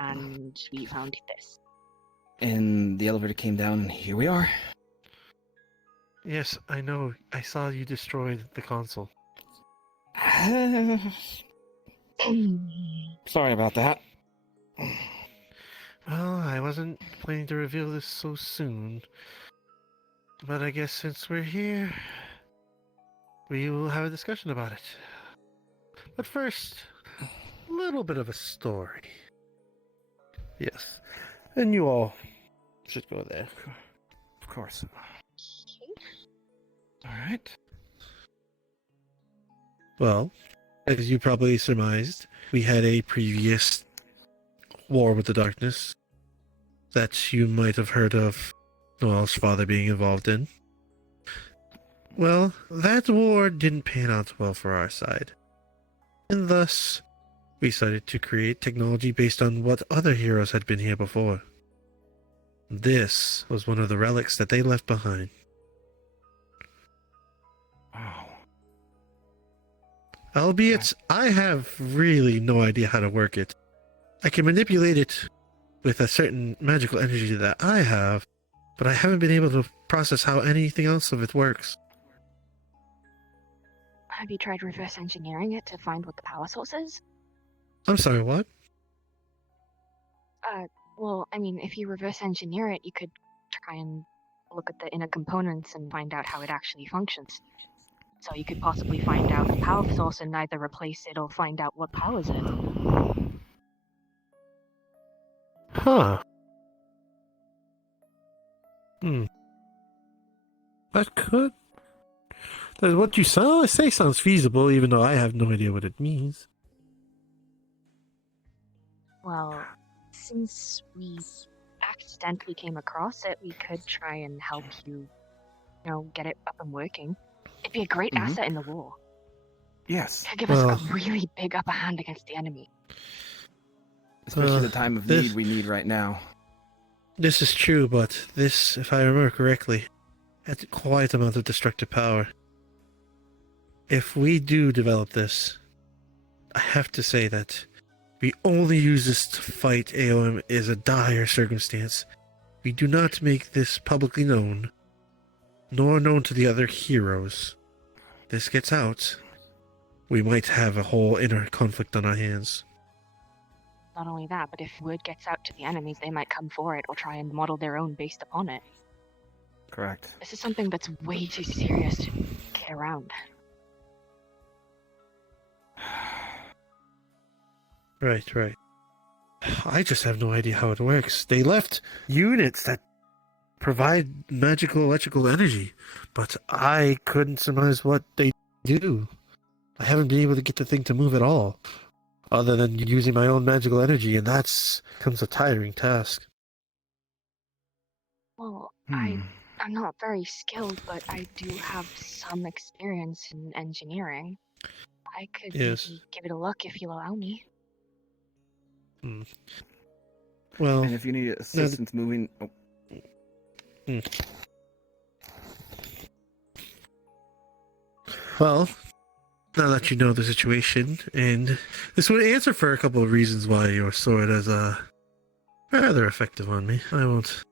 and we found this. And the elevator came down, and here we are. Yes, I know. I saw you destroyed the console. Sorry about that. Well, I wasn't planning to reveal this so soon. But I guess since we're here, we will have a discussion about it. But first, a little bit of a story. Yes. And you all should go there. Of course. Alright. Well, as you probably surmised, we had a previous war with the darkness that you might have heard of Noel's father being involved in. Well, that war didn't pan out well for our side. And thus, we decided to create technology based on what other heroes had been here before. This was one of the relics that they left behind. Wow. Albeit, I have really no idea how to work it. I can manipulate it with a certain magical energy that I have, but I haven't been able to process how anything else of it works. Have you tried reverse engineering it to find what the power source is? I'm sorry, what? Well, I mean, if you reverse engineer it, you could try and look at the inner components and find out how it actually functions. So you could possibly find out the power source and either replace it or find out what powers it. Huh. That could... What you say sounds feasible, even though I have no idea what it means. Well, since we accidentally came across it, we could try and help you, get it up and working. It'd be a great asset in the war. Yes. It'd give us a really big upper hand against the enemy. Especially the time of need we need right now. This is true, but this, if I remember correctly, has quite amount of destructive power. If we do develop this, I have to say that we only use this to fight AOM is a dire circumstance. We do not make this publicly known, nor known to the other heroes. This gets out, we might have a whole inner conflict on our hands. Not only that, but if word gets out to the enemies, they might come for it or try and model their own based upon it. Correct. This is something that's way too serious to get around. Right. I just have no idea how it works. They left units that provide magical electrical energy, but I couldn't surmise what they do. I haven't been able to get the thing to move at all, other than using my own magical energy, and that's becomes a tiring task. Well, I'm not very skilled, but I do have some experience in engineering. I could maybe give it a look if you'll allow me. Well, and if you need assistance moving... Well, now that you know the situation, and this would answer for a couple of reasons why your sword is rather effective on me. I won't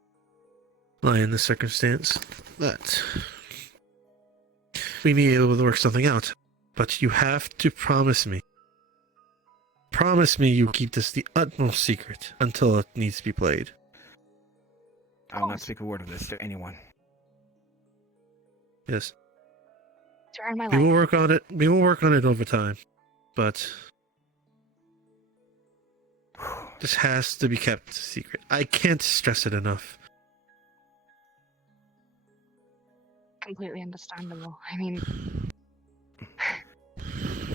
lie in this circumstance, but we may be able to work something out. But you have to promise me. Promise me you keep this the utmost secret until it needs to be played. I'll not speak a word of this to anyone. Yes. Swear on my We life. will work on it. We will work on it over time. But this has to be kept secret. I can't stress it enough. Completely understandable. I mean,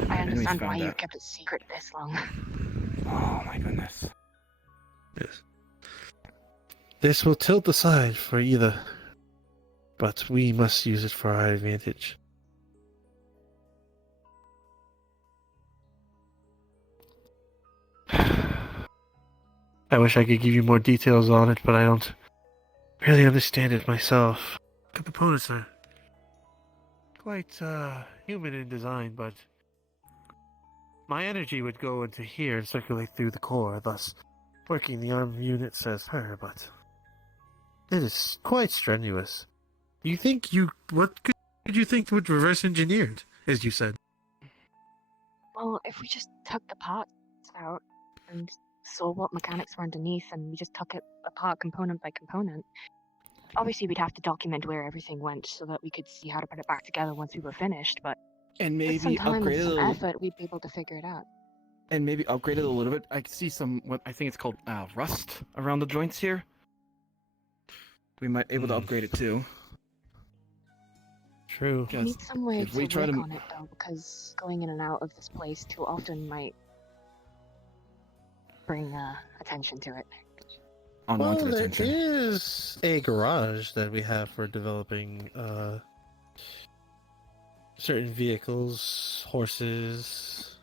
I understand why you kept it secret this long. Oh my goodness. Yes. This will tilt the side for either, but we must use it for our advantage. I wish I could give you more details on it, but I don't really understand it myself. The components are quite human in design, but my energy would go into here and circulate through the core, thus working the arm units as per, but it is quite strenuous. What could you think would reverse engineered, as you said? Well, if we just took the parts out and saw what mechanics were underneath and we just took it apart component by component, obviously we'd have to document where everything went so that we could see how to put it back together once we were finished, but And with maybe some time upgrade and it some a little. effort, we'd be able to figure it out. And maybe upgrade it a little bit. I see some, what I think it's called rust around the joints here. We might be able to upgrade it too. True. We need some way if to we try work to- on it though, because going in and out of this place too often might bring attention to it. Unwanted Well, attention. there is a garage that we have for developing certain vehicles, horses,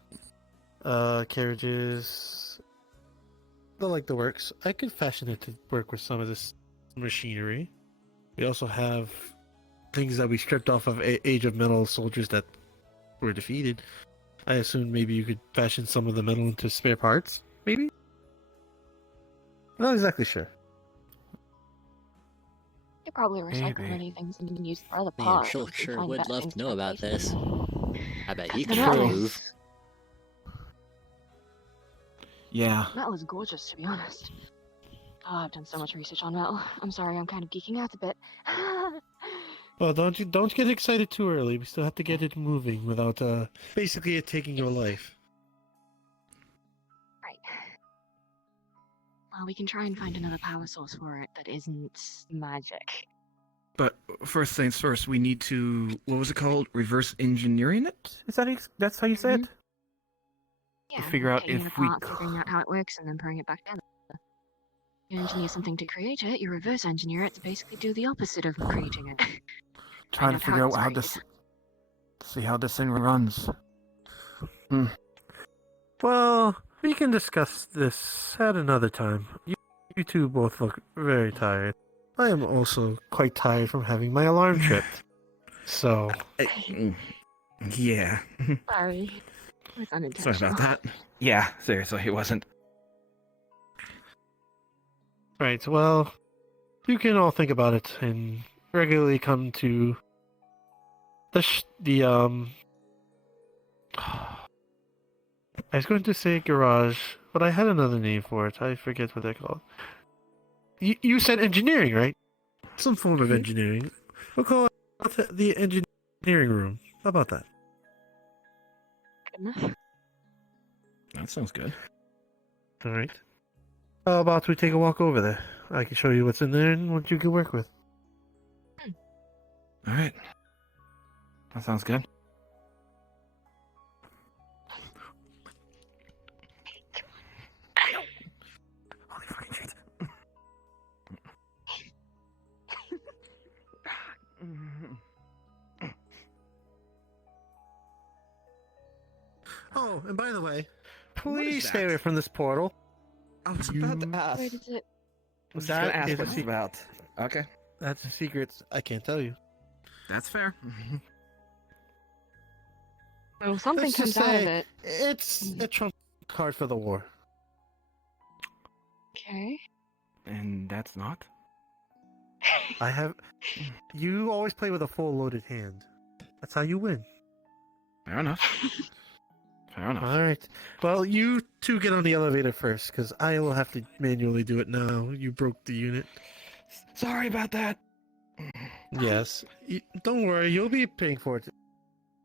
carriages, the works. I could fashion it to work with some of this machinery. We also have things that we stripped off of Age of Metal soldiers that were defeated. I assume maybe you could fashion some of the metal into spare parts, maybe? Not exactly sure. You probably recycle Maybe. many things and you can use for other Man, parts. sure, if you sure find would better love things to know about replace this. them. I bet he The could metal improve. is- Yeah. Metal is gorgeous, to be honest. Oh, I've done so much research on metal. I'm sorry, I'm kind of geeking out a bit. Well, don't get excited too early. We still have to get it moving without basically it taking your life. Right. Well, we can try and find another power source for it that isn't magic. But first things first, we need to, what was it called? Reverse engineering it? Is that that's how you say it? Yeah, figure out taking it if we apart, figuring out how it works, and then putting it back together. You engineer something to create it, you reverse engineer it to basically do the opposite of creating it. Trying to Find figure out it's how created. this, see how this thing runs. Well, we can discuss this at another time. You two both look very tired. I am also quite tired from having my alarm tripped. So, Yeah. Sorry. It was Sorry unintentional. about that. Yeah, seriously, it wasn't. right, well, you can all think about it and regularly come to I was going to say garage, but I had another name for it. I forget what they're called. You said engineering, right? Some form of engineering. We'll call it the engineering room. How about that? Good enough. That sounds good. All right. How about we take a walk over there? I can show you what's in there and what you can work with. All right. That sounds good. Oh, and by the way, What is please stay that? away from this portal. I was about to ask. Where does it... Was that ask is what a it's about? Okay. That's a secret I can't tell you. That's fair. Well, something Let's comes just out of say it. It's a trump card for the war. Okay. And that's not? I have. You always play with a full loaded hand. That's how you win. Fair enough. Fair enough. All right. Well, you two get on the elevator first, because I will have to manually do it now. You broke the unit. Sorry about that. Yes. Don't worry. You'll be paying for it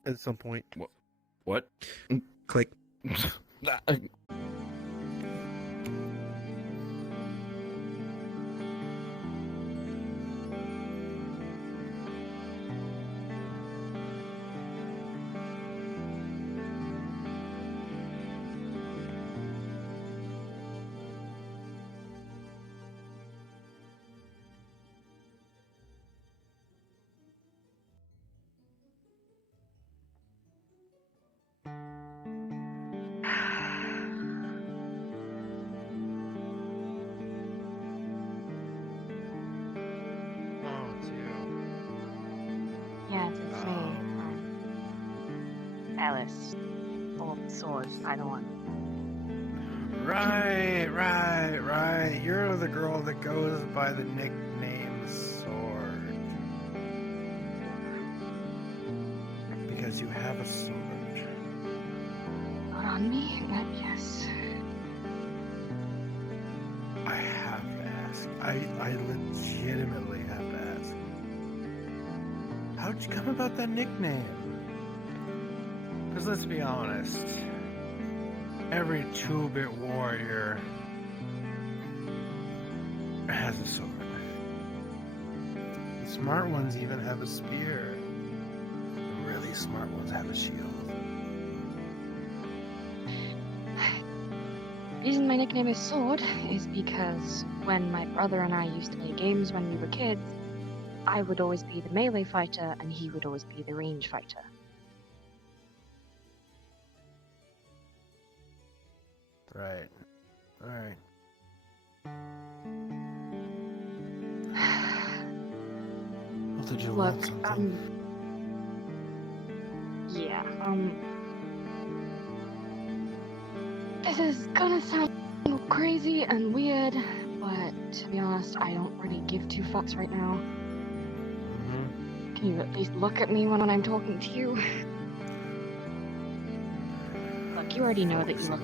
at some point. What? Click. Yes, it's me. Alice. Or Sword, either one. Right. You're the girl that goes by the nickname Sword. Because you have a sword. Not on me, but yes. I have to ask. I legitimately have to ask. How'd you come about that nickname? Because let's be honest, every 2-bit warrior has a sword. The smart ones even have a spear. The really smart ones have a shield. The reason my nickname is Sword is because when my brother and I used to play games when we were kids, I would always be the melee fighter and he would always be the range fighter. Right. Alright. Well, did you Look, want something? yeah, this is gonna sound crazy and weird, but to be honest, I don't really give two fucks right now. Can you at least look at me when I'm talking to you? Look, you already know that you look...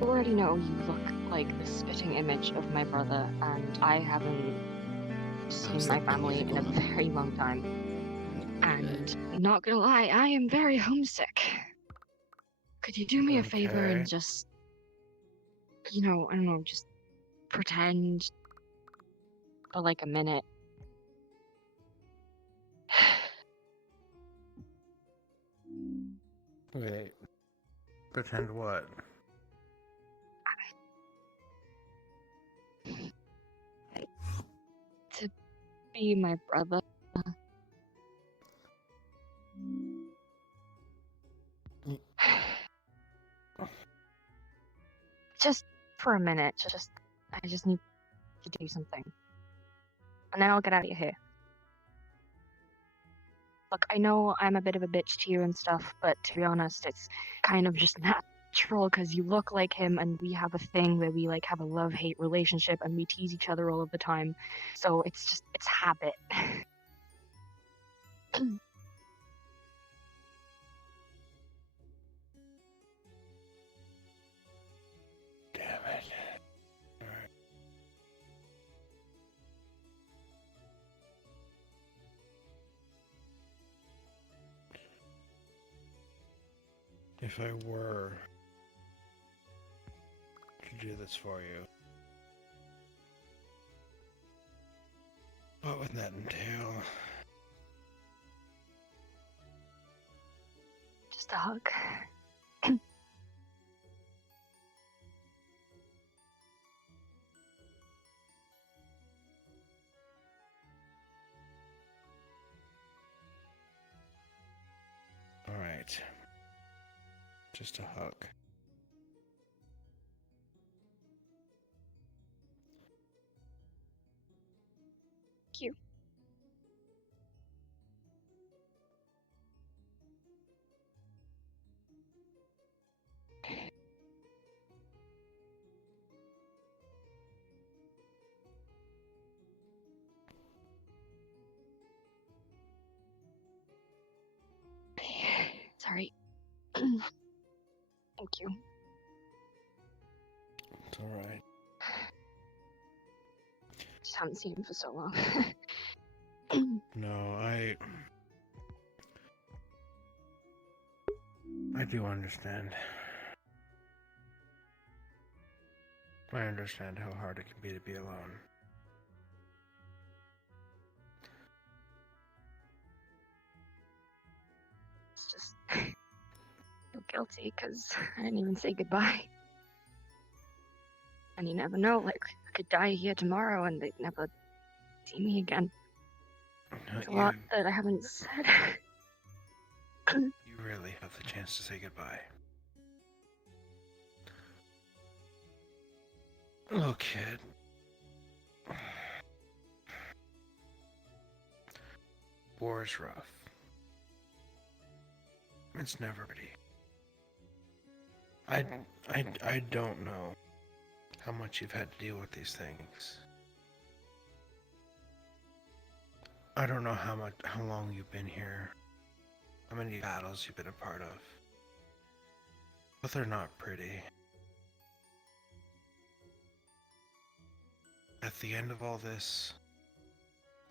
You already know you look like the spitting image of my brother, and I haven't seen my family in a very long time. And not gonna lie, I am very homesick. Could you do me a favor and just, I don't know, just pretend for like a minute? Wait. Pretend what? To be my brother. Just for a minute, I just need to do something. And then I'll get out of here. Look, I know I'm a bit of a bitch to you and stuff, but to be honest, it's kind of just natural because you look like him and we have a thing where we like have a love-hate relationship and we tease each other all of the time. So it's habit. Damn it. If I were to do this for you, what would that entail? Just a hug. Alright. Just a hug. Thank you. Thank you. It's alright. Just haven't seen him for so long. No, I do understand. I understand how hard it can be to be alone. It's just I feel guilty because I didn't even say goodbye. And you never know, like I could die here tomorrow and they'd never see me again. There's a lot that I haven't said. You really have the chance to say goodbye. Look, kid. War is rough. It's never pretty. I don't know how much you've had to deal with these things. I don't know how long you've been here, how many battles you've been a part of, but they're not pretty. At the end of all this,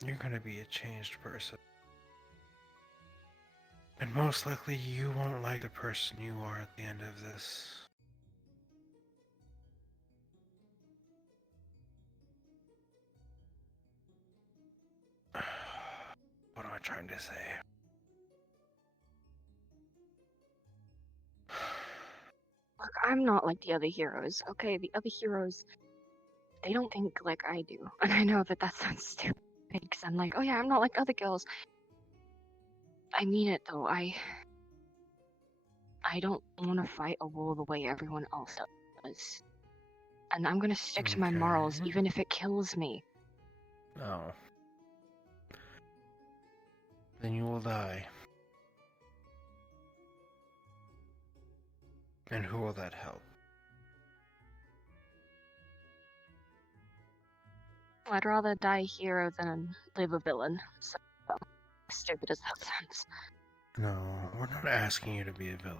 you're gonna be a changed person. And most likely you won't like the person you are at the end of this. What am I trying to say? Look, I'm not like the other heroes, okay? The other heroes, they don't think like I do. And I know that sounds stupid, because I'm like, oh yeah, I'm not like other girls. I mean it though, I don't want to fight a war the way everyone else does. And I'm gonna stick to my morals, even if it kills me. No. Then you will die. And who will that help? I'd rather die a hero than live a villain. So, as stupid as that sounds. No, we're not asking you to be a villain.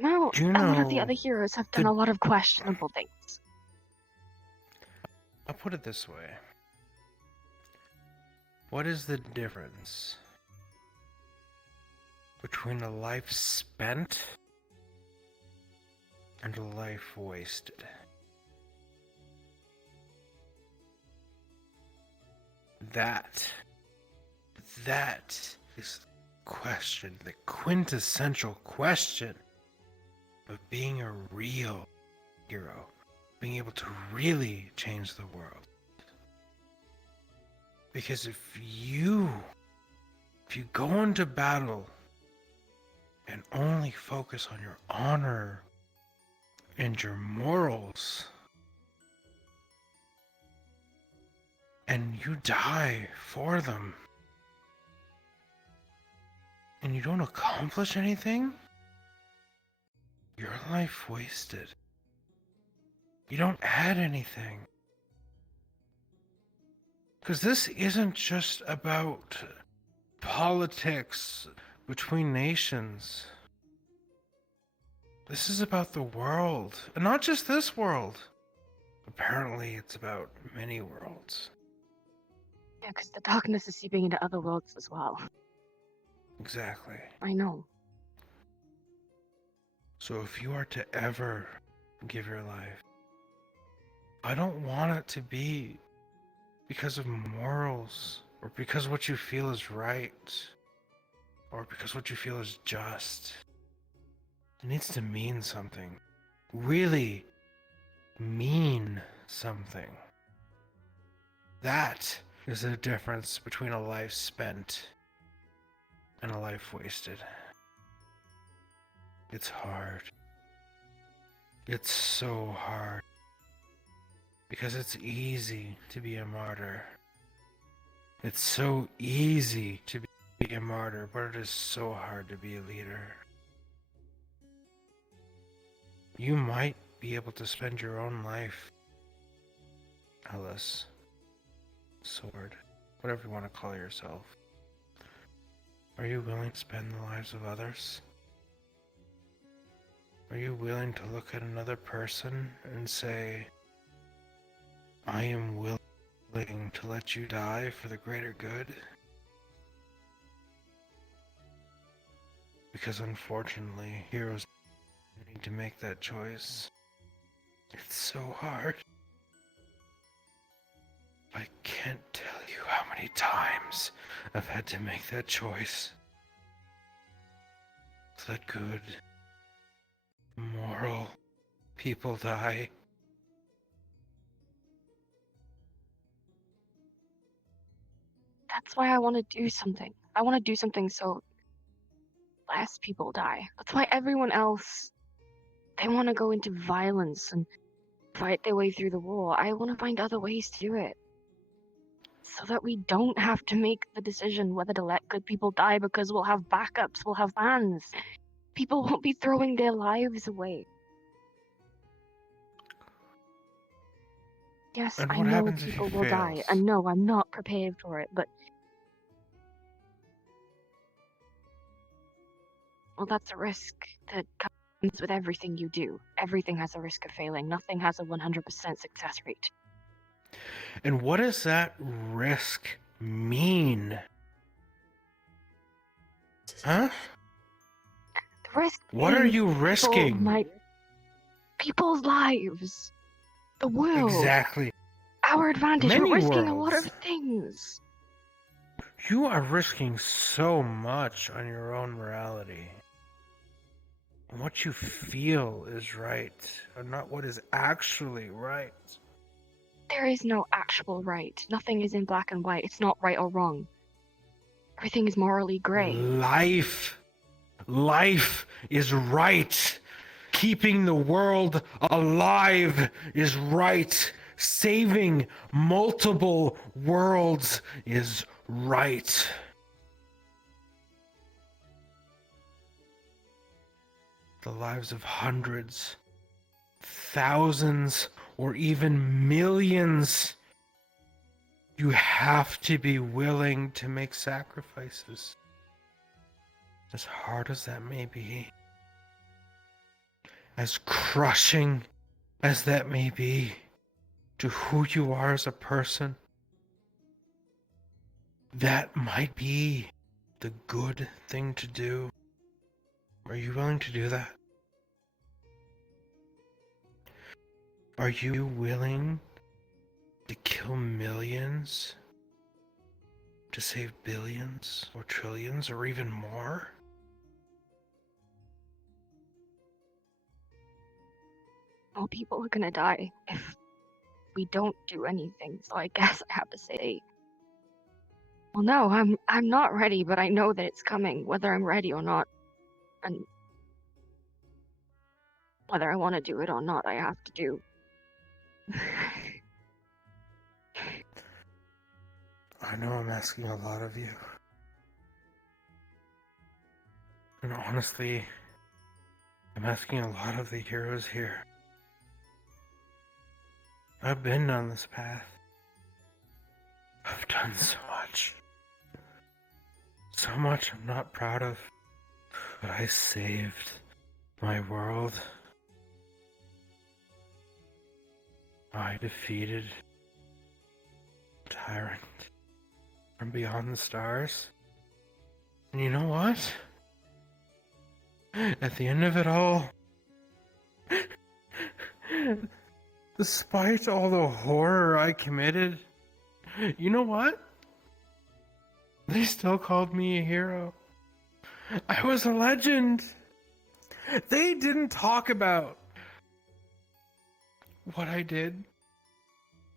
No, Do you a lot of the know other heroes have done a lot of questionable things. I'll put it this way. What is the difference between a life spent and a life wasted? That is the question, the quintessential question of being a real hero, being able to really change the world. Because if you go into battle and only focus on your honor and your morals, and you die for them, and you don't accomplish anything, your life wasted. You don't add anything. Because this isn't just about politics between nations. This is about the world. And not just this world. Apparently, it's about many worlds. Yeah, because the darkness is seeping into other worlds as well. Exactly. I know. So if you are to ever give your life, I don't want it to be because of morals, or because what you feel is right, or because what you feel is just. It needs to mean something. Really mean something. That is the difference between a life spent and a life wasted. It's hard. It's so hard. Because it's easy to be a martyr. It's so easy to be a martyr, but it is so hard to be a leader. You might be able to spend your own life, Ellis, sword, whatever you want to call yourself, Are you willing to spend the lives of others? Are you willing to look at another person and say, I am willing to let you die for the greater good? Because unfortunately, heroes need to make that choice. It's so hard. I can't tell you how many times I've had to make that choice. To let good, moral people die. That's why I want to do something. I want to do something so less people die. That's why everyone else, they want to go into violence and fight their way through the war. I want to find other ways to do it. So that we don't have to make the decision whether to let good people die because we'll have backups, we'll have plans. People won't be throwing their lives away. Yes, And I what know happens if he people will die, fails? and no, I'm not prepared for it, but... Well, that's a risk that comes with everything you do. Everything has a risk of failing. Nothing has a 100% success rate. And what does that risk mean? Huh? The risk What are means you people risking? people's lives. The world. Exactly. Our advantage. Many We're risking a lot worlds. of things. You are risking so much on your own morality. And what you feel is right, and not what is actually right. There is no actual right. Nothing is in black and white. It's not right or wrong. Everything is morally gray. Life is right. Keeping the world alive is right. Saving multiple worlds is right. The lives of hundreds, thousands, or even millions. You have to be willing to make sacrifices. As hard as that may be. As crushing as that may be to who you are as a person. That might be the good thing to do. Are you willing to do that? Are you willing to kill millions to save billions or trillions or even more? All people are gonna die if we don't do anything. So I guess I have to say, well, no, I'm not ready, but I know that it's coming, whether I'm ready or not, and whether I want to do it or not, I have to do. I know I'm asking a lot of you. And honestly, I'm asking a lot of the heroes here. I've been down this path. I've done so much. So much I'm not proud of. But I saved my world. I defeated a tyrant from beyond the stars. And you know what? At the end of it all, despite all the horror I committed, you know what? They still called me a hero. I was a legend. They didn't talk about what I did.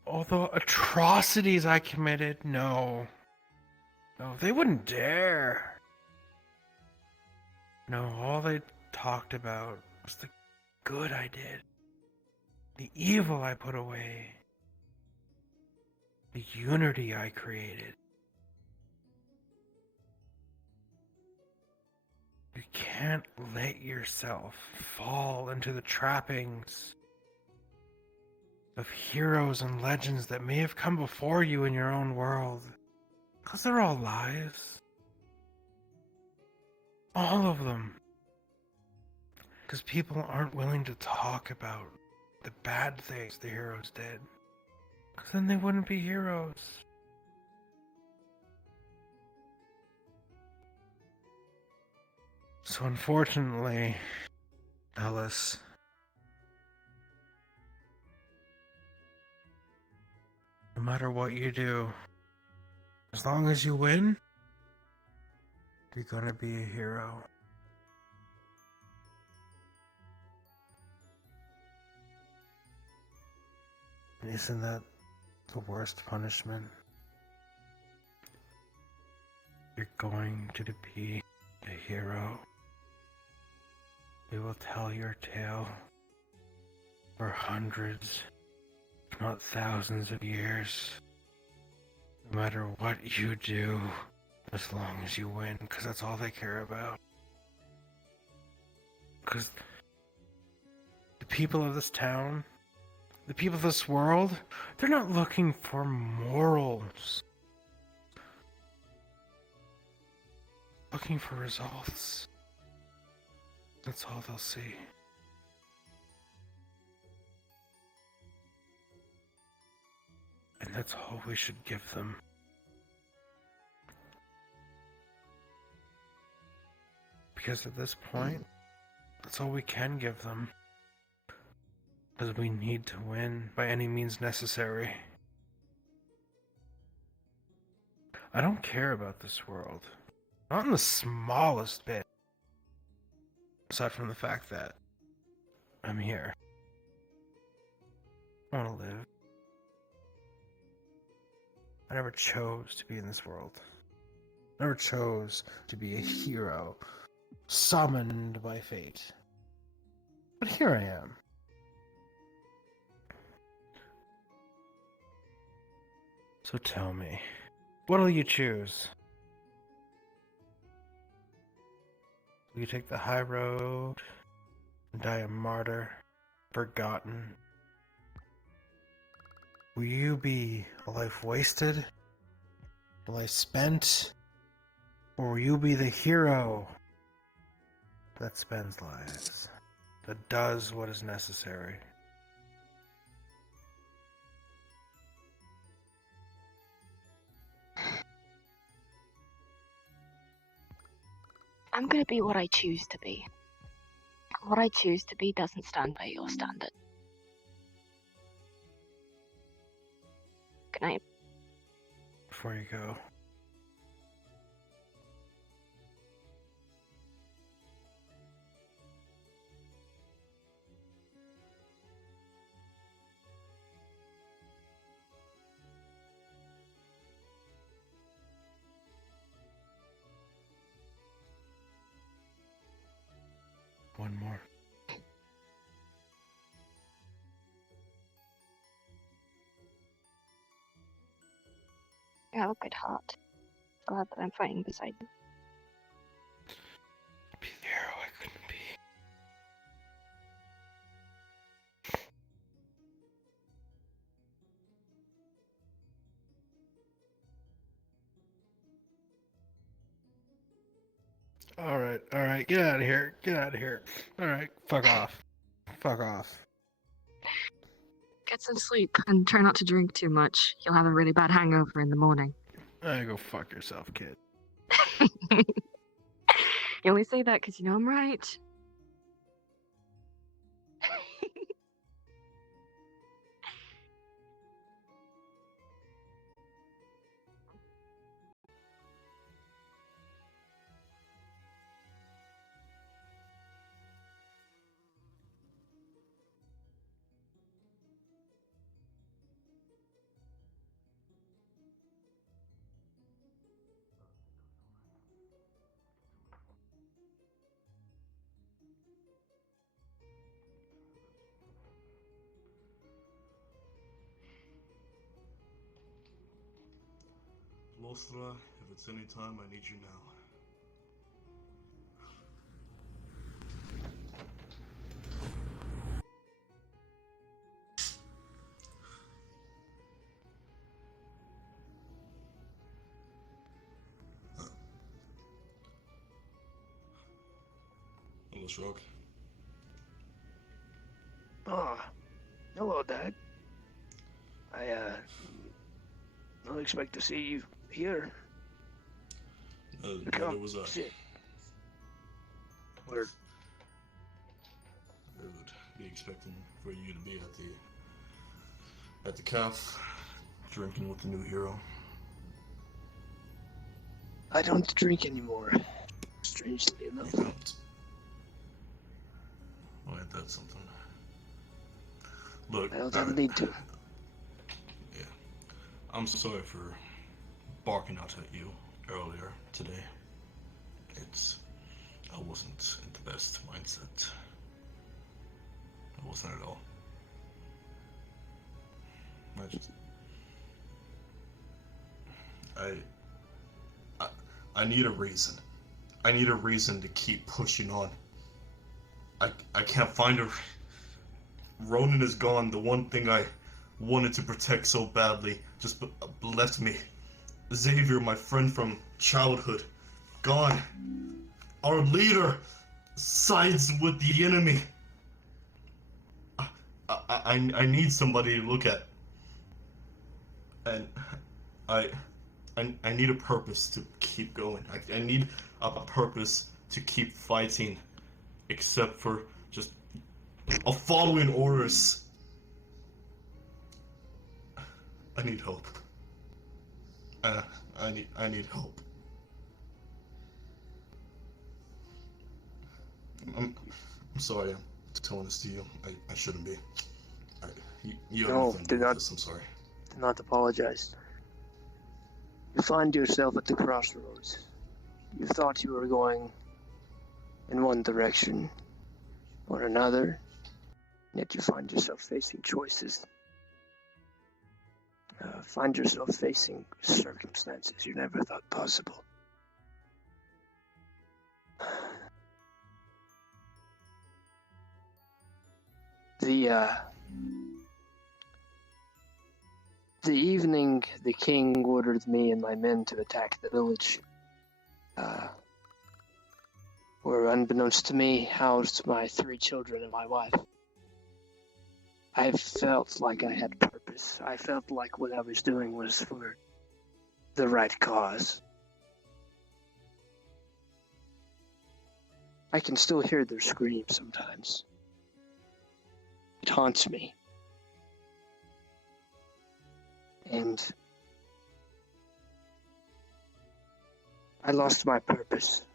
All the atrocities I committed. No. No, they wouldn't dare. No, all they talked about was the good I did. The evil I put away. The unity I created. You can't let yourself fall into the trappings of heroes and legends that may have come before you in your own world. Because they're all lies. All of them. Because people aren't willing to talk about the bad things the heroes did. Because then they wouldn't be heroes. So unfortunately, Ellis, no matter what you do, as long as you win, you're gonna be a hero. And isn't that the worst punishment? You're going to be a hero. We will tell your tale for hundreds, if not thousands of years. No matter what you do, as long as you win, because that's all they care about. Because the people of this town, the people of this world, they're not looking for morals. Looking for results. That's all they'll see. And that's all we should give them. Because at this point, that's all we can give them. Because we need to win by any means necessary. I don't care about this world. Not in the smallest bit. Aside from the fact that I'm here. I want to live. I never chose to be in this world. I never chose to be a hero summoned by fate. But here I am. So tell me, what'll you choose? Will you take the high road and die a martyr, forgotten? Will you be a life wasted, a life spent, or will you be the hero that spends lives, that does what is necessary? I'm gonna be what I choose to be. What I choose to be doesn't stand by your standard. Good night. Before you go, one more. You have a good heart. Glad that I'm fighting beside you. Be the hero I couldn't be. Alright, get out of here, get out of here. Alright, fuck off. Fuck off. Get some sleep and try not to drink too much. You'll have a really bad hangover in the morning. Go fuck yourself, kid. You only say that because you know I'm right. Lostra, if it's any time, I need you now. Hello, Shrug. Ah, hello, Dad. I don't expect to see you here. Neither Come, was I. sit. Word. I would be expecting for you to be at the cafe, drinking with the new hero. I don't drink anymore. Strangely enough. Oh, ain't that something? Look, I don't have a need to. Yeah, I'm sorry for barking out at you earlier today. I wasn't in the best mindset. I wasn't at all. I need a reason. I need a reason to keep pushing on. I can't find a. Ronan is gone. The one thing I wanted to protect so badly just left me. Xavier, my friend from childhood, gone. Our leader sides with the enemy. I need somebody to look at. And I need a purpose to keep going. I need a purpose to keep fighting, except for just following orders. I need hope. I need hope. I'm sorry. I'm telling this to you. I shouldn't be. You have No, nothing to do do with not. this. I'm sorry. Do not apologize. You find yourself at the crossroads. You thought you were going in one direction or another, yet you find yourself facing choices. Find yourself facing circumstances you never thought possible. The evening the king ordered me and my men to attack the village, where unbeknownst to me housed my 3 children and my wife. I felt like I had purpose. I felt like what I was doing was for the right cause. I can still hear their screams sometimes. It haunts me. And I lost my purpose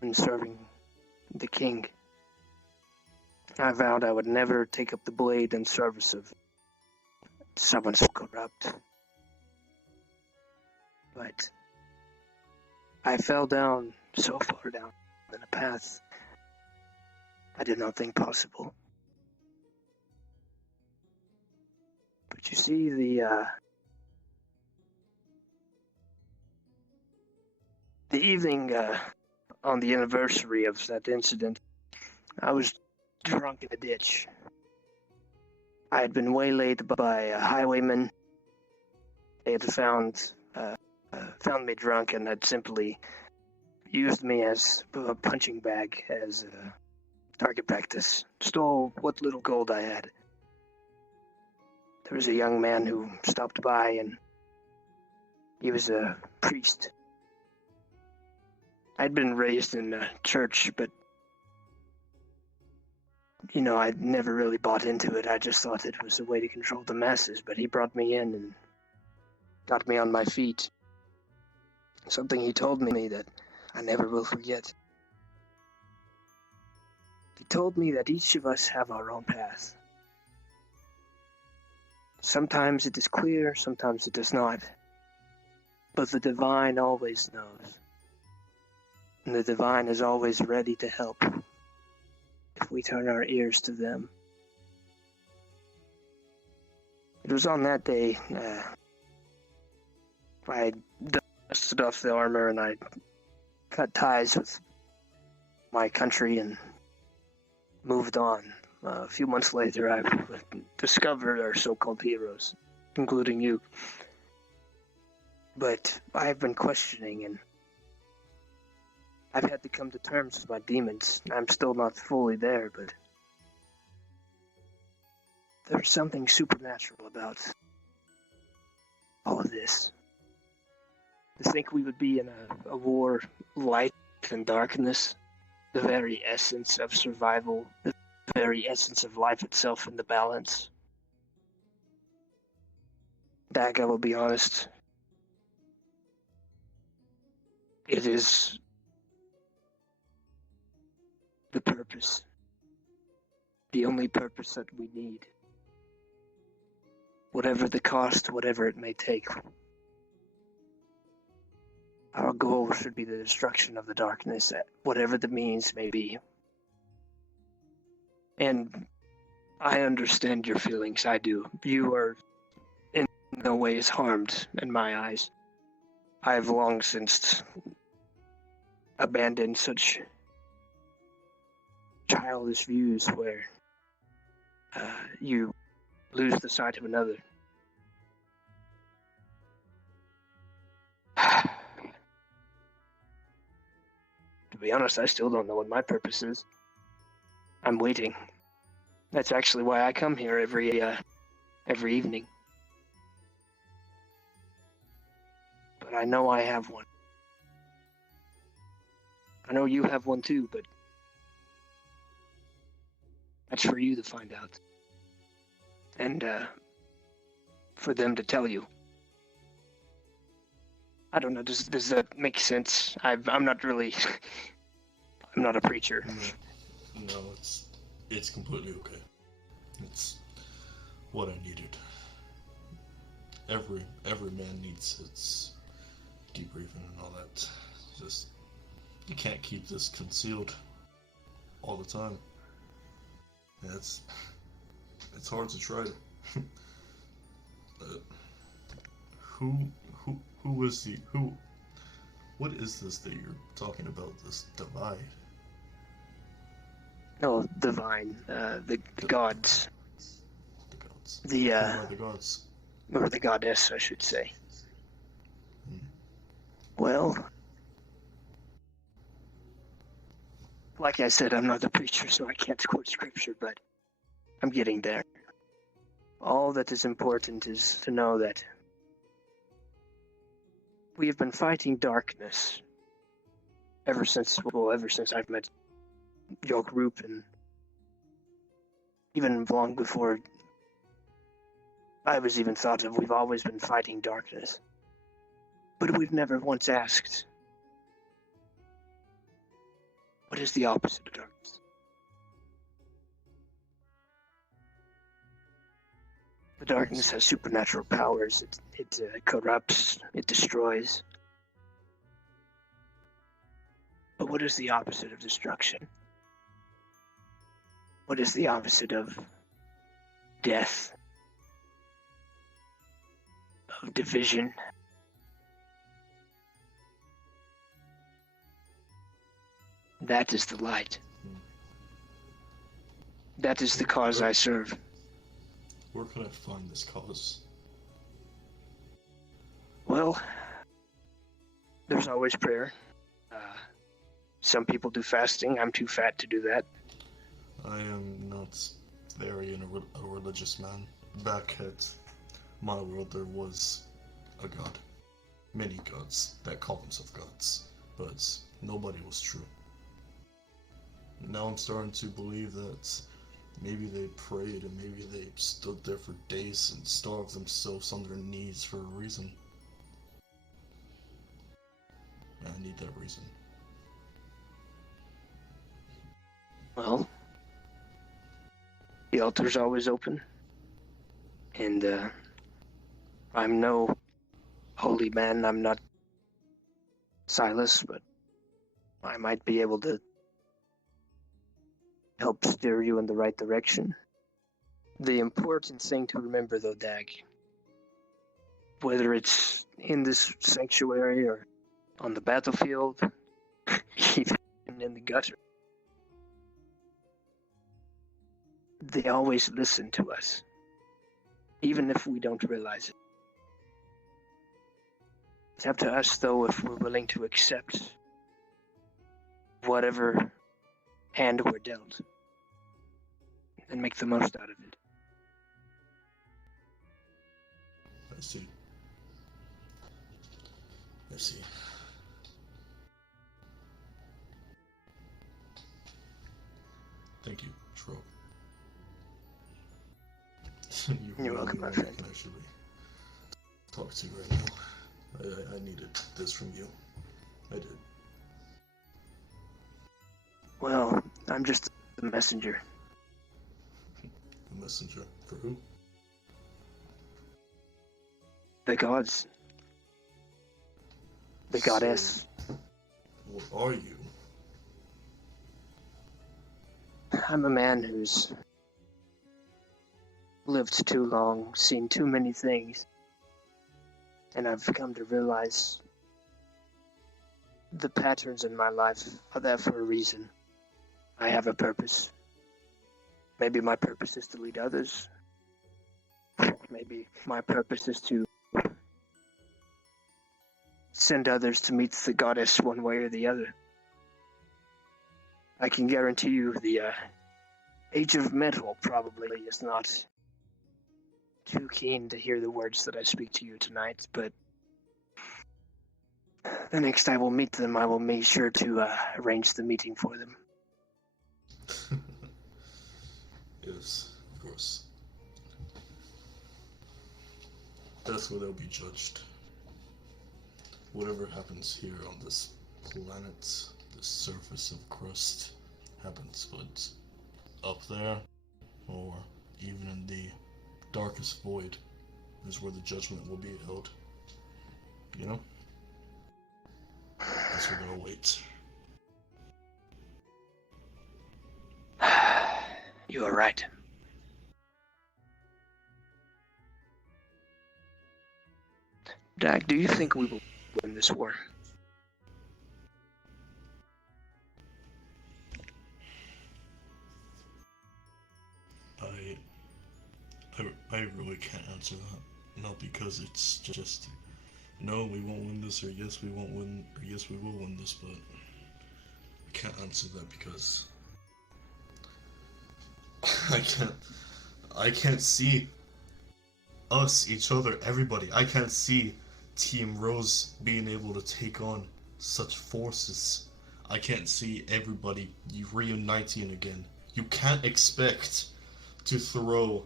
in serving the king. I vowed I would never take up the blade in service of someone so corrupt. But I fell down so far down in a path I did not think possible. But you see, the evening on the anniversary of that incident, I was drunk in a ditch. I had been waylaid by highwaymen. They had found me drunk and had simply used me as a punching bag, as target practice. Stole what little gold I had. There was a young man who stopped by, and he was a priest. I'd been raised in a church, but I'd never really bought into it. I just thought it was a way to control the masses, but he brought me in and got me on my feet. Something he told me that I never will forget. He told me that each of us have our own path. Sometimes it is clear, sometimes it is not. But the divine always knows. And the divine is always ready to help if we turn our ears to them. It was on that day I dusted off the armor and I cut ties with my country and moved on. A few months later, I discovered our so-called heroes, including you. But I've been questioning, and I've had to come to terms with my demons. I'm still not fully there, but there's something supernatural about all of this. To think we would be in a war, light and darkness, the very essence of survival, the very essence of life itself in the balance. Dag, I will be honest. It is the purpose. The only purpose that we need. Whatever the cost, whatever it may take. Our goal should be the destruction of the darkness, whatever the means may be. And I understand your feelings, I do. You are in no ways harmed in my eyes. I have long since abandoned such childish views where you lose the sight of another. To be honest, I still don't know what my purpose is. I'm waiting. That's actually why I come here every evening. But I know I have one. I know you have one too, but that's for you to find out. And for them to tell you. I don't know, does that make sense? I'm not really... I'm not a preacher. No, it's completely okay. It's what I needed. Every man needs its debriefing and all that. Just, you can't keep this concealed all the time. It's hard to try to. What is this that you're talking about, this divide? No, divine, the gods. The gods. The, Who are the gods? or the goddess, I should say. Well, like I said, I'm not the preacher, so I can't quote scripture, but I'm getting there. All that is important is to know that we have been fighting darkness ever since I've met your group, and even long before I was even thought of. We've always been fighting darkness. But we've never once asked, what is the opposite of darkness? The darkness has supernatural powers. It corrupts, it destroys. But what is the opposite of destruction? What is the opposite of death? Of division? That is the light. That is the cause I serve. Where can I find this cause? Well, there's always prayer. Some people do fasting. I'm too fat to do that. I am not very a religious man. Back at my world, there was a god. Many gods that call themselves gods, but nobody was true. Now I'm starting to believe that maybe they prayed and maybe they stood there for days and starved themselves on their knees for a reason. I need that reason. Well, the altar's always open. And I'm no holy man. I'm not Silas, but I might be able to help steer you in the right direction. The important thing to remember, though, Dag, whether it's in this sanctuary or on the battlefield, even in the gutter, they always listen to us, even if we don't realize it. It's up to us, though, if we're willing to accept whatever hand we're dealt and make the most out of it. I see. I see. Thank you, Shrug. You're welcome, my friend. friend. I can actually talk to you right now. I needed this from you. I did. Well, I'm just the messenger. A messenger for who? The gods. The goddess. What are you? I'm a man who's lived too long, seen too many things, and I've come to realize the patterns in my life are there for a reason. I have a purpose. Maybe my purpose is to lead others. Maybe my purpose is to send others to meet the goddess one way or the other. I can guarantee you the Age of Metal probably is not too keen to hear the words that I speak to you tonight, but the next I will meet them, I will make sure to arrange the meeting for them. Yes, of course. That's where they'll be judged. Whatever happens here on this planet, the surface of crust, happens, but up there, or even in the darkest void, is where the judgment will be held. You know? That's where they'll wait. You are right. Dag, do you think we will win this war? I really can't answer that. Not because it's just, no, we won't win this, or yes, we won't win, or yes, we will win this, but I can't answer that because I can't see us, each other, everybody. I can't see Team Rose being able to take on such forces. I can't see everybody reuniting again. You can't expect to throw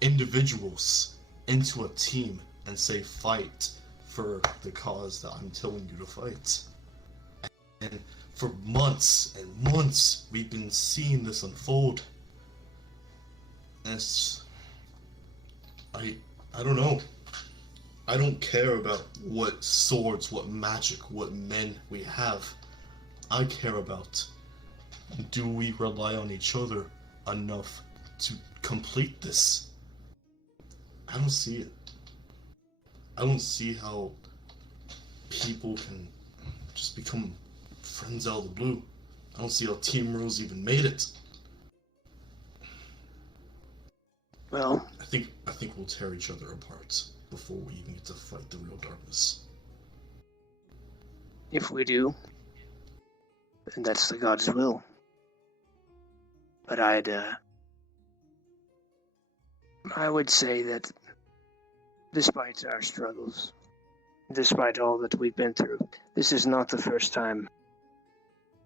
individuals into a team and say fight for the cause that I'm telling you to fight. And for months and months we've been seeing this unfold. And it's, I don't know. I don't care about what swords, what magic, what men we have. I care about, do we rely on each other enough to complete this? I don't see it. I don't see how people can just become friends out of the blue. I don't see how Team Rose even made it. Well, I think we'll tear each other apart before we even get to fight the real darkness. if we do, then that's the God's will. But I would say that despite our struggles, despite all that we've been through, this is not the first time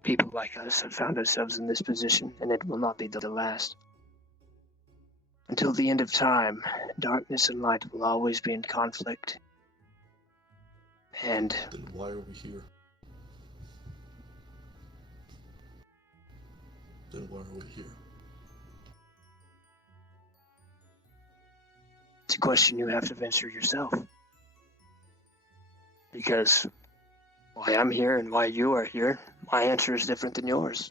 people like us have found ourselves in this position, and it will not be the last. Until the end of time, darkness and light will always be in conflict. And then why are we here? Then why are we here? it's a question you have to answer yourself. Because why I'm here and why you are here, my answer is different than yours.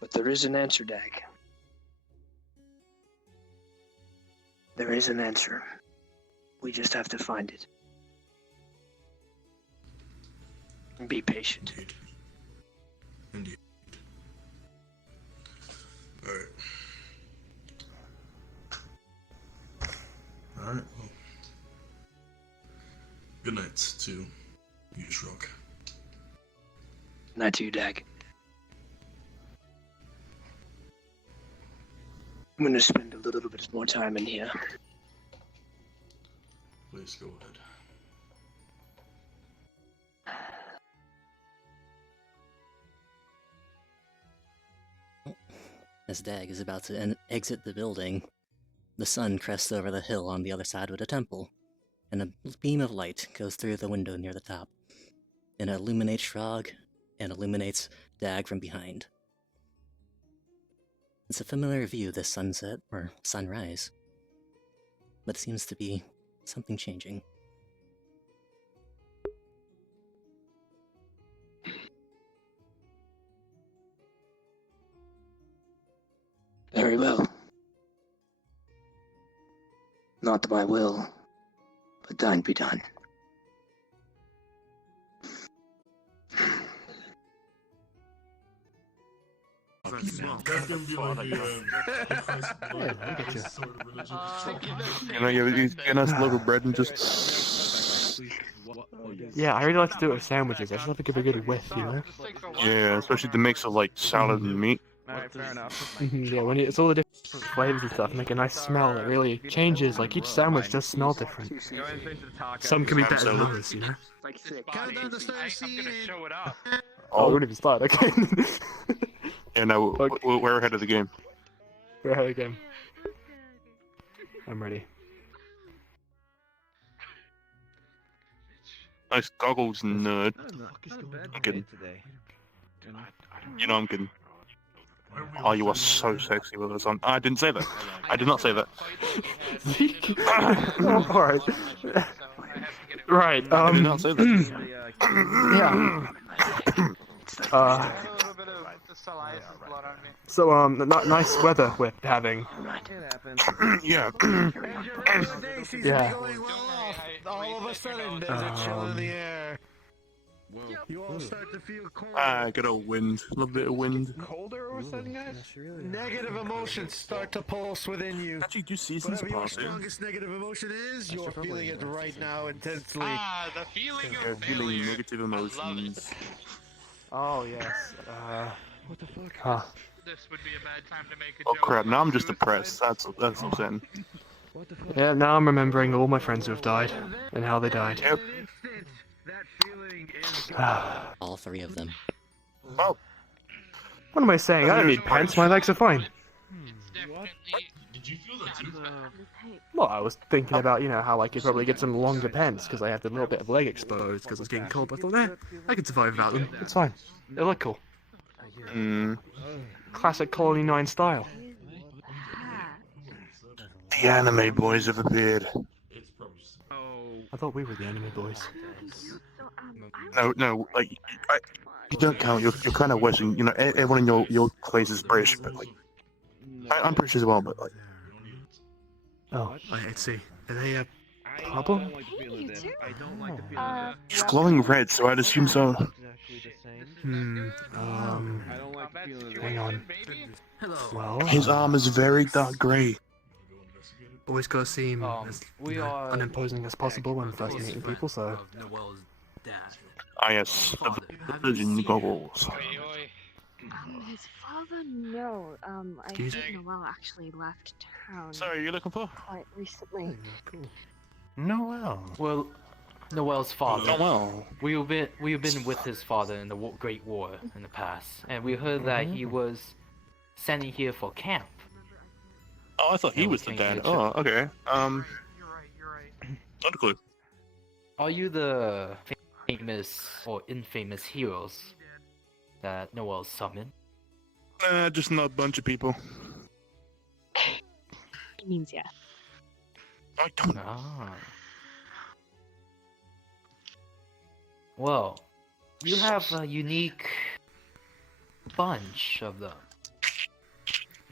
But there is an answer, Dag. There is an answer. We just have to find it. And be patient. Indeed. Alright. Alright, well. Good night to you, Shrug. Night to you, Dag. I'm gonna spend a little bit more time in here. Please go ahead. As Dag is about to exit the building, the sun crests over the hill on the other side of the temple, and a beam of light goes through the window near the top. It illuminates Shrog and illuminates Dag from behind. It's a familiar view this sunset, or sunrise, but seems to be something changing. Very well. Not my will, but thine be done. That's gonna be like You know, you get a nice loaf of bread and just. Yeah, I really like to do it with sandwiches. I just have to give a good whiff, you know? Yeah, especially the mix of like salad and meat. Alright, fair enough. Yeah, when it's all the different flavors and stuff, make a nice smell that really changes. Like each sandwich does smell different. Some can be better than others, you know? I'm gonna show it up. Oh, we're gonna be started, okay? Yeah, no, we're ahead of the game. We're ahead of the game. I'm ready. Nice goggles, nerd. I'm kidding. You know I'm kidding. Oh, you are so sexy with us on. I didn't say that. I did not say that. Oh, alright. Right, I did not say that. Yeah. So, nice weather we're having. Yeah. Yeah. All of a sudden, there's a chill in the air. You all start to feel cold. Good old wind. A little bit of wind. Colder or something, guys? Negative emotions start to pulse within you. Actually, do seasons Whatever your pass, yeah? strongest negative emotion is, you're feeling it right now intensely. Ah, the feeling You're of feeling failure. negative emotions. Oh, yes. What the fuck? Huh. This would be a bad time to make a Oh joke. crap! Now I'm just depressed. That's upsetting. What the fuck? Yeah, now I'm remembering all my friends who have died, and how they died. Yep. All three of them. Oh. What am I saying? I don't need pants, my legs are fine. Did you feel that too? Well, I was thinking about, you know, how I could probably get some longer pants, because I have the little bit of leg exposed, because it's getting cold, but I thought, I could survive without them. It's fine. They look cool. Classic Colony 9 style. The anime boys have appeared. I thought we were the anime boys. No, like you don't count. You're kind of Western. You know, everyone in your place is British, but like I'm British as well, but like. Oh, I see. Are they a problem? He's glowing red, so I'd assume so. Hang on. Well, His arm is very dark grey. Always gotta seem as unimposing as possible when first meeting people, so... Ah yes, the Virgin goggles. His father, no. I Excuse think Noel actually left town. Sorry, you're looking for? Quite recently. Noel. Well, Noel's father. Noel. We've been with his father in the Great War in the past, and we heard that he was sent here for camp. Oh, I thought he was the dad. Oh, okay. Not a clue. Are you the famous or infamous heroes that Noel summoned? Just not a bunch of people. It means yes. I don't. Ah. Well, you have a unique bunch of them.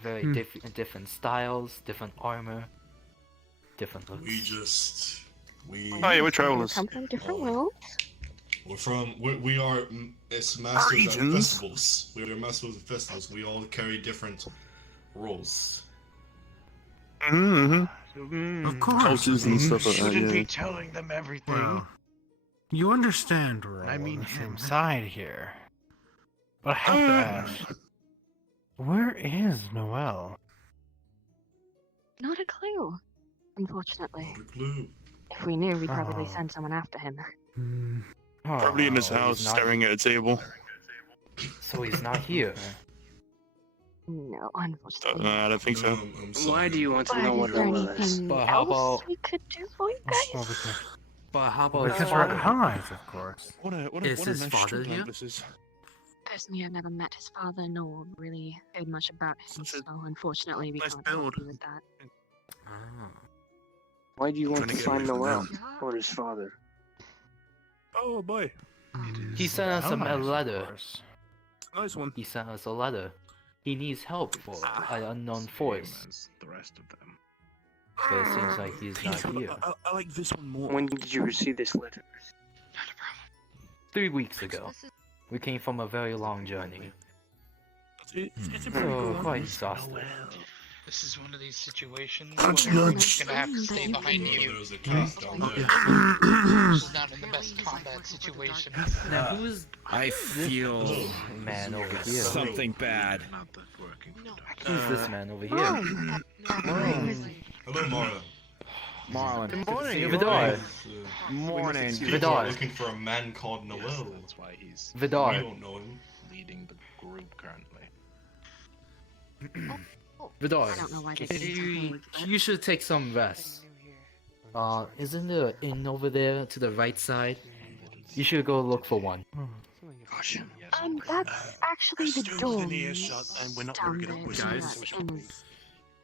Very different styles, different armor, different looks. Oh yeah, we're travelers. Come from different worlds. We are masters at festivals. We are masters at festivals. We all carry different roles. Of course. Cultures and stuff like that, Shouldn't be yeah. telling them everything. Well, you understand, we're all I on mean, the same side here. But I have to ask, where is Noelle? Not a clue, unfortunately. Not a clue. If we knew, we'd probably Oh. send someone after him. Probably in his Oh, he's house, not staring at a table. So he's not here. No, unfortunately. I don't think so. Why do you want to But know is what there Noelle is? anything But how else about- we could do for you guys? But how about Because we're allies, of course. Is his father here? Personally, I've never met his father, nor really heard much about him, so unfortunately we nice can't help build. you with that. Why do you want Trying to to get find away from Noelle them. or his father? Oh boy. He sent us a Allies, of letter. course. Nice one. He sent us a letter. He needs help for an unknown force. The rest of them. But it seems like he's not here. I like this one more. When did you receive this letter? 3 weeks ago. We came from a very long journey. It's a pretty So good one. quite exhausted. This is one of these situations Nudge, where nudge. we're gonna have to stay behind you. There's a case down there. This is not in the best combat situation. Now who's I feel man over here? something bad. Who's this man over here? Hello, Marlon. Marlon. Good morning. Vidar. Morning. People are Vidar. looking for a man called Noel. That's why he's Vidar. We don't know him. leading the group currently. Vidar, I don't know why this is you should take some rest. Isn't there an inn over there to the right side? You should go look for one. Gosh. That's actually the door. within earshot, and we're not down gonna get there, up so guys. that inn is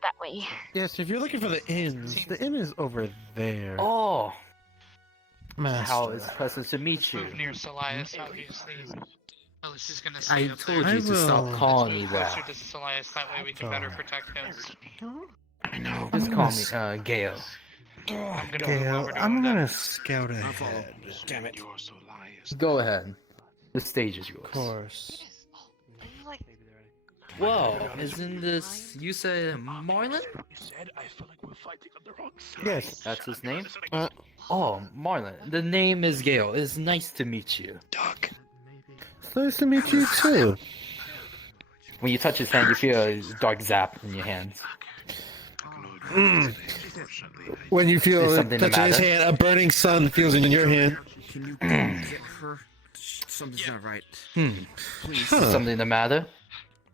that way. Yes, if you're looking for the inns, the inn is over there. Oh, Master. how it's pleasant to meet you. Move near Solias, obviously. Ellis is gonna I stay up told there. you to stop will. calling me Move that. closer to Solias, that way we can better protect him. I know. Just call me Gale. I'm gonna move Gail, over to I'm him gonna then. scout ahead. Damn it. Go ahead. The stage is yours. Of course. Whoa, isn't this you said Marlon? Yes. That's his name? Uh, Oh, Marlon. The name is Gale. It's nice to meet you. It's nice to meet you too. When you touch his hand, you feel a dark zap in your hands. When you Is feel something the touching his matter? hand, a burning sun feels in your hand. Can you get her? Something's not right. Please. Huh. Something the matter?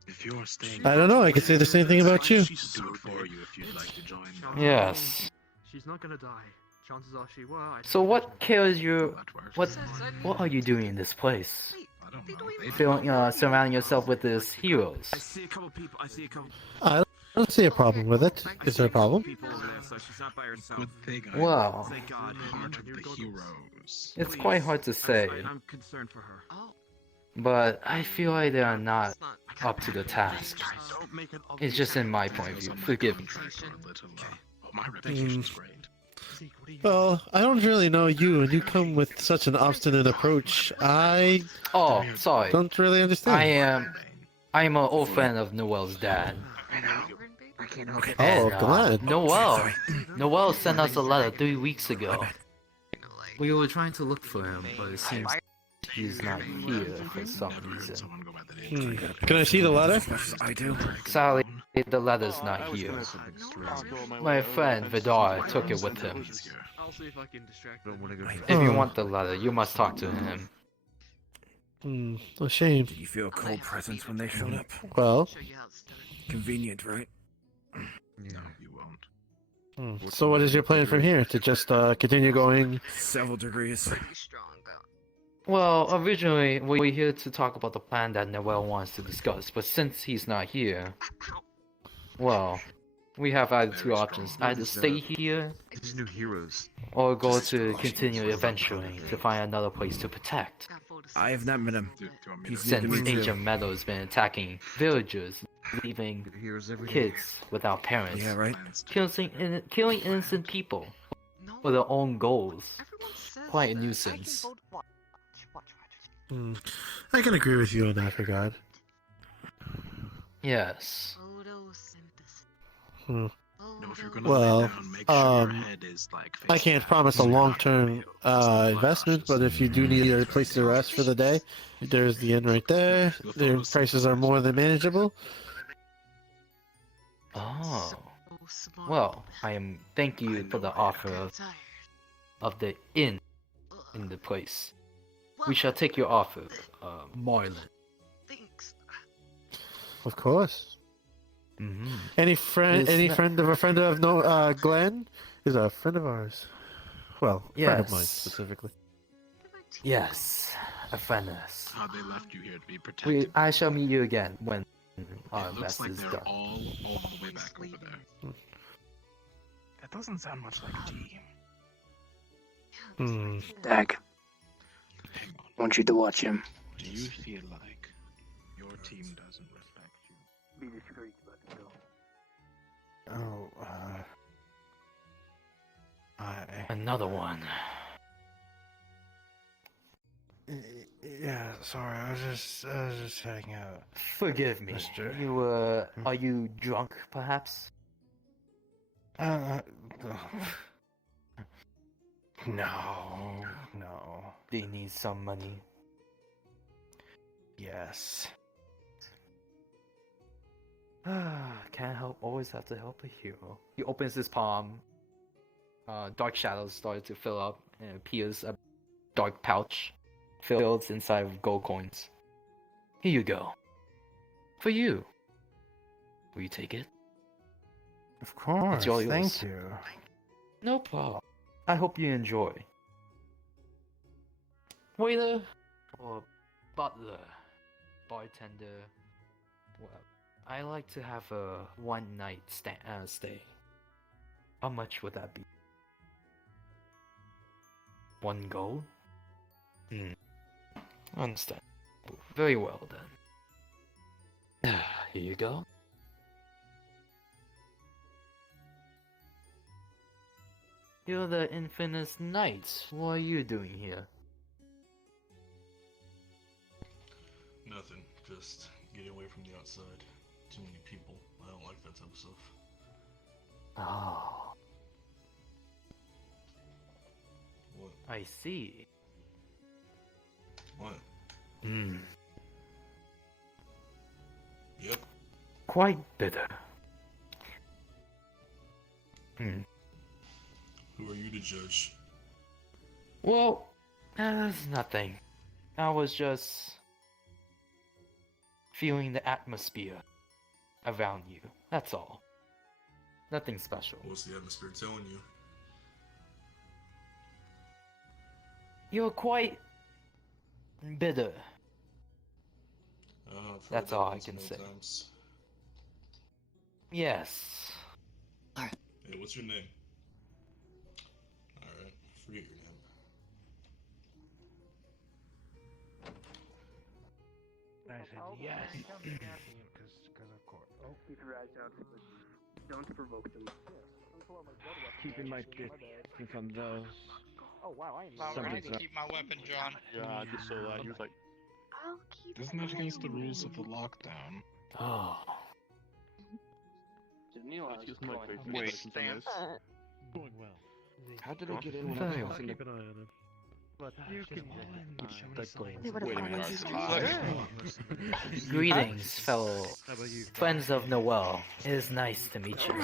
If you're staying, I don't know. I could say the same thing about you. do it for you if you'd like to join. Yes. She's not gonna die. Chances are she will. So what kills you? What are you doing in this place? I don't know. Feeling, surrounding yourself with these heroes. I see a couple people. I see a couple I don't see a problem with it. Is there a problem? people over there, so she's not by herself. Good thing I Wow. Thank God. part of the heroes. It's quite hard to say, I'm concerned for her. but I feel like they are not up to the task. Don't make it It's just in my point of view. Forgive me. But my reputation's great. Well, I don't really know you, and you come with such an obstinate approach. I Oh, sorry. don't really understand. I am an old friend of Noel's dad. Oh, And, glad. Noel sent us a letter 3 weeks ago. We were trying to look for him, but it seems he's not here for some reason. Can I see the letter? Yes, I do. Sadly, the letter's not here. My friend Vidar took it with him. I'll see if I can distract them. If you want the letter, you must talk to him. A shame. Did you feel a cold presence when they showed up? Well, Convenient, right? No, you won't. so what is your plan from here? To just continue going? Several degrees. Well, originally, we were here to talk about the plan that Noel wants to discuss, but since he's not here, well, we have either two options. Either stay here, These new heroes. or go to continue eventually to find another place to protect. I have not met him. He's new to Since me too. Agent Meadow has been attacking villagers, leaving kids without parents, Yeah, right? killing innocent people for their own goals. Quite a nuisance. I can agree with you in that regard. Yes. Hmm. Well, I can't promise a long-term investment, but if you do need a place to rest for the day, there's the inn right there. Their prices are more than manageable. Oh. Well, I am thank you for the offer of the inn in the place. We shall take your offer, Marlon. Of course. Mm-hmm. Any friend of a friend of no Glenn is a friend of ours. Well, friend of mine Yes. specifically. Yes, a friend of us. They left you here to be protected. I shall meet you again when our It looks rest like is they're done. all the way back over there. That doesn't sound much like a team. Dag. I want you to watch him. Do you feel like your team doesn't respect you? Be discreet, but go. Oh, Another one. Yeah, sorry, I was just heading out. Forgive me. Mister. You are you drunk, perhaps? No. Do you need some money? Yes. Can't help. Always have to help a hero. He opens his palm. Dark shadows started to fill up, and it appears a dark pouch filled inside with gold coins. Here you go. For you. Will you take it? Of course. It's all yours. Thank you. No problem. I hope you enjoy. Waiter or butler, bartender. Well, I like to have a one-night stay. How much would that be? 1 gold? Understand. Very well then. Here you go. You're the Infamous Knight. What are you doing here? Nothing. Just getting away from the outside. Too many people. I don't like that type of stuff. Oh. What? I see. What? Yep. Quite bitter. Who are you to judge? Well, there's nothing. I was just feeling the atmosphere around you. That's all. Nothing special. What's the atmosphere telling you? You're quite bitter. I've heard That's that all I once can many say. times. Yes. Hey, what's your name? Alright, forget your name. I said yes. Because of course. Oh. Keep your eyes out, but don't provoke them. Keeping my distance on those. Oh wow, I need to keep my weapon drawn. Yeah, just so that he was like, isn't that against the rules of the lockdown? Oh. Wait, Going well. How did I get in when Very I well. was keep an eye on him? But you can Wait a minute, Greetings, fellow How about you? friends of Noel. It is nice to meet you.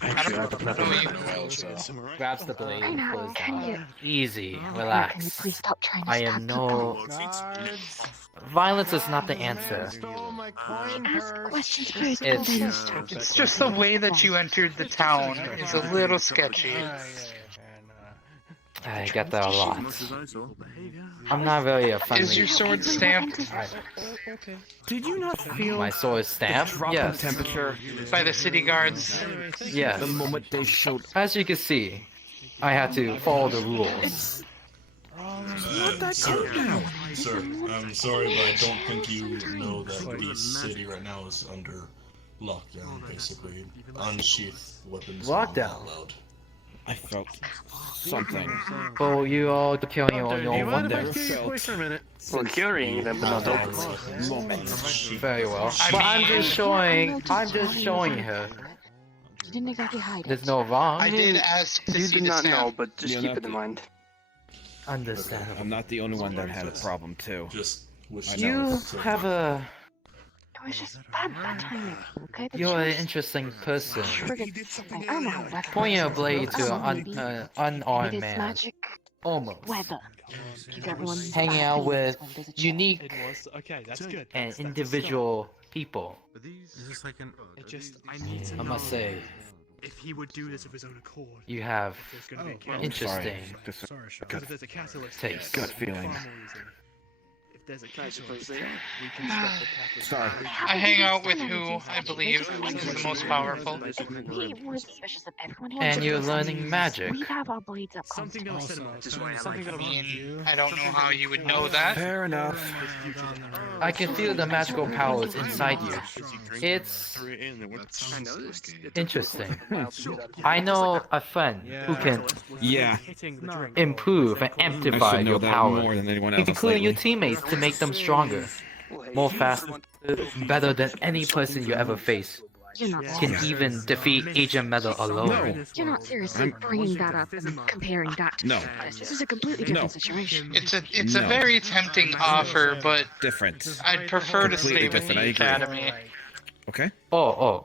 Actually, I prefer Noel, so. Grabs the blade, I know, pulls can down. you- Easy, Can you relax. please stop trying to I stab am no. Violence is not the answer. Ask questions first. It's It's just the way that you entered the town is a little sketchy. I get that a lot. I'm not really a friendly. Is your sword stamped Did you not feel My sword is stamped? drop in Yes. temperature by the city guards? Yes. the moment they showed? As you can see, I had to follow the rules. Not that cold now. Sir, I'm sorry, but I don't think you know that the city right now is under lockdown, basically. Unsheath weapons. are not Lockdown? allowed. I felt something. Well, you all depending on your own wonder. For a minute. We're curing them, but not openly. Very well. But I'm just showing her. You didn't exactly hide it. There's no wrong. I did ask to You see did the not stamp. know, but just keep it in mind. Understandable. I'm not the only one that had a problem too. Just wish I You know. have a. It was just bad timing, okay? The You're an juice interesting person. triggered something. I don't know how weather Pointing a works. blade I to don't know, an maybe unarmed it's man. magic Almost. weather. Keep everyone Hanging out with when there's a unique Okay, that's good. and individual people. Is this like an? It just I need to I know must say, if he would do this of his own accord. you have There's gonna be a catalyst. interesting Sorry, Sean. If there's a catalyst, taste. there, Gut feeling. for far more reason. If there's a catalyst, we can stop the catalyst. Sorry. I hang out with who I believe is the most powerful. We were suspicious of everyone who And you're enters. learning magic. We have our blades up Something that was said about I mean, I don't know how you would know that. Fair enough. I can feel the magical powers inside you. It's I noticed. interesting. I know a friend who can Yeah. improve and I amplify should know your that power, more than anyone else including your lately. teammates, to make them stronger, more fast, better than any person you ever face. You're not Can serious. even defeat Agent Metal alone. You're not seriously bringing that up and comparing that to No. this is a completely different situation. It's a No. very tempting offer, but Different. I'd prefer to Completely stay with different, I the agree. academy. Okay. Oh.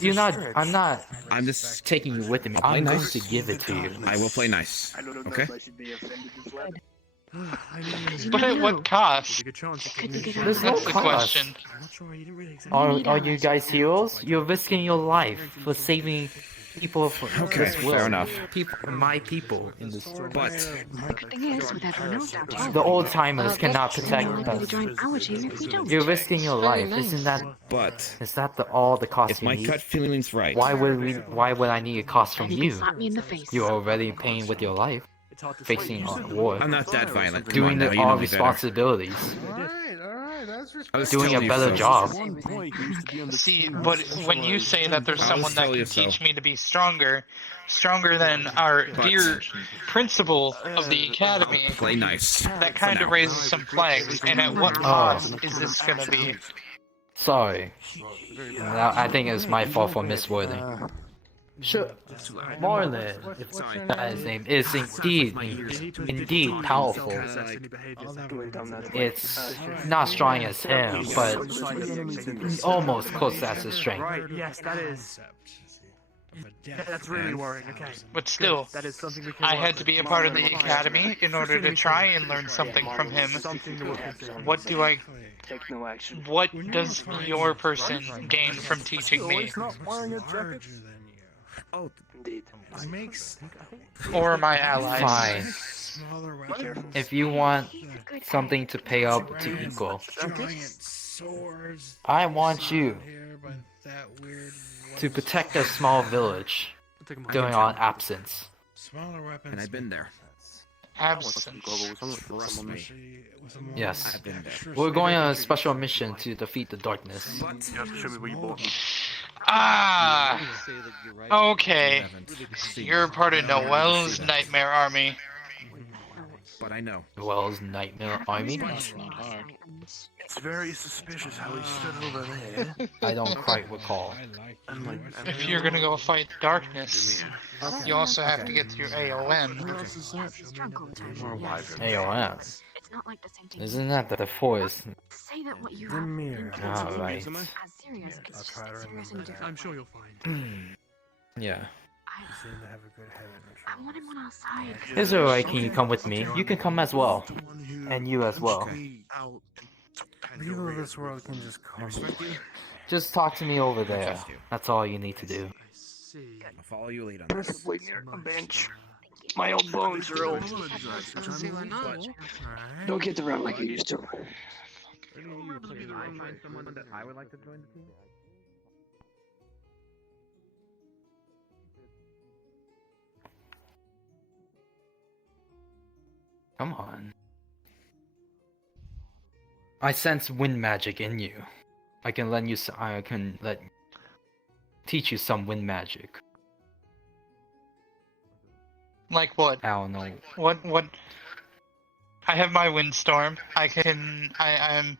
You're not. I'm not I'm just taking you with me. I'll play I'm going nice. to give it to you. I will play nice. Okay. But at what cost? There's no That's the cost. question. Are you guys heroes? You're risking your life for saving people from Okay, this world. fair enough. My people in this world. But The good thing is, with everyone else out here, the old timers cannot protect they're likely to us. join our team if we don't. You're risking your Very life. nice. Isn't that? but Is that all the cost if you my need? gut feeling's right, Why would I need a cost from And you you? can slap me in the face. You're already paying with your life, facing a war, I'm not that violent. Come doing on now, you know all me better. responsibilities, I was doing a telling you better so. job. See, but when you say that there's I was someone that telling you can so. teach me to be stronger than our dear principal of the academy, Play nice. that kind For of now. raises some flags. And at what cost is this gonna be? Sorry. I think it's my fault for miswording. Sure, Marlin, if that his name, is indeed powerful. It's not strong as him, but almost close as his strength. Right, yes, that is. That's really worrying, okay. But still, That is something we can I work had to with. be a part of the academy in order to try and learn something from him. Something to work with. What do I? Take no action. What does your person gain from teaching me? He's not wearing a jacket. Oh, Indeed. Or my allies? Fine. If you want something to pay up to equal, I want you to protect a small village during our absence. and I've been there. Absence. Trust me. Yes. I've been there. We're going on a special mission to defeat the darkness. Ah! Okay. You're part of Noel's nightmare army. But I know. Noel's nightmare army? It's very suspicious how he stood over there. I don't quite recall. If you're gonna go fight the darkness, you also have to get through AOM. AOM. It's not like the same thing. Isn't that the forest? Say that what you have been through Alright. is as serious. It's just as serious and different. I'm sure you'll find. Yeah. I want him on our side. It's alright, can you come with me? You can come as well. And you as well. People of this world can just come. Just talk to me over there. That's all you need to do. I'll follow you lead on this. Possibly near a bench. My old bones are old. Don't get around like you used to. I would like to join the team. Come on. I sense wind magic in you. I can teach you some wind magic. Like what? I don't know. What? I have my windstorm. I'm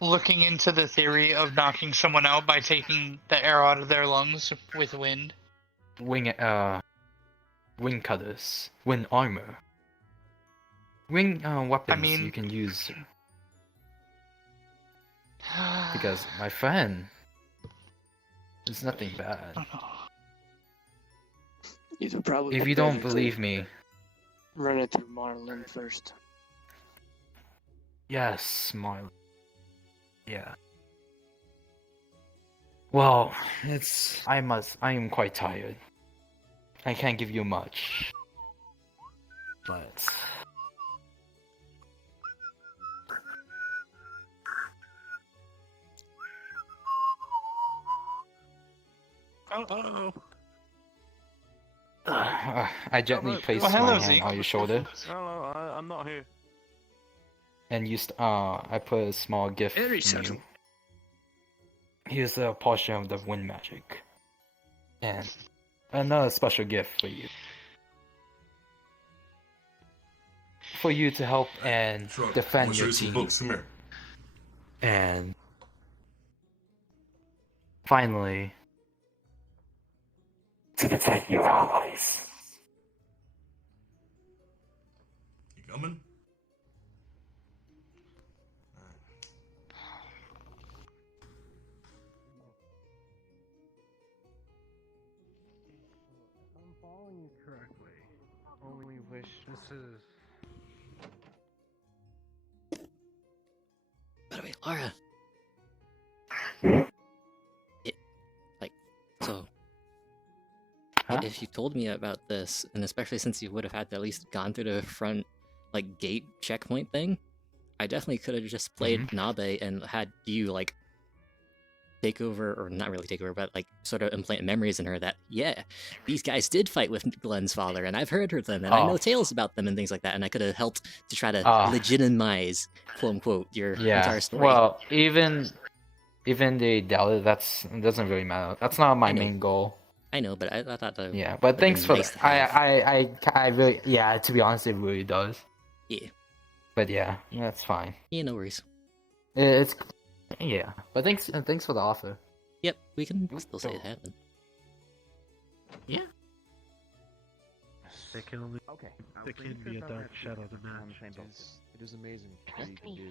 looking into the theory of knocking someone out by taking the air out of their lungs with wind. wing cutters, wing armor, wing weapons you can use. Because my friend, it's nothing bad. It'd probably If be you don't better to believe me, run it through Marlin first. yes, Marlon. Yeah. Well, I am quite tired. I can't give you much. But I gently placed my hand on your shoulder, Hello, I'm not here. and I put a small gift Very in subtle. you. Here's a portion of the wind magic, and another special gift for you. For you to help and defend your team. Books, come here. And finally, to protect your allies. You coming? I'm following you correctly. Only wish this is. By the way, Laura. So. Huh? If you told me about this, and especially since you would have had to at least gone through the front, like, gate checkpoint thing, I definitely could have just played Nabe and had you, like, take over, or not really take over, but, like, sort of implant memories in her that, yeah, these guys did fight with Glenn's father, and I've heard of them, and I know tales about them and things like that, and I could have helped to try to legitimize, quote-unquote, your entire story. Well, even they doubted, it doesn't really matter. That's not my main goal. I know, but I thought that. Yeah, but thanks for nice that. to have. I really, yeah. To be honest, it really does. Yeah. But yeah, that's fine. Yeah, no worries. It's yeah. But thanks for the offer. Yep, we can still say it happened. Yeah. They can only. Okay. There can be a dark shadow to match. It is amazing what you can do.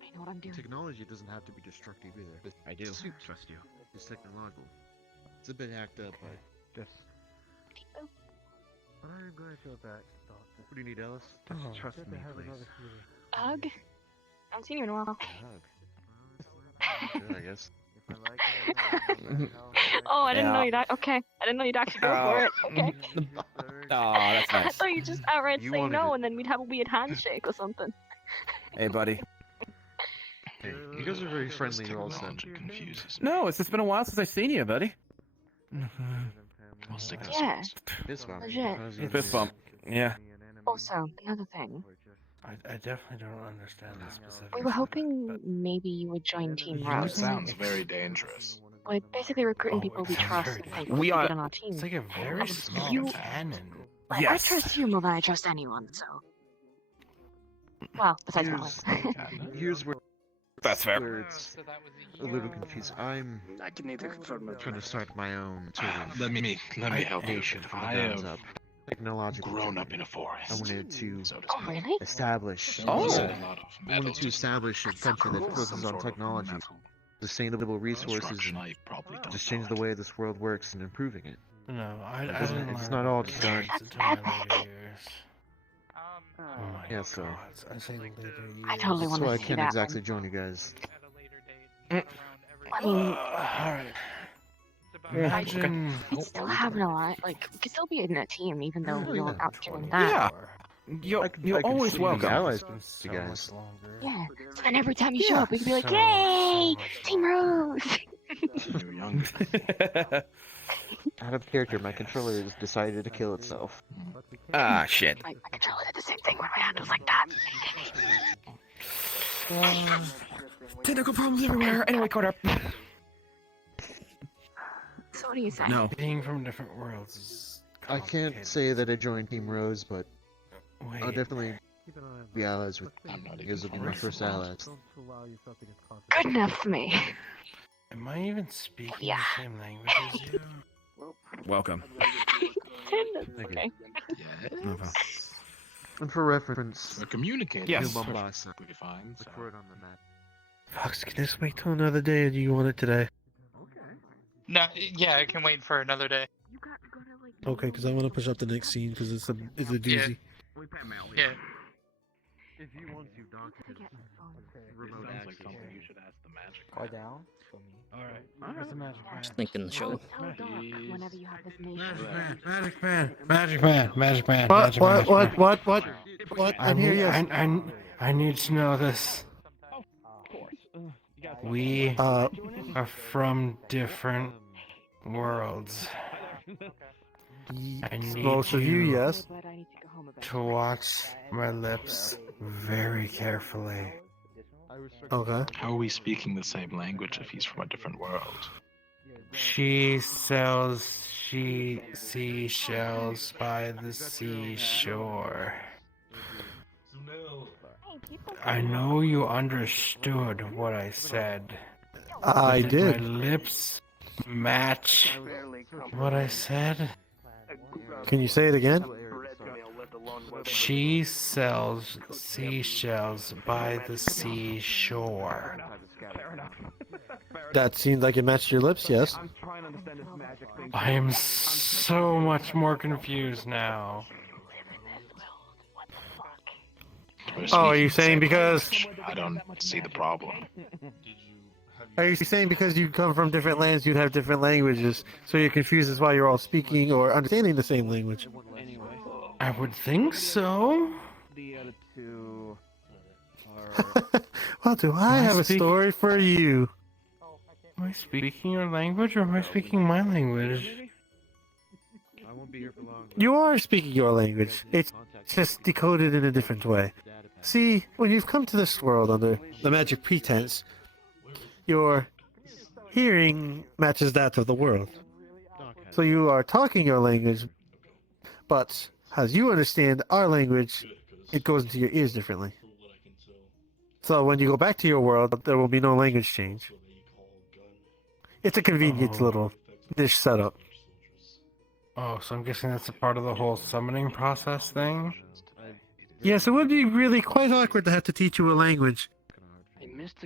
I know what I'm doing. Technology doesn't have to be destructive either. I do trust you. It's technological. It's a bit hacked up, but Just. But I'm going to go back, Doctor. what do you need, Ellis? Just trust Good me, to have please. another Hug? I haven't seen you in a while. Good, I guess. Oh, I didn't know you'd. Okay, I didn't know you'd actually go for it. Okay. Oh, that's I nice. thought you just outright You say wanted no, it. and then we'd have a weird handshake or something. Hey, buddy. Hey, you guys are very friendly. You're all set. No, it's just been a while since I've seen you, buddy. Yeah. Fist bump. Legit. Fist bump. Yeah. Also, another thing. I definitely don't understand the specifics. We were hoping maybe you would join Team That Rose. sounds very dangerous. We're basically recruiting people we trust and think we are- get on our team. It's like a very small You- cannon. I trust you more than I trust anyone, so. Well, besides Molly. Here's where That's fair. where it's a little confused. I'm I can neither confirm nor trying to start my own sort of Let me help you. nation from the I ground have up. Technological. grown up in a forest. I wanted to Oh, really? establish. Oh. I wanted to establish a country that focuses on technology, sustainable resources, and just change the way this world works and improving it. No, I It's didn't it's learn not all about just science done. until my later years. Oh my Yeah, so God, I say later years. I totally that's want why I to see can't that exactly one. join you guys. I mean, Alright. Imagine. We still have an alliance. Like, we could still be in a team, even though Oh, you're yeah. out doing that. You're I could always still be welcome. allies with you guys. Yeah. So then every time you show Yeah. up, we could be like, So "Yay, much Team Rose!" You're young. Out of character, my controller has decided to kill itself. Ah, shit. My controller did the same thing when my hand was like that. Technical problems everywhere. Anyway, Carter. So what do you say? No. Being from different worlds is I can't complicated. say that I joined Team Rose, but Wait. I'll definitely be allies with you. I'm not You guys will be my first allies. Good enough for me. Am I even speaking Yeah. the same language as you? Welcome. Okay. No problem. And for reference, We're communicating. Yes. New Mombasa. Pretty fine. look for it on the map. Fox, can this wait till another day, or do you want it today? No, yeah, I can wait for another day. Okay, because I want to push up the next scene because it's a doozy. Yeah. If you want to, Doctor. Remote Sounds like access. something you should ask the magic. Quiet down. Alright. Where's the magic man? Just thinking the show. Whenever you have this Magic man, magic man, magic man. What? magic What? man. What? I'm here. Yes. I need to know this. We are from different worlds. I need Most of you, yes. to watch my lips very carefully. Okay. How are we speaking the same language if he's from a different world? She sells seashells by the seashore. I know you understood what I said. I but did. My lips match what I said. Can you say it again? She sells seashells by the seashore. That seemed like it matched your lips, yes. I am so much more confused now. Oh, are you saying because... I don't see the problem. Are you saying because you come from different lands, you'd have different languages, so you're confused as why you're all speaking or understanding the same language? I would think so. The other two Well, do I have a story for you? Am I speaking your language or am I speaking my language? I won't be here for long. You are speaking your language. It's just decoded in a different way. See, when you've come to this world under the magic pretense, your hearing matches that of the world. So you are talking your language, but as you understand our language, it goes into your ears differently. So when you go back to your world, there will be no language change. It's a convenient little dish setup. Oh, so I'm guessing that's a part of the whole summoning process thing? Yes, it would be really quite awkward to have to teach you a language.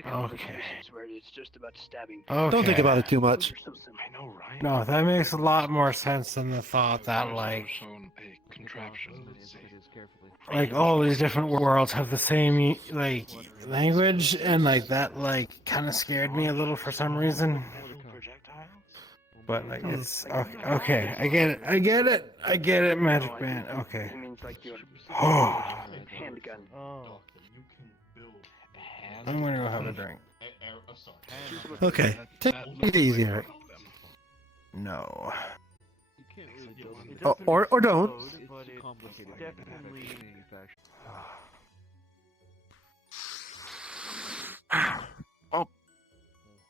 Okay. Where it's just about stabbing. Don't think about it too much. I know, right? No, that makes a lot more sense than the thought that, like all these different worlds have the same, like, language, and, like, that, like, kind of scared me a little for some reason. But, like, it's... Okay, I get it, Magic Man, okay. Oh. I'm gonna go have a drink. Okay, take it easy, Eric. No. Oh, or don't.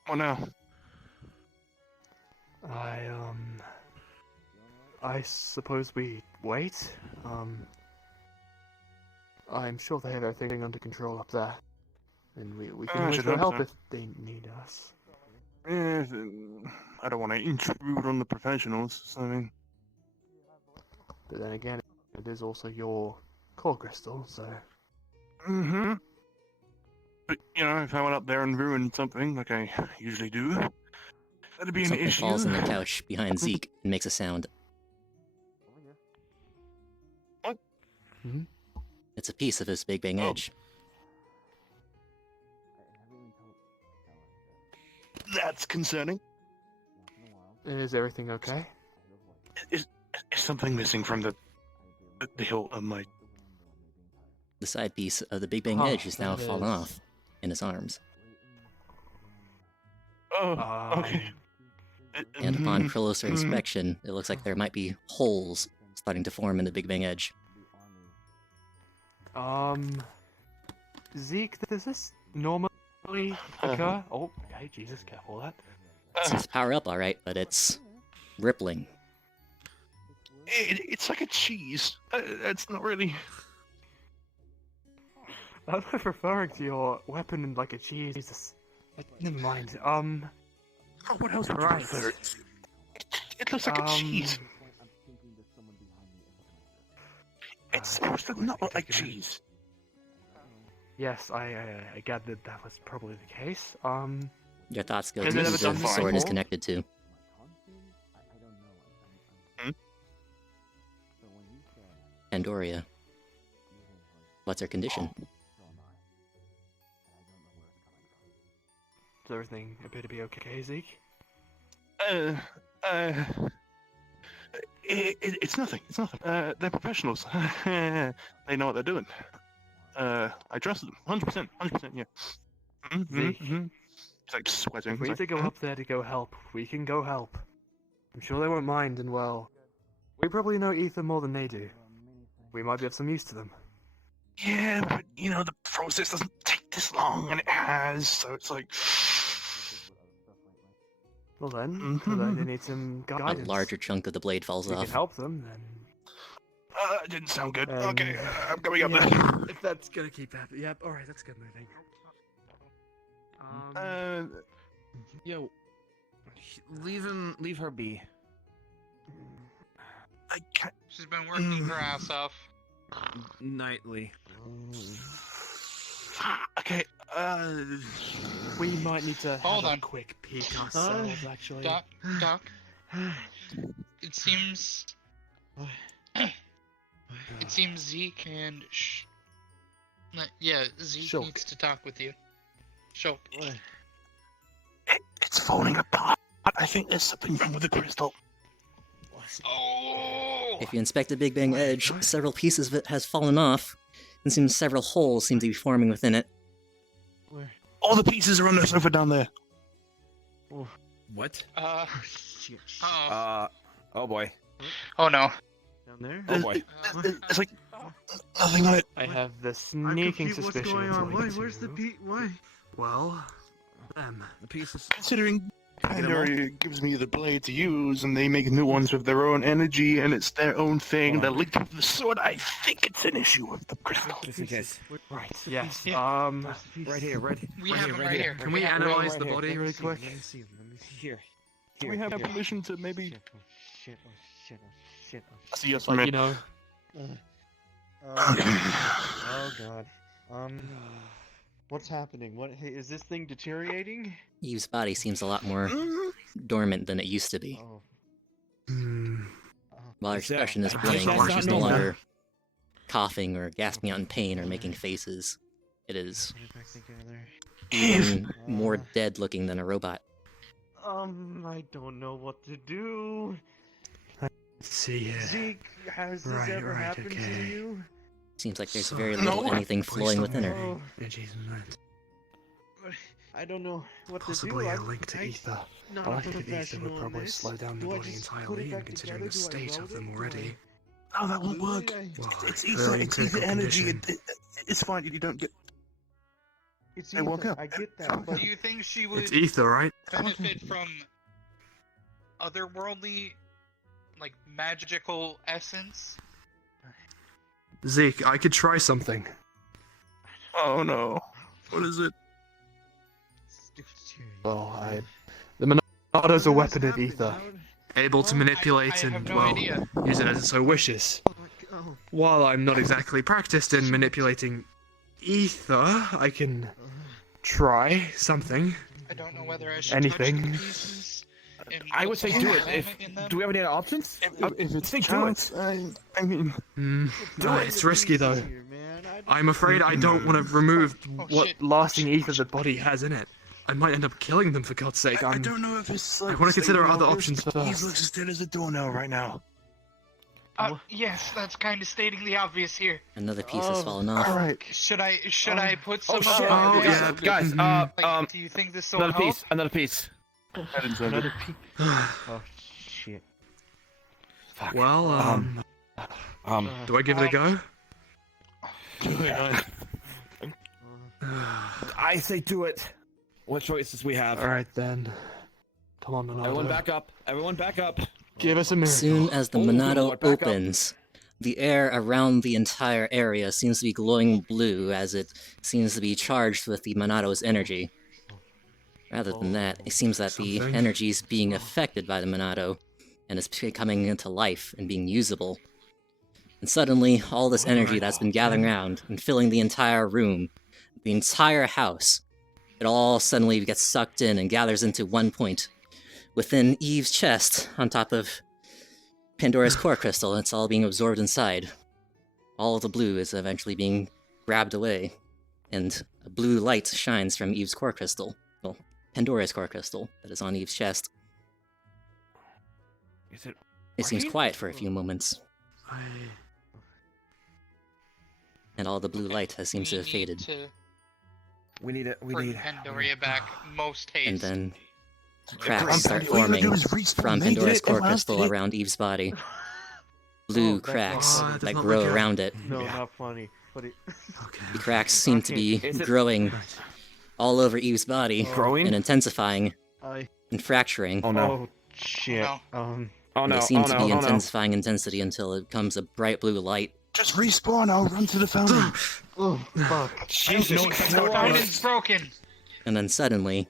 Oh no. I suppose we wait. I'm sure they have everything under control up there. And we can I always should go hope help so. if they need us. Yeah, I don't want to intrude on the professionals. I mean, But then again, it is also your core crystal, so... mm-hmm. But you know, if I went up there and ruined something like I usually do, that'd be an Something issue. falls on the couch behind Zeke and makes a sound. What? It's a piece of his Big Bang Edge. That's concerning. Is everything okay? Is something missing from the hilt of my... The side piece of the Big Bang Oh, Edge is now that fallen is- off in his arms. Oh, okay. And upon Mhm, closer mhm. inspection, it looks like there might be holes starting to form in the Big Bang Edge. Zeke, does this normally occur? Oh, okay, Jesus, careful of that. It seems to power up alright, but it's rippling. It's like a cheese. It's not really... I was referring to your weapon like a cheese. Jesus. Never mind. What else would you Right. prefer? It looks like a cheese. It's supposed to not look like cheese. Yes, I gathered that was probably the case. Your thoughts go Has to it who ever done the this sword is before? connected to. Pandoria. What's her condition? Does everything appear to be okay, Zeke? It's nothing. It's nothing. They're professionals. They know what they're doing. I trust them. 100%. 100%. Yeah. Zeke, He's like sweating. if we He's need to like, go up there to go help, we can go help. I'm sure they won't mind, and well, we probably know Ether more than they do. We might be of some use to them. Yeah, but you know the process doesn't take this long, and it has. So it's like. Well then, they need some A guidance. larger chunk of the blade falls We off. can help them, then. That didn't sound good. Okay, I'm going up yeah, there. if that's gonna keep happening. Yep, alright, that's good moving. Yo, leave her be. I can't. She's been working her ass off. Nightly. Okay, we might need to Hold have on. a quick peek ourselves, actually. Doc. It seems. It seems Zeke and Zeke Shulk. needs to talk with you. Shulk. It's falling apart. I think there's something wrong with the crystal. Oh! If you inspect the Big Bang edge, several pieces of it has fallen off, and seems several holes seem to be forming within it. All the pieces are on the sofa down there. What? Shit. Oh boy. Oh no. Down there? Oh boy. There's like nothing on it. I have the I'm sneaking confused. What's suspicion going it's on? Why? linked Where's the to- Pete? Why? Well, The pieces. Considering Pandoria gives me the blade to use, and they make new ones with their own energy, and it's their own thing. They're linked with the sword. I think it's an issue with the crystal. Just in case. right, yes. Right here, right. We right have here, him right right here. here. Can we have him analyze right the here. body Let me really see, quick? Let me see. Let me see. Here. Do we have permission to maybe Shit. see us Like, from you it? know, Oh god. What's happening? What? Hey, is this thing deteriorating? Eve's body seems a lot more dormant than it used to be. Oh. While her Is that- expression is that's blank, not she's no normal. longer coughing or gasping out in pain or making faces. It is Put it back together. even more dead looking than a robot. I don't know what to do. let's see here. Zeke, has this Right, ever right, happened to okay. you? Seems like there's So- very little anything flowing within her. Oh, Energies and that. I don't know what Possibly to a do. link to ether. Not I a like that ether professional would in probably this. slow down the Do I body just put it entirely, back and considering together? the Do I state weld of them it? already. No, that won't work. Well, It's clearly in ether critical energy. condition. It's fine. You don't get. It's Hey, woke ether, up. I get that, but Do you think she would It's ether, right? benefit from otherworldly, like magical essence? Zeke, I could try something. Oh no. What is it? Well, the Monado's a weapon of ether, able to manipulate I have and, no well, idea. use it as it so wishes. While I'm not exactly practiced in manipulating ether, I can try something. I don't know whether I should Anything. touch the pieces and I would put say some do it. element If, in them. do we have any other options? If it's think do chance, I mean. It's risky though. I'm afraid I don't want to remove what shit. lasting ether the body has in it. I might end up killing them for God's sake. I don't know if it's like. I want to consider saving other all options this, but He first. looks as dead as a doornail right now. Yes, that's kind of stating the obvious here. Another piece has fallen off. All right. Should I put some Oh of shit! it? yeah. Guys, Like, do you think this will another help? piece, another piece. I didn't say that. oh shit. Well, do I give it a go? I say do it. What choices we have? Alright then. Come on, Monado. Everyone back up. Everyone back up. Give us a miracle. Soon as the Oh, Monado Lord, back up. opens, the air around the entire area seems to be glowing blue as it seems to be charged with the Monado's energy. Rather than that, it seems that the Something. energy is being affected by the Monado, and it's coming into life and being usable. And suddenly, all this energy that's been gathering around and filling the entire room, the entire house, it all suddenly gets sucked in and gathers into one point within Eve's chest on top of Pandora's core crystal. It's all being absorbed inside. All of the blue is eventually being grabbed away, and a blue light shines from Eve's core crystal. Well, Pandora's core crystal that is on Eve's chest. It seems quiet for a few moments. And all the blue light seems to have faded. We need it. Bring Pandoria back most haste. And then cracks start forming from Pandora's core crystal around Eve's body. Blue cracks that grow around it. No, not funny. But The cracks seem to be growing all over Eve's body, and intensifying and fracturing. Oh no! Oh shit! They seem to be intensifying intensity until it becomes a bright blue light. Just respawn, I'll run to the fountain. Oh, fuck. Jesus Christ. The fountain's broken. And then suddenly,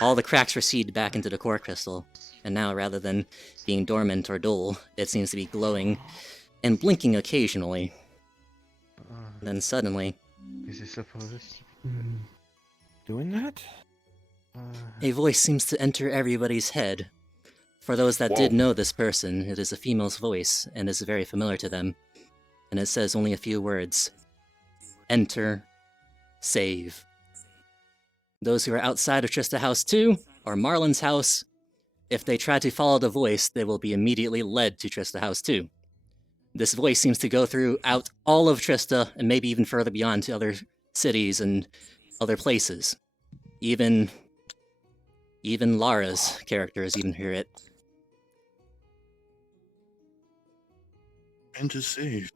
all the cracks recede back into the core crystal, and now rather than being dormant or dull, it seems to be glowing and blinking occasionally. And then suddenly, Is he supposed doing that? a voice seems to enter everybody's head. For those that did know this person, it is a female's voice, and is very familiar to them. And it says only a few words. Enter, save. Those who are outside of Trista House 2, or Marlin's house, if they try to follow the voice, they will be immediately led to Trista House 2. This voice seems to go throughout all of Trista, and maybe even further beyond to other cities and other places. Even Lara's characters even hear it. And to save.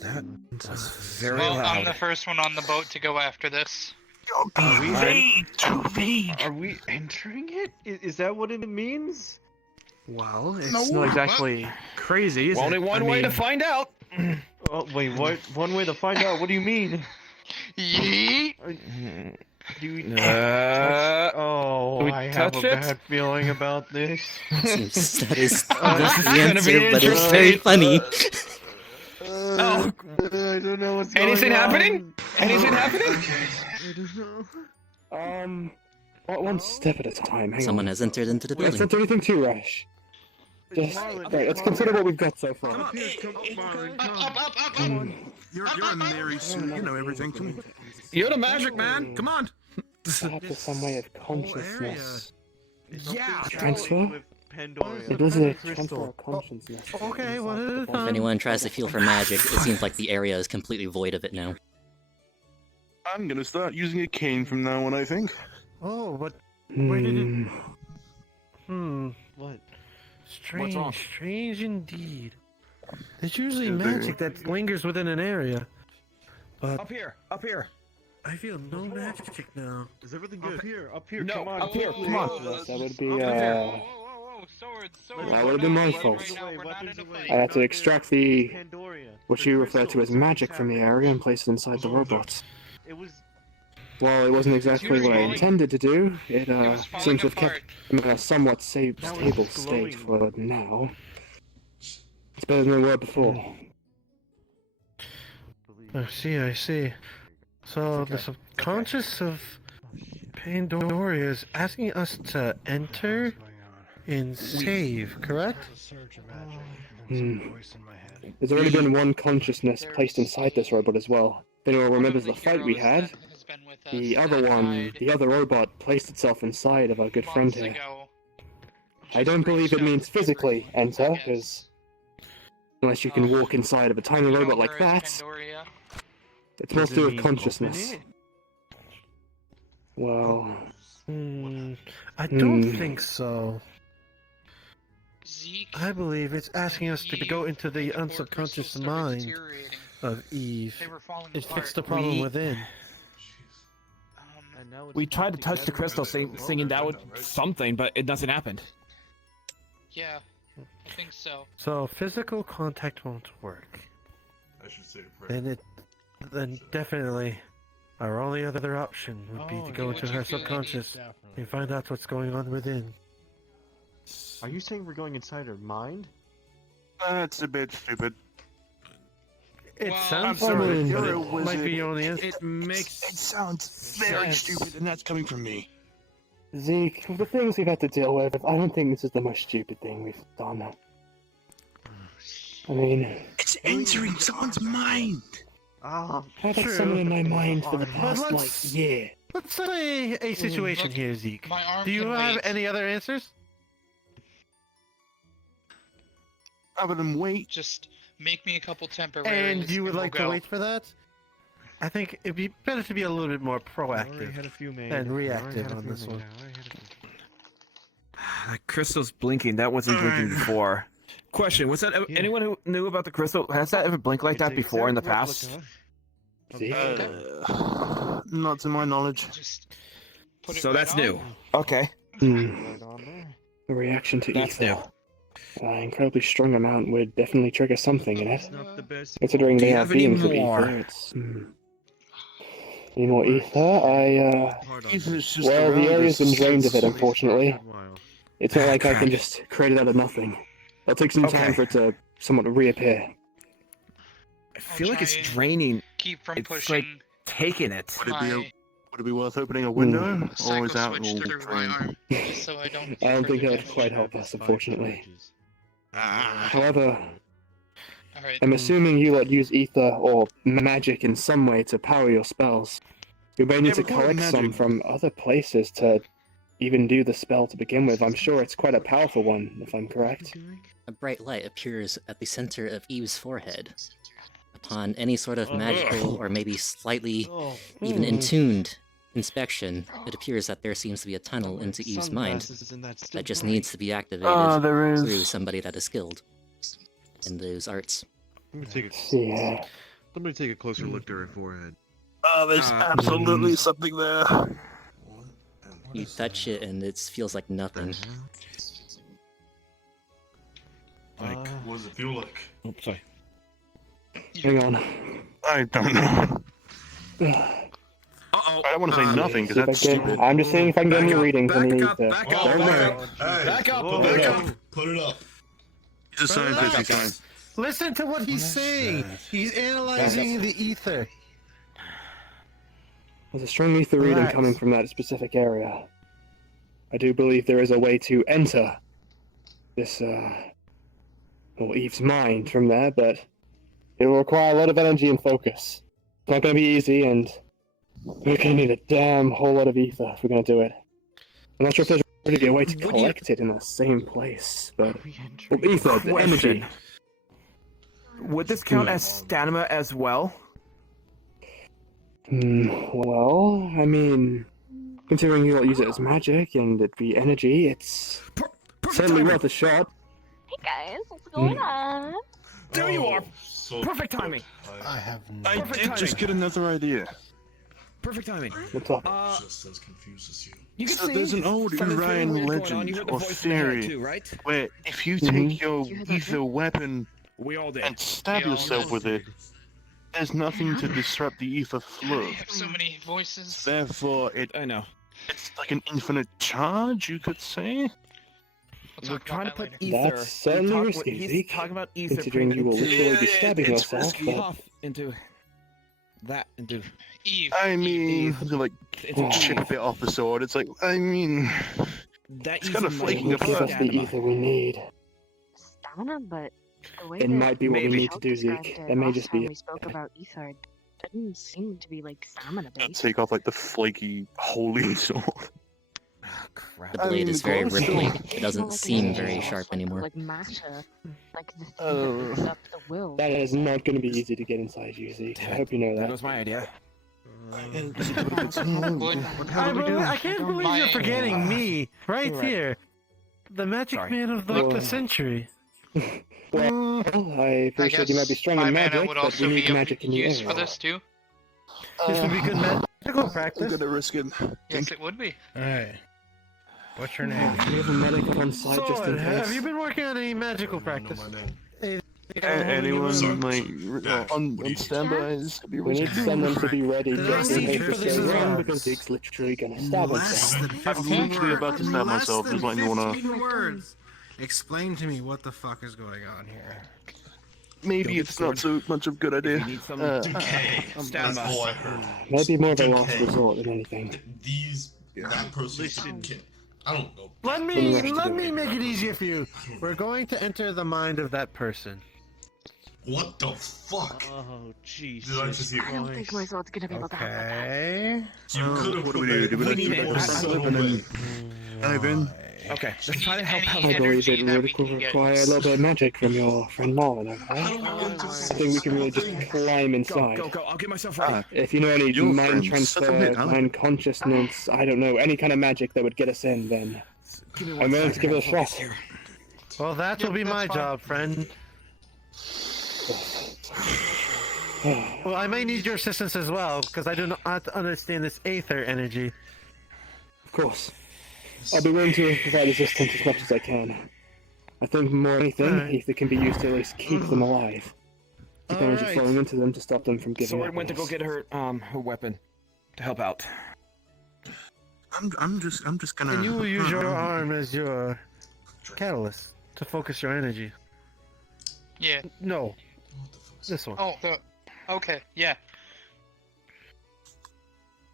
That was very Well, loud. I'm the first one on the boat to go after this. Are we too vague. Are we entering it? Is that what it means? Well, it's not exactly crazy, is Only it? one way to find out. Oh wait, what? One way to find out? What do you mean? Yeet. Do we Do we I have a touch it? bad feeling about this. Seems that is This not is the gonna answer, be but it's very funny. Oh, I don't know what's going Anything on. happening? Anything happening? I don't know. One step at a time. Hang Someone on. has entered into the Let's building. not do anything too rash. Just, right, let's consider what we've got so far. You're a Mary Sue, you know everything. Come on. You're the magic man. Come on. Perhaps some way of consciousness. Yeah. Transfer? Pandoria. It was a transfer of consciousness. Okay, one at a If time. anyone tries to feel for magic, it seems like the area is completely void of it now. I'm gonna start using a cane from now on, I think. Oh, but where did it? What? Strange, wrong? strange indeed. There's usually Yeah, there- magic that lingers within an area, but Up here. Up here. I feel no magic now. Is everything good? Up here, No, come on. up here, come on. That would be, Whoa, swords, swords. that would have been my fault. I had to extract the, what you refer to as magic from the area and place it inside the robots. It was. While it wasn't exactly what I intended to do, it seems to have kept them in a somewhat stable state for now. It's better than they were before. I see. So the subconscious of Pandoria is asking us to enter and save, correct? There's already been one consciousness placed inside this robot as well. If anyone remembers the fight we had, the other robot placed itself inside of our good friend here. I don't believe it means physically enter, because unless you can walk inside of a tiny robot like that, it's more to do with consciousness. Well... I don't think so. I believe it's asking us to go into the unsubconscious mind of Eve and fix the problem within. We tried to touch the crystal thinking that would something, but it doesn't happen. Yeah, I think so. So physical contact won't work. I should say a prayer. Then definitely our only other option would be to go into her subconscious and find out what's going on within. Are you saying we're going inside her mind? That's a bit stupid. It I'm sounds sorry, stupid, you're but a it wizard. might be your only answer. It sounds very sense. stupid, and that's coming from me. Zeke, with the things we've had to deal with, I don't think this is the most stupid thing we've done. I mean... It's entering someone's mind! Ah, I've had someone in my mind for the But past, let's- year. Let's say a situation here, Zeke. My arm Do you can have wait. any other answers? Other than wait. Just make me a couple temporaries. And you would we'll like to go. wait for that? I think it'd be better to be a little bit more already proactive had a few made. than Already reactive had a on few this made. one. Already had a few. That crystal's blinking. That wasn't blinking before. Question: Was that anyone who knew about the crystal? Has that ever blinked like It's that a before in the exact past? replica. Not to my knowledge. Put it So right that's on. new. Okay. Right on there. The reaction to That's ether. new. An incredibly strong amount would definitely trigger something in it. It's not the best. Considering Do they you are have any beings of more? ether, it's... Any more ether? Ether's just Well, the around area's been us. drained of it, At least for a unfortunately. good while. It's not like I can Crap. just create it out of nothing. It'll take some time Okay. for it to somewhat reappear. I feel like it's try and draining. Keep from It's pushing like taking it. Would it be worth opening a window? Or psycho is that switch all through my drained? arm, just so I don't. I don't think that would further quite damage. help us, unfortunately. Ah. However, Alright. I'm assuming you lot use ether or magic in some way to power your spells. You may need Yeah, to but call it collect some magic. from other places to even do the spell to begin with. I'm sure it's quite a powerful one, if I'm correct. A bright light appears at the center of Eve's forehead. Upon any sort of magical or maybe slightly even intuned inspection, it appears that there seems to be a tunnel into Eve's mind Sunglasses and that's that just still needs to be activated there is. through somebody that is skilled in those arts. Let me take a Yeah. Somebody take a closer look to her forehead. Oh, there's absolutely something there. You touch it and it feels like nothing. Like, what does it feel like? Oops, sorry. Hang on. I don't know. Uh-oh. I don't want to say nothing because See if I that's can- stupid. I'm just seeing if I can get any readings on the ether. back Oh, up, Don't back worry. up. Hey, Back up, put back it up. up. Put it up. He's a scientist, he's fine. Listen to what he's saying. He's analyzing the ether. There's a strong ether reading Relax. coming from that specific area. I do believe there is a way to enter this, well, Eve's mind from there, but it will require a lot of energy and focus. It's not going to be easy, and we're going to need a damn whole lot of ether if we're going to do it. I'm not sure if there's really a way to collect it in the same place, but... Well, ether, the energy. Question. Would this count as stamina as well? Well, I mean, considering you all use it as magic and it be energy, it's certainly worth a shot. Hey guys, what's going on? There you are. So Perfect timing. I Perfect did just timing. get another idea. Perfect timing. What's up? Just as confused as you. You can So see there's an old something Urian weird going on. legend You heard the or voice in the head theory too, right? where if you take your ether weapon We all did. and stab We all yourself did. with it, there's nothing to disrupt the ether flow. I have so many voices. Therefore, I know. it's like an infinite charge, you could say. We're trying to put later. ether. That's certainly risky, He's Zeke, talking about ether. considering you will putting literally be Yeah, stabbing it's yourself, risky. but... off into that into Eve. I mean, Eve. to like It's chip a Eve. bit off the sword. It's like, I mean, that it's kind of ether flaking might Give apart. us the stamina. ether we need. Stamina, but the way It that might be what we Maybe. need to do, described Zeke. it That may last just time be we it. spoke about ether, it didn't seem to be like stamina based. Take off like the flaky holy sword. Crap. The I blade mean, is the very glow's rippling. still- It More doesn't like a seem very source, sharp like- anymore. Like matter, like the thing Oh. that brings up the will. That is not going to be easy to get inside you, Zeke. I hope you know That that. was my idea. Would- I can't believe you're My- forgetting me right You're right. here. The magic Sorry. man of like the century. Well, I appreciate you might be strong my in mana magic, would but also we be need magic in the used for area. this too. This would be good magical I'm practice. gonna risk it. Yes, it would be. Alright. What's your name? We have a medic on site just in Sword, case. have you been working on any magical I know practice? my name. Anyone like Yeah. on standby? We need someone to be ready just in case this goes wrong, because because Zeke's literally gonna stab himself. I'm literally about to stab myself. Just letting you know. Words. Explain to me what the fuck is going on here. Maybe it's not so much of a good idea. Decay. That's all I heard. Maybe more of a Decay. last resort than anything. That person. I don't know. Let me make it easier for you. We're going to enter the mind of that person. What the fuck? Oh, jeez. Did I just hear? I don't think Mysel's gonna be able to handle that. Okay. You could have What do put we do? that Do we in let the you so live and away. dive in? Okay, let's try to help out. I believe it would require a little bit of magic from your friend Marlon over there. I think we can really just climb inside. Go, I'll get myself ready. If you know any Your mind friend, transfer, settle it, huh? mind consciousness, I don't know, any kind of magic that would get us in, then I'm willing to give it a shot. Well, that will be my job, friend. Well, I may need your assistance as well, because I do not understand this aether energy. Of course. I'll be willing to provide assistance as much as I can. I think more than anything, ether can be used to at least keep them alive. Keep energy flowing into them to stop them from giving Sword up. went to go get her weapon to help out. I'm just gonna. And you will use your arm as your catalyst to focus your energy. Yeah. No. This one. Oh, okay, yeah.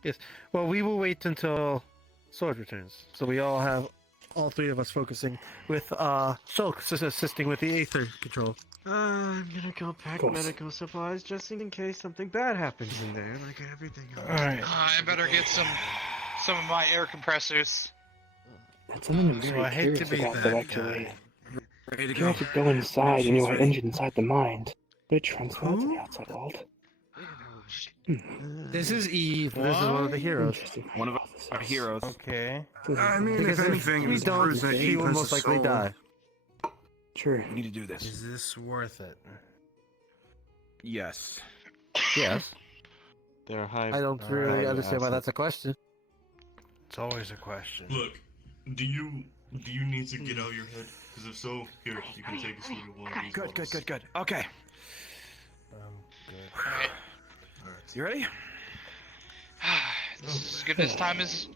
Yes. Well, we will wait until Sword returns. So we all have, all three of us focusing with, Shulk assisting with the aether control. I'm gonna go pack medical supplies just in case something bad happens in there, like everything else. Alright. I better get some of my air compressors. That's something I'm very I hate to curious be about, that though, actually. Ready to If you had to go inside and you are injured inside the mind, would it transfer to the outside world? This is Eve. This is one of the heroes. One of our heroes. Okay. I mean, Because if if anything, we it's don't, proof that she Eve will has a most likely soul. die. True. We need to do this. Is this worth it? Yes. Yes. They're high. I don't really understand why that's a question. It's always a question. Look, do you need to get out of your head? Because if so, here you can take us through one of these. Good. Okay. Alright. You ready? This is as good as time as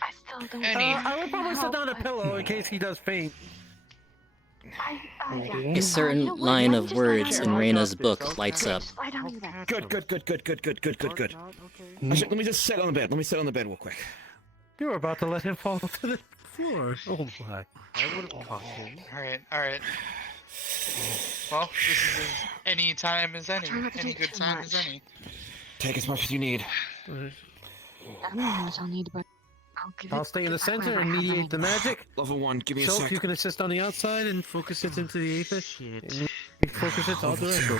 I still don't. any. I would probably sit down a pillow in case he does faint. A certain line of words in Reina's book lights up. Lie down in your bed. Good. Actually, let me just sit on the bed. Let me sit on the bed real quick. You were about to let him fall to the floor. Oh my. I would have caught him. Alright. Well, this is as any time as any. Any good time as any. Take as much as you need. I don't know how much I'll need, but I'll give it. I'll stay in the center and mediate the magic. Level 1, give me a Shulk, sec. you can assist on the outside and focus it into the aether. And you focus it all directly.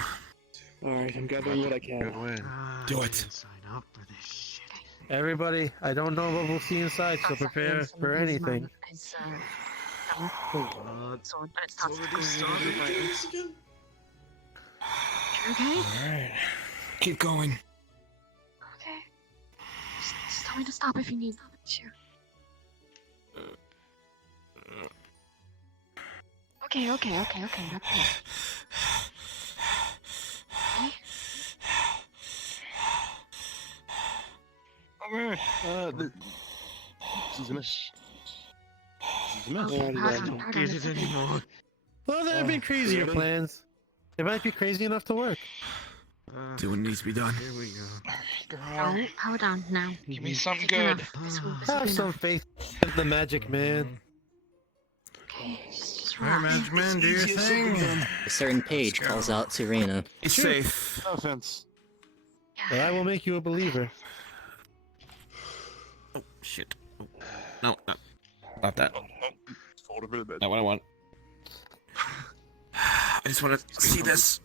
Alright, I'm gathering what I can. Do it. Sign up for this shit. Everybody, I don't know what we'll see inside, so prepare for anything. It's sword, but it's not supposed to. You okay? Alright. Keep going. Okay. Just tell me to stop if you need. Sure. Okay. Not this. Okay. Alright. This is a mess. Get it anymore. Well, there have been crazier plans. It might be crazy enough to work. Do what needs to be done. Here we go. Girl, Power down now. give me something good. Have some faith in the magic man. Okay, just Alright, relax. Magic Man, do your thing. A certain page calls out to Reina. It's safe. No offense. But I will make you a believer. Oh, shit. Oh. No, not that. Fold over the bed. Not what I want. I just want to see this.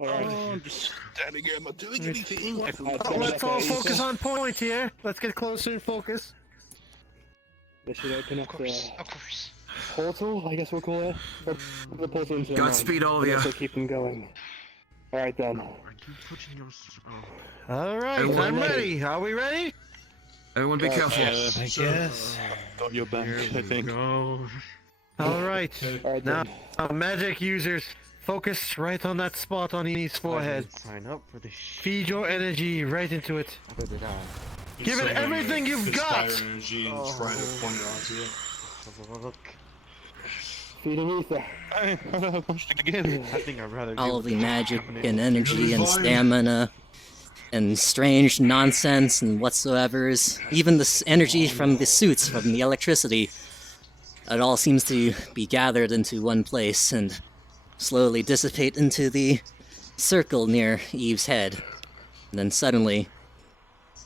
Oh, I'm just standing here. I'm not doing anything. Let's all focus on point here. Let's get closer and focus. They should open up Of course. portal, I guess we'll call it. The portal into the Godspeed, all of and ya. also keep them going. Alright then. Are you putting your... All right, I'm I'm ready. ready. Are we ready? Everyone be careful. I guess. On your back, I think. Go. All right. Now, magic users, focus right on that spot on Enie's forehead. Sign up for the Feed your energy right into it. Give it everything you've got. Energy and try to point it onto it. Feeding ether. I don't have much to give. I think I'd rather All of the magic and energy and stamina and strange nonsense and whatsoevers, even the energy from the suits, from the electricity, it all seems to be gathered into one place and slowly dissipate into the circle near Eve's head. And then suddenly,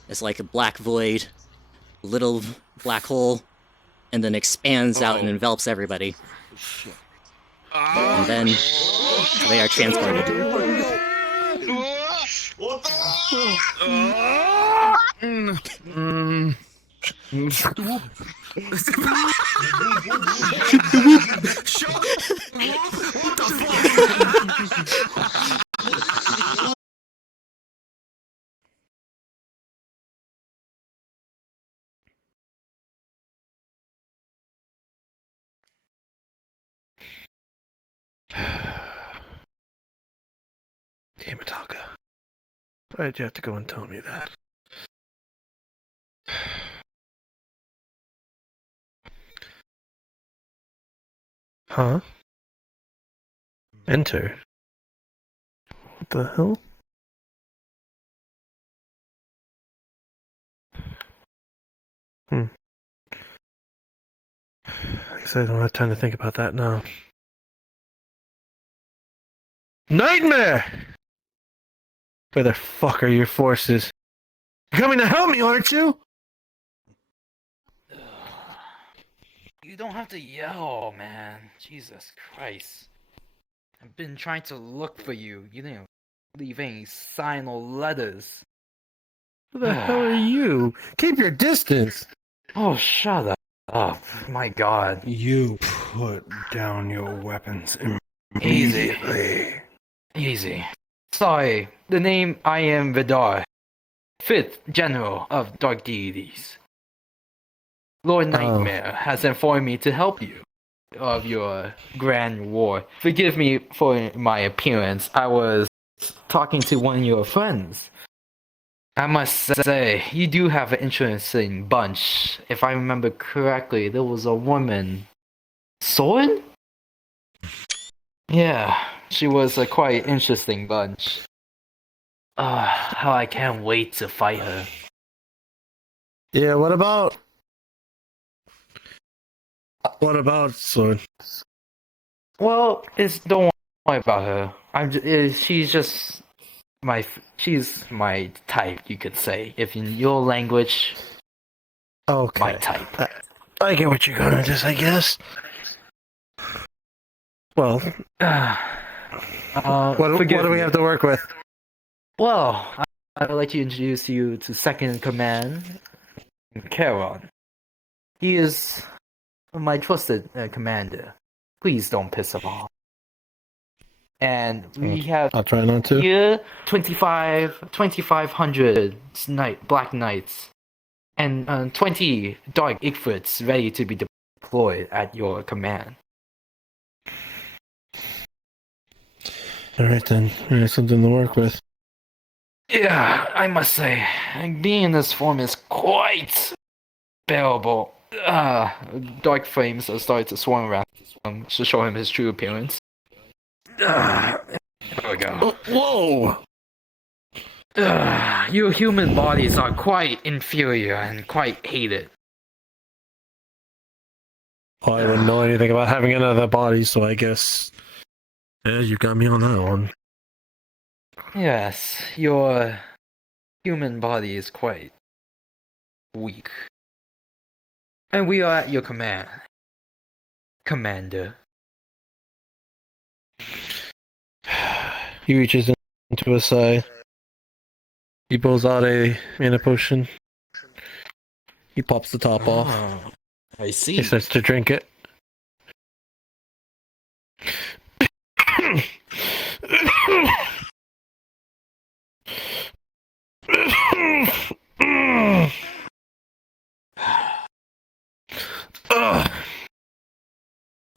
it's like a black void, a little black hole, and then expands out and envelops everybody. And then they are transported. Damn it, Taka. Why'd you have to go and tell me that? Huh? Enter? What the hell? I guess I don't have time to think about that now. Nightmare! Where the fuck are your forces? You're coming to help me, aren't you? You don't have to yell, man. Jesus Christ. I've been trying to look for you. You didn't leave any sign or letters. Who the hell are you? Keep your distance! Oh, shut up. Oh, my God. You put down your weapons Easy. immediately. Easy. Sorry, the name I am Vidar, 5th General of Dark Deities. Lord Nightmare has informed me to help you of your grand war. Forgive me for my appearance. I was talking to one of your friends. I must say, you do have an interesting bunch. If I remember correctly, there was a woman. Sword? Yeah, she was a quite interesting bunch. How I can't wait to fight her. Yeah, what about Sword? Well, don't worry about her. She's my type, you could say. If in your language, okay. My type. I get what you're gonna do, I guess. Well, what do we have to work with? Well, I'd like to introduce you to Second Command, Charon. He is my trusted commander. Please don't piss him off. And we have I'll try not to. here 2,500 Black Knights and 20 Dark Igfrits ready to be deployed at your command. Alright then, we have something to work with. Yeah, I must say, being in this form is quite bearable. Dark flames are starting to swarm around to show him his true appearance. There we go. Whoa! Your human bodies are quite inferior and quite hated. Well, I wouldn't know anything about having another body, so I guess... Yeah, you got me on that one. Yes, your human body is quite weak. And we are at your command, Commander. He reaches into his side. He pulls out a mana potion. He pops the top off. I see. He starts to drink it.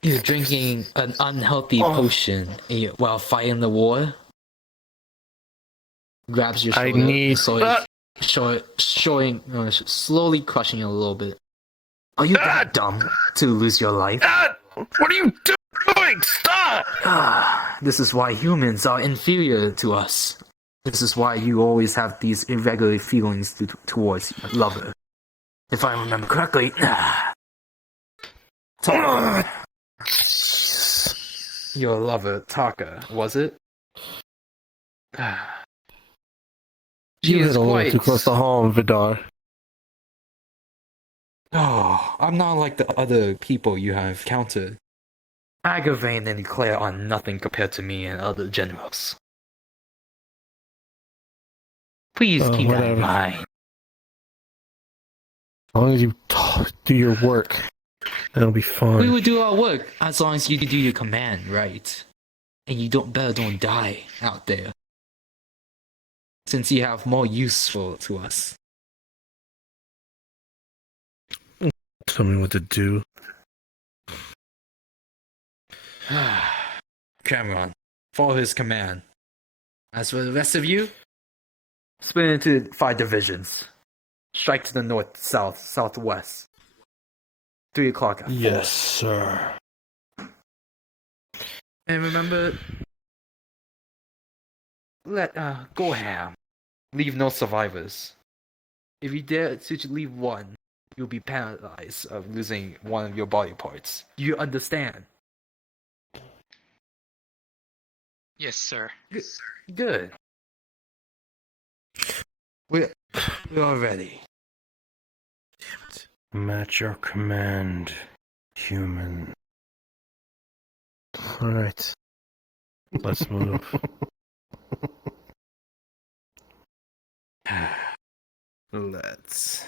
You're drinking an unhealthy potion while fighting the war. Grabs your I shoulder, need slowly crushing it a little bit. Are you that dumb to lose your life? What are you doing? Stop! This is why humans are inferior to us. This is why you always have these irregular feelings towards your lover. If I remember correctly. Your lover, Taka, was it? You hit a little too close to home, Vidar. Oh, I'm not like the other people you have counted. Agavain and Claire are nothing compared to me and other generals. Please keep that in mind. As long as you do your work, it'll be fine. We will do our work as long as you do your command right. And you don't die out there. Since you have more useful to us. Tell me what to do. Cameron, follow his command. As for the rest of you, split into 5 divisions. Strike to the north, south, southwest. 3 o'clock at 4. Yes, sir. And remember, go ham. Leave no survivors. If you dare to leave one, you'll be penalized of losing one of your body parts. You understand? Yes, sir. Good. We're all ready. Match your command, human. Alright. Let's move. Let's.